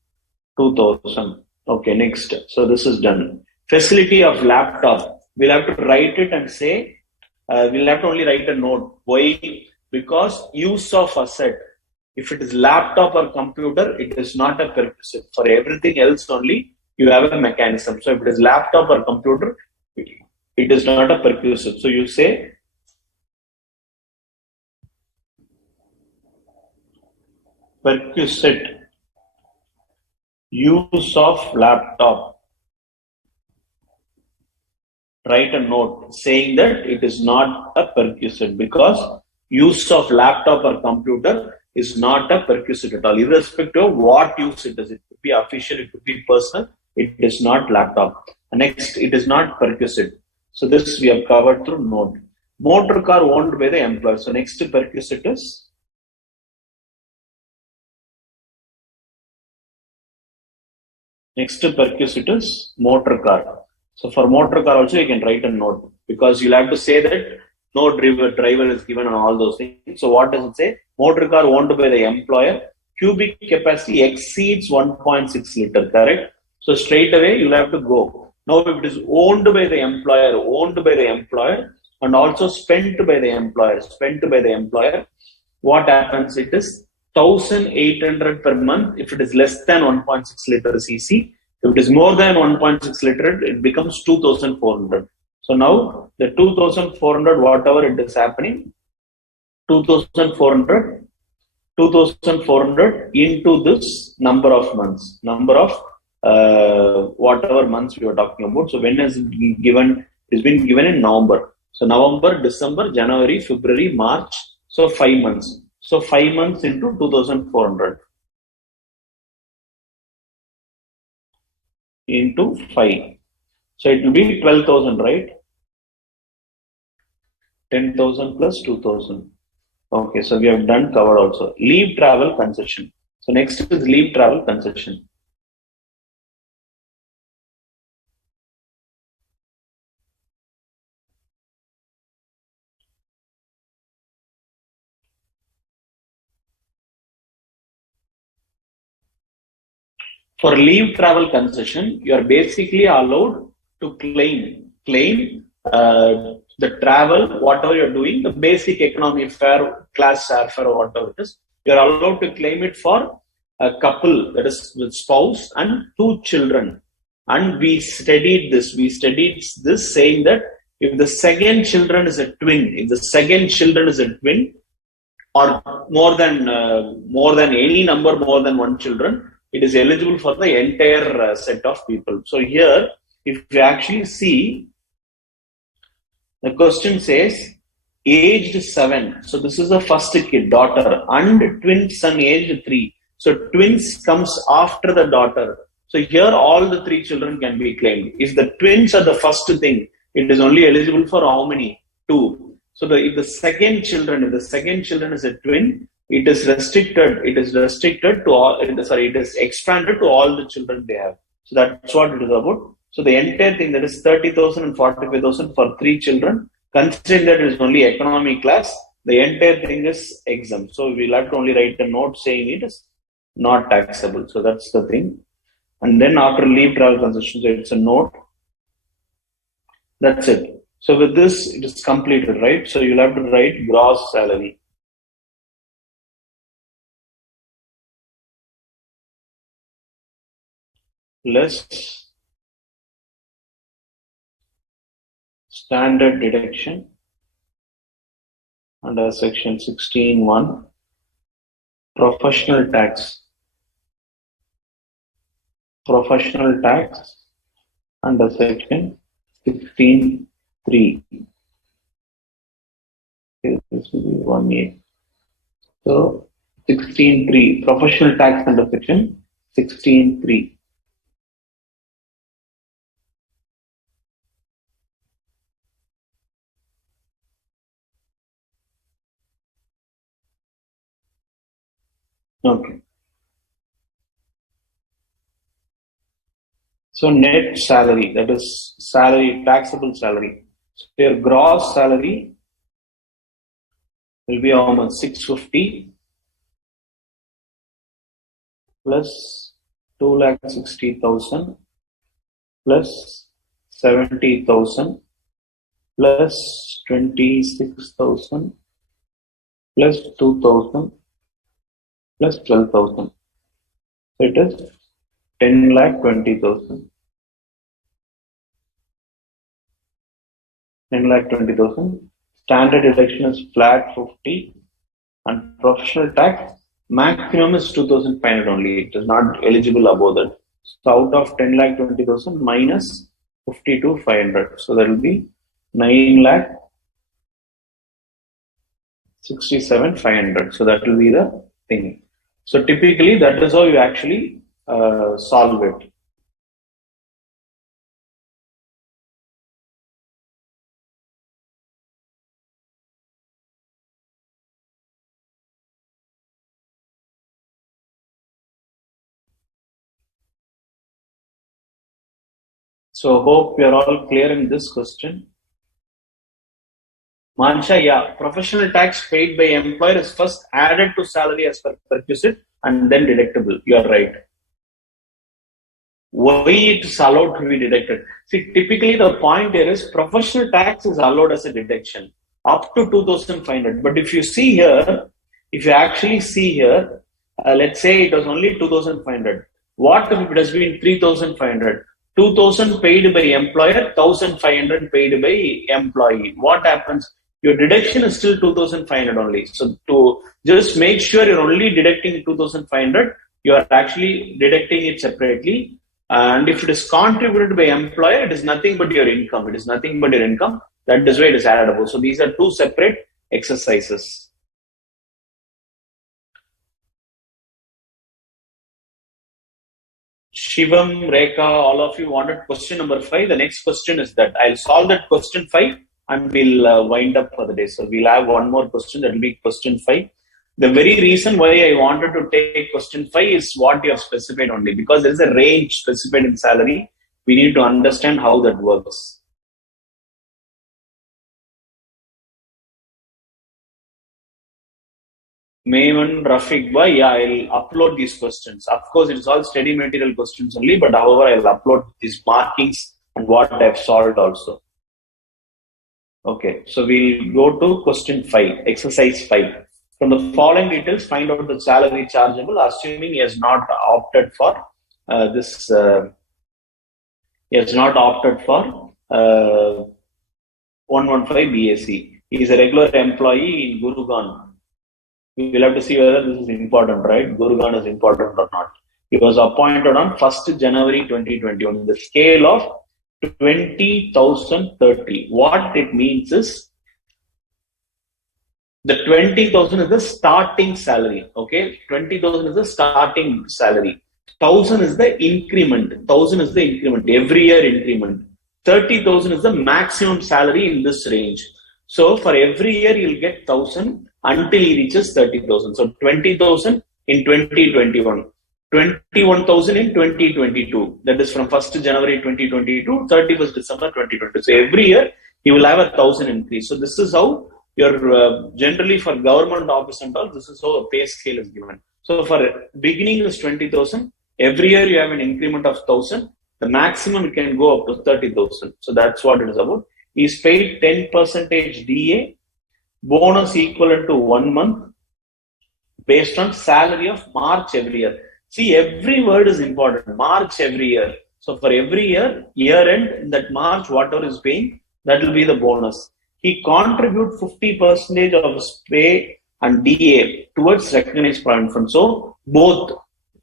2,000. Okay, next. So this is done. Facility of laptop. We'll have to write it and say, we'll have to only write a note. Why? Because use of asset. If it is laptop or computer, it is not a perquisite. For everything else only, you have a mechanism. So if it is laptop or computer, it is not a perquisite. So you say perquisite, use of laptop. Write a note saying that it is not a perquisite because use of laptop or computer is not a perquisite at all, irrespective of what use it is. It could be official, it could be personal, it is not laptop. Next, it is not perquisite. So this we have covered through note. Motor car owned by the employer. So next perquisite is motor car. So for motor car also you can write a note because you'll have to say that no driver is given and all those things. So what does it say? Motor car owned by the employer, cubic capacity exceeds 1.6 liter, correct? So straight away you'll have to go. Now if it is owned by the employer and also spent by the employer, what happens? It is 1,800 per month if it is less than 1.6 liter cc. If it is more than 1.6 liter, it becomes 2,400. So now the 2,400, whatever it is happening, 2,400 into this number of months, whatever months we are talking about. So when is it given? It's been given in November. So November, December, January, February, March. So 5 months. So 5 months into 2,400 into 5. So it will be 12,000, right? 10,000 plus 2,000. Okay, so we have done covered also. Leave travel concession. So next is leave travel concession. For leave travel concession, you are basically allowed to claim the travel, whatever you're doing, the basic economy fare, class airfare, or whatever it is. You're allowed to claim it for a couple, that is with spouse and 2 children. And we studied this saying that if the second children is a twin, or more than any number, more than 1 children, it is eligible for the entire set of people. So here, if you actually see, the question says aged 7. So this is the first kid, daughter, and twin son aged 3. So twins comes after the daughter. So here all the 3 children can be claimed. If the twins are the first thing, It is only eligible for how many? 2. So if the second children is a twin, it is restricted to all, it is expanded to all the children they have. So that's what it is about. So the entire thing, that is 30,000 and 45,000 for 3 children, considering that it is only economy class, the entire thing is exempt. So we'll have to only write a note saying it is not taxable. So that's the thing. And then after leave travel concessions, it's a note. That's it. So with this, it is completed, right? So you'll have to write gross salary. Less standard deduction under section 16(1), professional tax under section 16(3). This will be 1A. So 16(3), professional tax under section 16(3). Okay. So net salary, that is salary, taxable salary. So your gross salary will be how much? 650 plus 2,60,000 plus 70,000 plus 26,000 plus 2,000 plus 12,000. So it is 10,20,000. 10,20,000. Standard deduction is flat 50, and professional tax maximum is 2,500 only. It is not eligible above that. So out of 10,20,000 minus 52,500. So that will be 9,67,500. So that will be the thing. So typically that is how you actually solve it. So hope we are all clear in this question. Mansha, yeah, professional tax paid by employer is first added to salary as per perquisite and then deductible. You are right. Why it is allowed to be deducted? See, typically the point here is professional tax is allowed as a deduction up to 2,500. But if you see here, if you actually see here, let's say it was only 2,500. What if it has been 3,500? 2,000 paid by employer, 1,500 paid by employee. What happens? Your deduction is still 2,500 only. So to just make sure you're only deducting 2,500, you are actually deducting it separately. And if it is contributed by employer, it is nothing but your income. It is nothing but your income. That is why it is addable. So these are two separate exercises. Shivam, Rekha, all of you wanted question number 5. The next question is that I'll solve that question 5 and we'll wind up for the day. So we'll have one more question, that will be question 5. The very reason why I wanted to take question 5 is what you have specified only, because there is a range specified in salary. We need to understand how that works. Mayman, Rafiq Bhai, yeah, I'll upload these questions. Of course, it's all study material questions only, but however, I'll upload these markings and what I've solved also. Okay, so we'll go to question 5, exercise 5. From the following details, find out the salary chargeable, assuming he has not opted for 115 BAC. He is a regular employee in Gurugram. We will have to see whether this is important, right? Gurugram is important or not. He was appointed on 1st January 2021 in the scale of 20,030. What it means is, the 20,000 is the starting salary. Okay, 20,000 is the starting salary. 1,000 is the increment. 1,000 is the increment. Every year increment. 30,000 is the maximum salary in this range. So for every year, you'll get 1,000 until he reaches 30,000. So 20,000 in 2021, 21,000 in 2022. That is from 1st January 2022, 31st December 2020. So every year, he will have 1,000 increase. So this is how your generally for government office and all, this is how a pay scale is given. So for beginning is 20,000. Every year you have an increment of 1,000. The maximum it can go up to 30,000. So that's what it is about. He's paid 10% DA, bonus equivalent to 1 month based on salary of March every year. See, every word is important. March every year. So for every year, year end, that March, whatever is paying, that will be the bonus. He contribute 50% of his pay and DA towards recognized provident fund. So both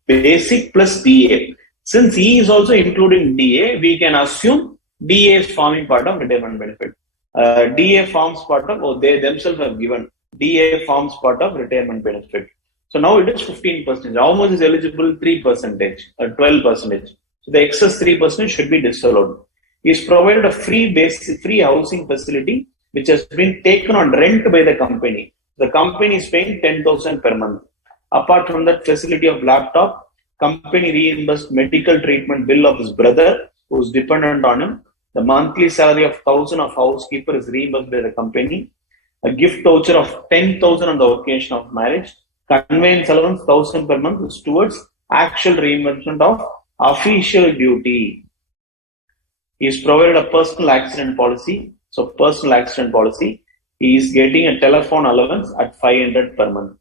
basic plus DA. Since he is also including DA, we can assume DA is forming part of retirement benefit. DA forms part of, they themselves have given, DA forms part of retirement benefit. So now it is 15%. How much is eligible? 3% or 12%. So the excess 3% should be disallowed. He is provided a free housing facility which has been taken on rent by the company. The company is paying 10,000 per month. Apart from that facility of laptop, company reimbursed medical treatment bill of his brother who is dependent on him. The monthly salary of 1,000 of housekeeper is reimbursed by the company. A gift voucher of 10,000 on the occasion of marriage. Conveyance allowance 1,000 per month is towards actual reimbursement of official duty. He is provided a personal accident policy. So personal accident policy, he is getting a telephone allowance at 500 per month.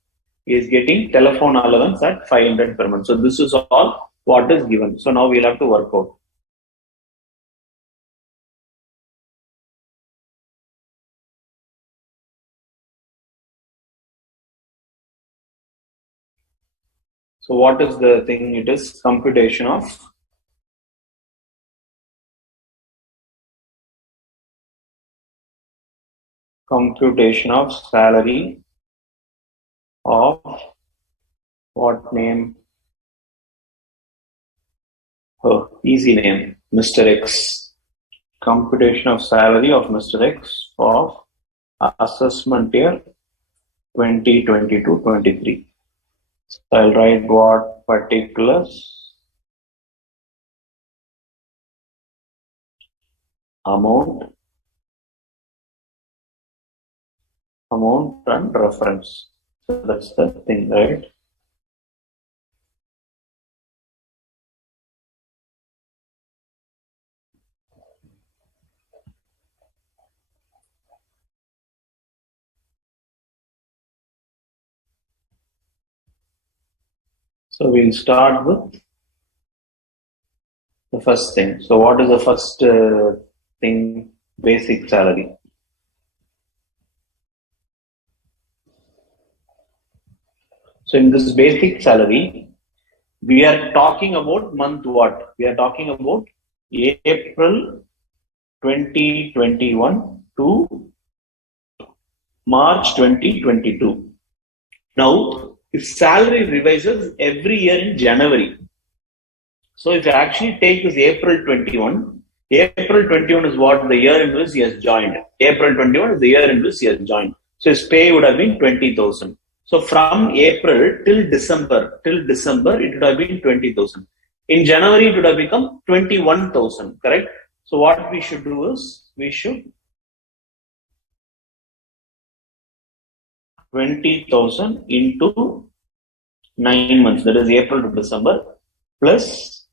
He is getting telephone allowance at 500 per month. So this is all what is given. So now we'll have to work out. So what is the thing? It is computation of salary of what name? Oh, easy name, Mr. X. Computation of salary of Mr. X of assessment year 2022-23. So I'll write what particulars, amount and reference. So that's the thing, right? So we'll start with the first thing. So what is the first thing? Basic salary. So in this basic salary, we are talking about month what? We are talking about April 2021 to March 2022. Now, if salary revises every year in January. So if you actually take this April 21 is what the year in which he has joined. April 21 is the year in which he has joined. So his pay would have been 20,000. So from April till December, it would have been 20,000. In January, it would have become 21,000, correct? So what we should do is, we should 20,000 into 9 months, that is April to December, plus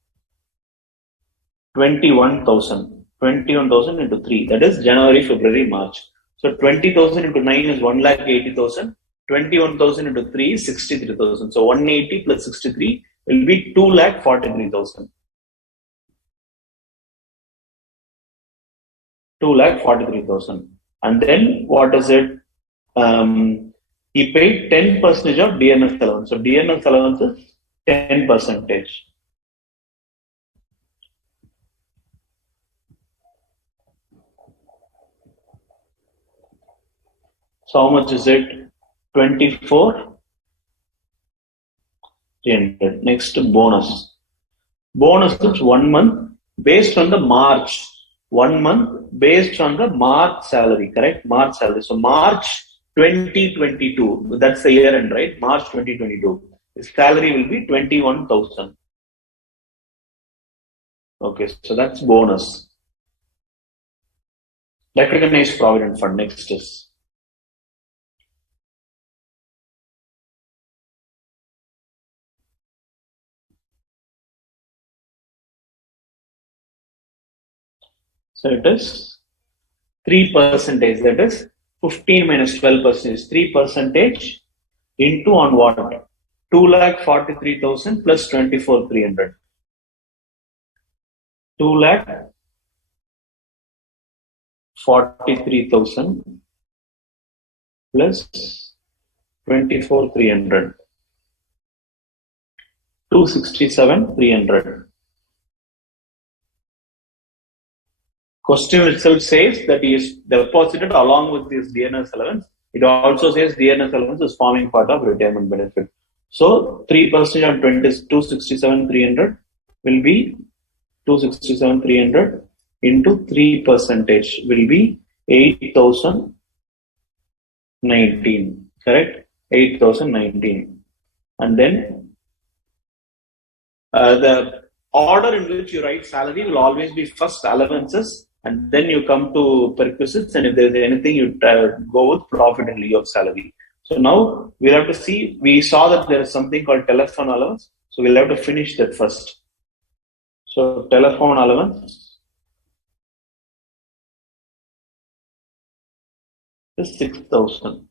21,000. 21,000 into 3, that is January, February, March. So 20,000 into 9 is 1,80,000. 21,000 into 3 is 63,000. So 180 plus 63 will be 2,43,000. 2,43,000. And then what is it? He paid 10% of DNS allowance. So DNS allowance is 10%. So how much is it? 24,300. Next, bonus. Bonus is 1 month based on the March. 1 month based on the March salary, correct? March salary. So March 2022, that's the year end, right? March 2022. His salary will be 21,000. Okay, so that's bonus. Recognized provident fund. Next is. So it is 3%. That is 15 minus 12% is 3% into on what? 2,43,000 plus 24,300. 2,43,000 plus 24,300. 267,300. Question itself says that he is deposited along with his DNS allowance. It also says DNS allowance is forming part of retirement benefit. So 3% on 267,300 will be 267,300 into 3% will be 8,019. Correct? 8,019. And then the order in which you write salary will always be first allowances, and then you come to perquisites, and if there is anything, you go with profit in lieu of salary. So now we'll have to see, we saw that there is something called telephone allowance, so we'll have to finish that first. So telephone allowance is 6,000.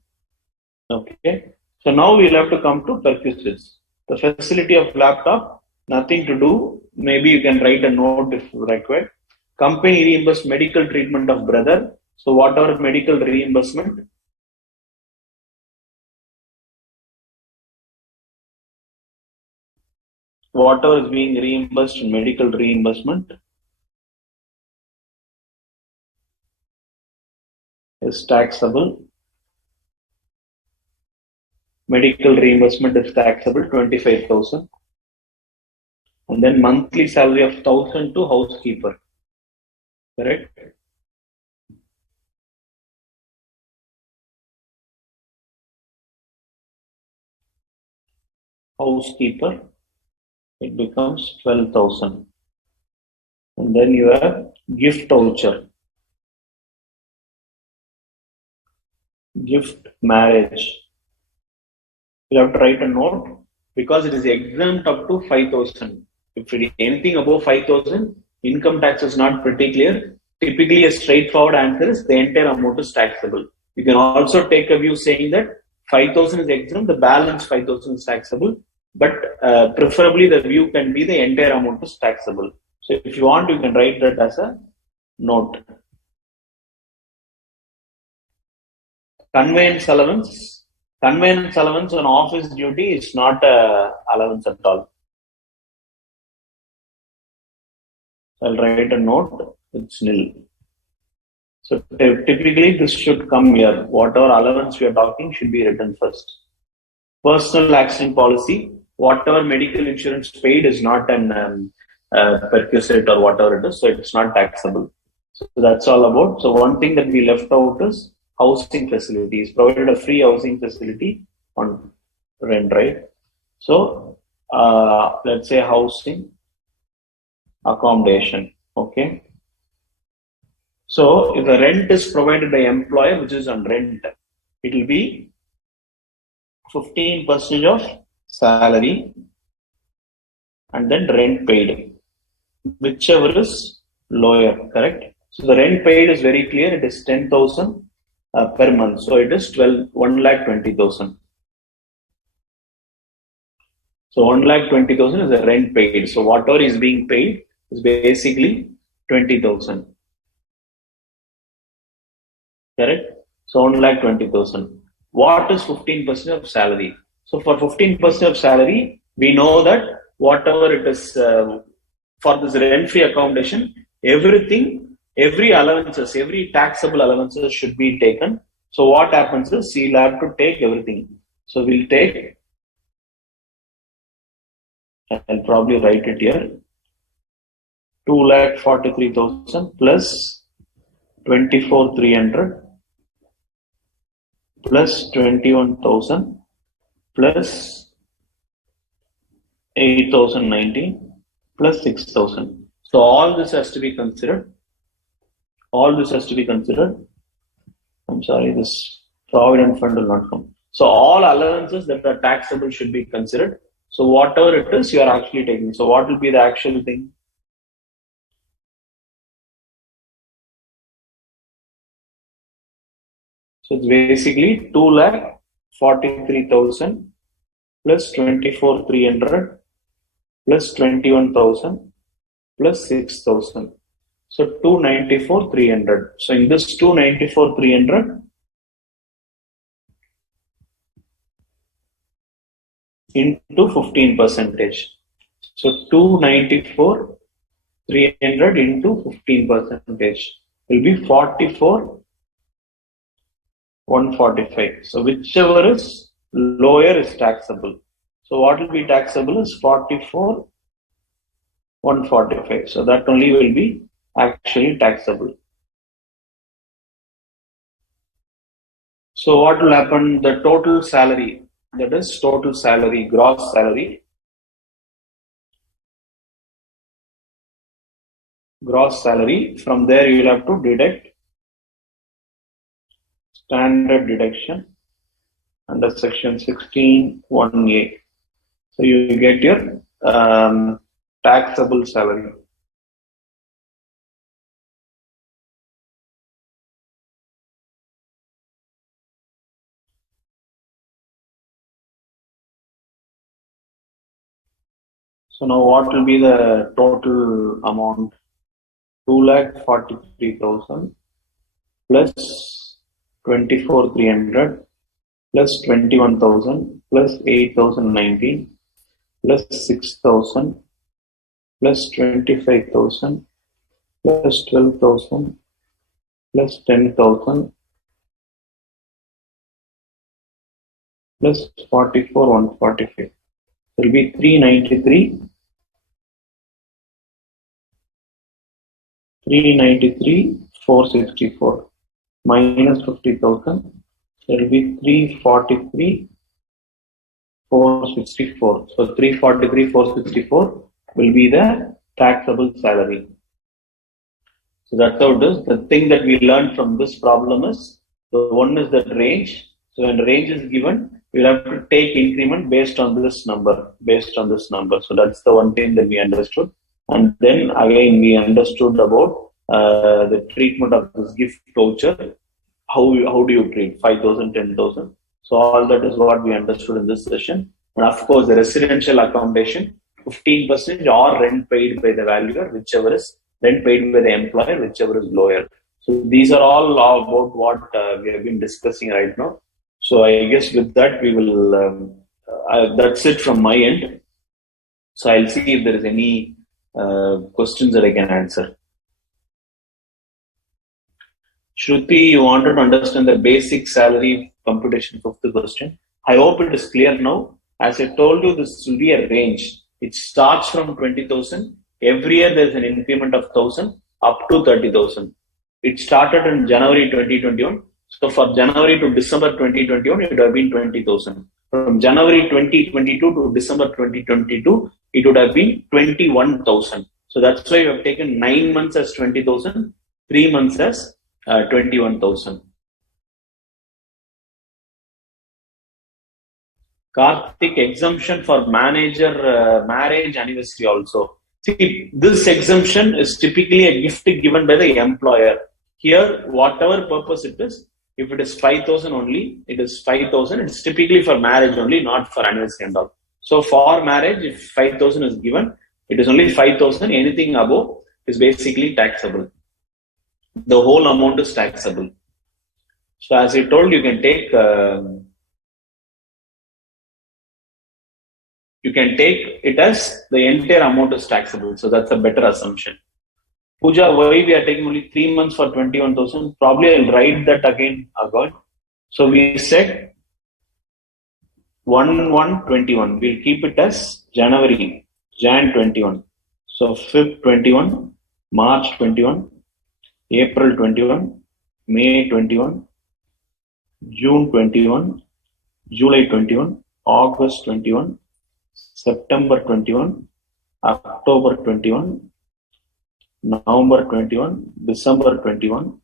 Okay. So now we'll have to come to perquisites. The facility of laptop, nothing to do. Maybe you can write a note if required. Company reimburse medical treatment of brother. So whatever medical reimbursement, whatever is being reimbursed in medical reimbursement is taxable. Medical reimbursement is taxable, 25,000. And then monthly salary of 1,000 to housekeeper. Correct? Housekeeper, it becomes 12,000. And then you have gift voucher. Gift marriage. You have to write a note because it is exempt up to 5,000. If it is anything above 5,000, income tax is not pretty clear. Typically, a straightforward answer is the entire amount is taxable. You can also take a view saying that 5,000 is exempt, the balance 5,000 is taxable, but preferably the view can be the entire amount is taxable. So if you want, you can write that as a note. Conveyance allowance. Conveyance allowance on office duty is not a allowance at all. I'll write a note, it's nil. So typically this should come here. Whatever allowance we are talking should be written first. Personal accident policy, whatever medical insurance paid is not an perquisite or whatever it is, so it's not taxable. So that's all about. So one thing that we left out is housing facilities, provided a free housing facility on rent, right? So let's say housing accommodation, okay? So if the rent is provided by employer, which is on rent, it will be 15% of salary and then rent paid, whichever is lower, correct? So the rent paid is very clear, it is 10,000 per month. So it is 1,20,000. So 1,20,000 is the rent paid. So whatever is being paid is basically 20,000. Correct? So 1,20,000. What is 15% of salary? So for 15% of salary, we know that whatever it is for this rent-free accommodation, every allowances, every taxable allowances should be taken. So what happens is we'll have to take everything. So we'll take, I'll probably write it here, 2,43,000 plus 24,300 plus 21,000 plus 8,019 plus 6,000. So all this has to be considered. All this has to be considered. I'm sorry, this provident fund will not come. So all allowances that are taxable should be considered. So whatever it is, you are actually taking. So what will be the actual thing? So it's basically 2,43,000 plus 24,300 plus 21,000 plus 6,000. So 294,300. So in this 294,300 into 15 percentage. So 294,300 into 15 percentage will be 44,145. So whichever is lower is taxable. So what will be taxable is 44,145. So that only will be actually taxable. So what will happen? The total salary, that is total salary, gross salary. Gross salary, from there you will have to deduct standard deduction under section 16(1)(a). So you will get your taxable salary. So now what will be the total amount? 2,43,000 plus 24,300 plus 21,000 plus 8,019 plus 6,000 plus 25,000 plus 12,000 plus 10,000 plus 44,145. It will be 393,464 minus 50,000. It will be 343,464. So 343,464 will be the taxable salary. So that's how it is. The thing that we learned from this problem is, the one is the range. So when range is given, we'll have to take increment based on this number, So that's the one thing that we understood. And then again, we understood about the treatment of this gift voucher. How do you treat 5,000, 10,000? So all that is what we understood in this session. And of course, the residential accommodation, 15% or rent paid by the valuer, whichever is rent paid by the employer, whichever is lower. So these are all about what we have been discussing right now. So I guess with that we will. That's it from my end. So I'll see if there is any questions that I can answer. Shruti, you wanted to understand the basic salary computation of the question. I hope it is clear now. As I told you, this will be a range. It starts from 20,000. Every year there is an increment of 1,000 up to 30,000. It started in January 2021. So for January to December 2021, it would have been 20,000. From January 2022 to December 2022, it would have been 21,000. So that's why we have taken 9 months as 20,000, 3 months as 21,000. Karthik, exemption for manager marriage anniversary also. See, this exemption is typically a gift given by the employer. Here, whatever purpose it is, if it is 5,000 only, it is 5,000. It's typically for marriage only, not for anniversary and all. So for marriage, if 5,000 is given, it is only 5,000. Anything above is basically taxable. The whole amount is taxable. So as I told, you can take it as the entire amount is taxable. So that's a better assumption. Pooja, why we are taking only 3 months for 21,000? Probably I'll write that again. So we said 1/1/21. We'll keep it as Jan 21. So 5th 21, March 21, April 21, May 21, June 21, July 21, August 21, September 21, October 21, November 21, December 21,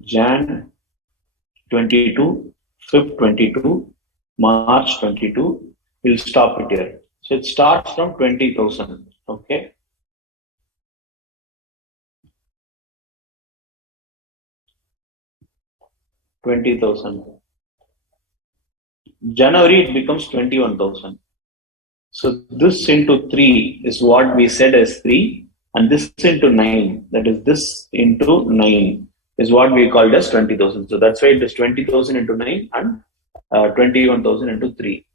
Jan 22, Feb 22, March 22. We'll stop it here. So it starts from 20,000. Okay. $20,000. January it becomes 21,000. So this into 3 is what we said as 3, and this into 9, that is this into 9 is what we called as 20,000. So that's why it is 20,000 into 9 and 21,000 into 3.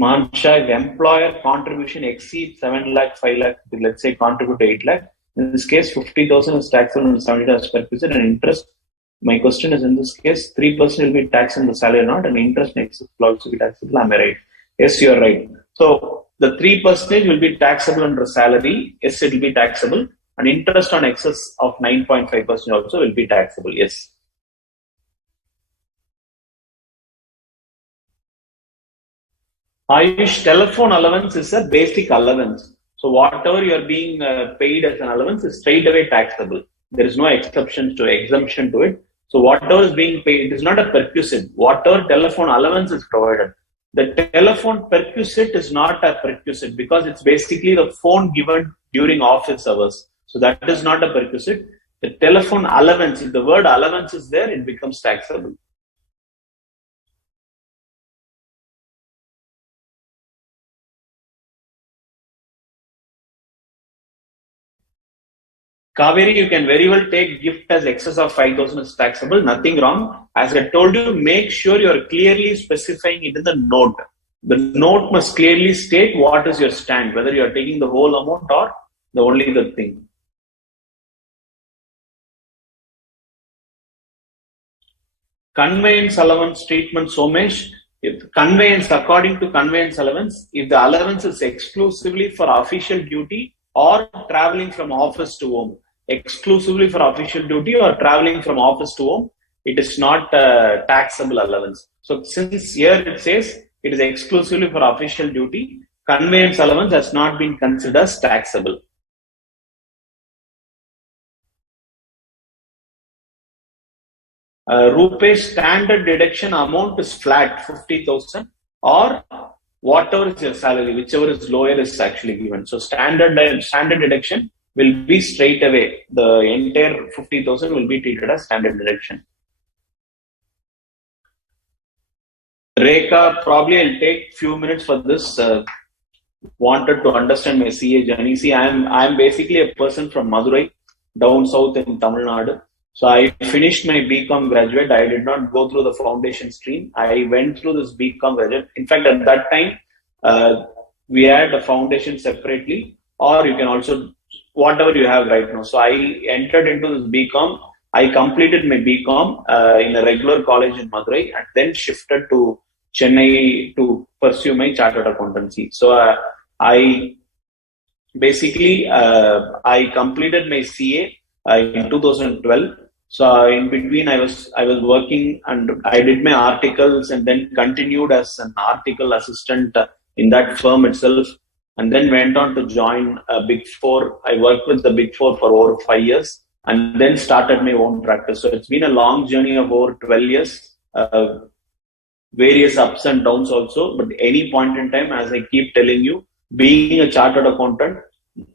Mansha, if employer contribution exceeds 7 lakh, 5 lakh, let's say contribute 8 lakh, in this case 50,000 is taxable and 70 as per percent, and interest. My question is, in this case, 3% will be taxed on the salary or not, and interest next will also be taxable. Am I right? Yes, you are right. So the 3% will be taxable under salary. Yes, it will be taxable, and interest on excess of 9.5% also will be taxable. Yes. Ayush, telephone allowance is a basic allowance. So whatever you are being paid as an allowance is straight away taxable. There is no exemption to it. So whatever is being paid, it is not a perquisite. Whatever telephone allowance is provided, the telephone perquisite is not a perquisite because it's basically the phone given during office hours. So that is not a perquisite. The telephone allowance, if the word allowance is there, it becomes taxable. Kaveri, you can very well take gift as excess of 5,000 is taxable, nothing wrong. As I told you, make sure you are clearly specifying it in the note. The note must clearly state what is your stand, whether you are taking the whole amount or only the thing. Conveyance allowance treatment, Somesh. If conveyance, according to conveyance allowance, if the allowance is exclusively for official duty or traveling from office to home, exclusively for official duty or traveling from office to home, it is not taxable allowance. So since here it says it is exclusively for official duty, conveyance allowance has not been considered as taxable. Rupees standard deduction amount is flat, 50,000, or whatever is your salary, whichever is lower is actually given. So standard deduction will be straight away. The entire 50,000 will be treated as standard deduction. Rekha, probably I'll take few minutes for this. Wanted to understand my CA journey. See, I'm basically a person from Madurai, down south in Tamil Nadu. So I finished my BCom graduate. I did not go through the foundation stream. I went through this BCom graduate. In fact, at that time, we had a foundation separately, or you can also, whatever you have right now. So I entered into this BCom. I completed my BCom in a regular college in Madurai, and then shifted to Chennai to pursue my chartered accountancy. So I completed my CA in 2012. So in between, I was working and I did my articles and then continued as an article assistant in that firm itself, and then went on to join Big Four. I worked with the Big Four for over 5 years and then started my own practice. So it's been a long journey of over 12 years, various ups and downs also. But any point in time, as I keep telling you, being a chartered accountant,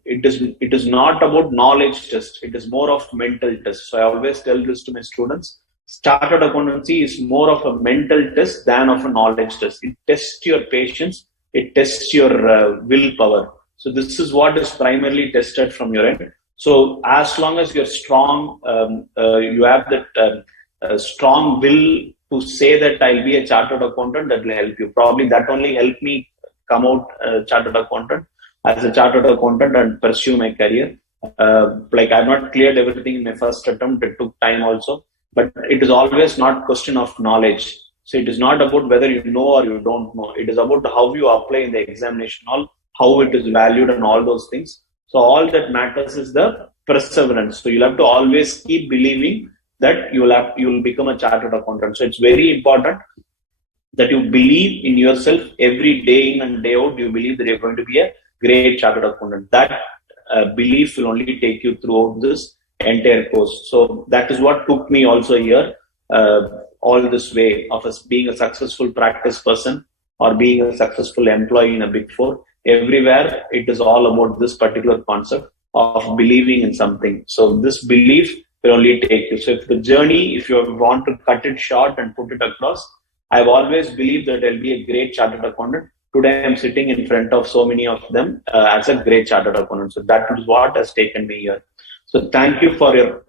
it is not about knowledge test. It is more of mental test. So I always tell this to my students. Chartered accountancy is more of a mental test than of a knowledge test. It tests your patience. It tests your willpower. So this is what is primarily tested from your end. So as long as you're strong, you have that strong will to say that I'll be a chartered accountant, that will help you. Probably that only helped me come out chartered accountant. As a chartered accountant and pursue my career. Like I've not cleared everything in my first attempt. It took time also, but it is always not question of knowledge. So it is not about whether you know or you don't know. It is about how you apply in the examination hall, how it is valued and all those things. So all that matters is the perseverance. So you'll have to always keep believing that you will become a chartered accountant. So it's very important that you believe in yourself every day in and day out. You believe that you're going to be a great chartered accountant. That belief will only take you throughout this entire course. So that is what took me also here all this way of us being a successful practice person or being a successful employee in a Big Four. Everywhere it is all about this particular concept of believing in something. So this belief will only take you. So if the journey, if you want to cut it short and put it across, I've always believed that I'll be a great chartered accountant. Today I'm sitting in front of so many of them as a great chartered accountant. So that is what has taken me here. So thank you for your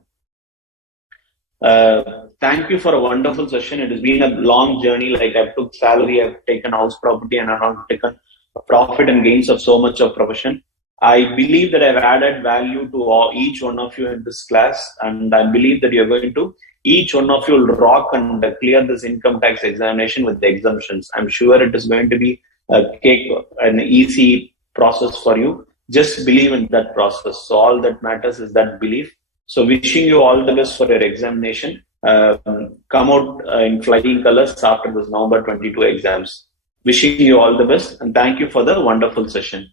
thank you for a wonderful session. It has been a long journey. Like I've took salary, I've taken house property, and I've taken profit and gains of so much of profession. I believe that I've added value to each one of you in this class, and I believe that you're going to, each one of you will rock and clear this income tax examination with the exemptions. I'm sure it is going to be an easy process for you. Just believe in that process. So all that matters is that belief. So wishing you all the best for your examination. Come out in flying colors after this November 22 exams. Wishing you all the best, and thank you for the wonderful session.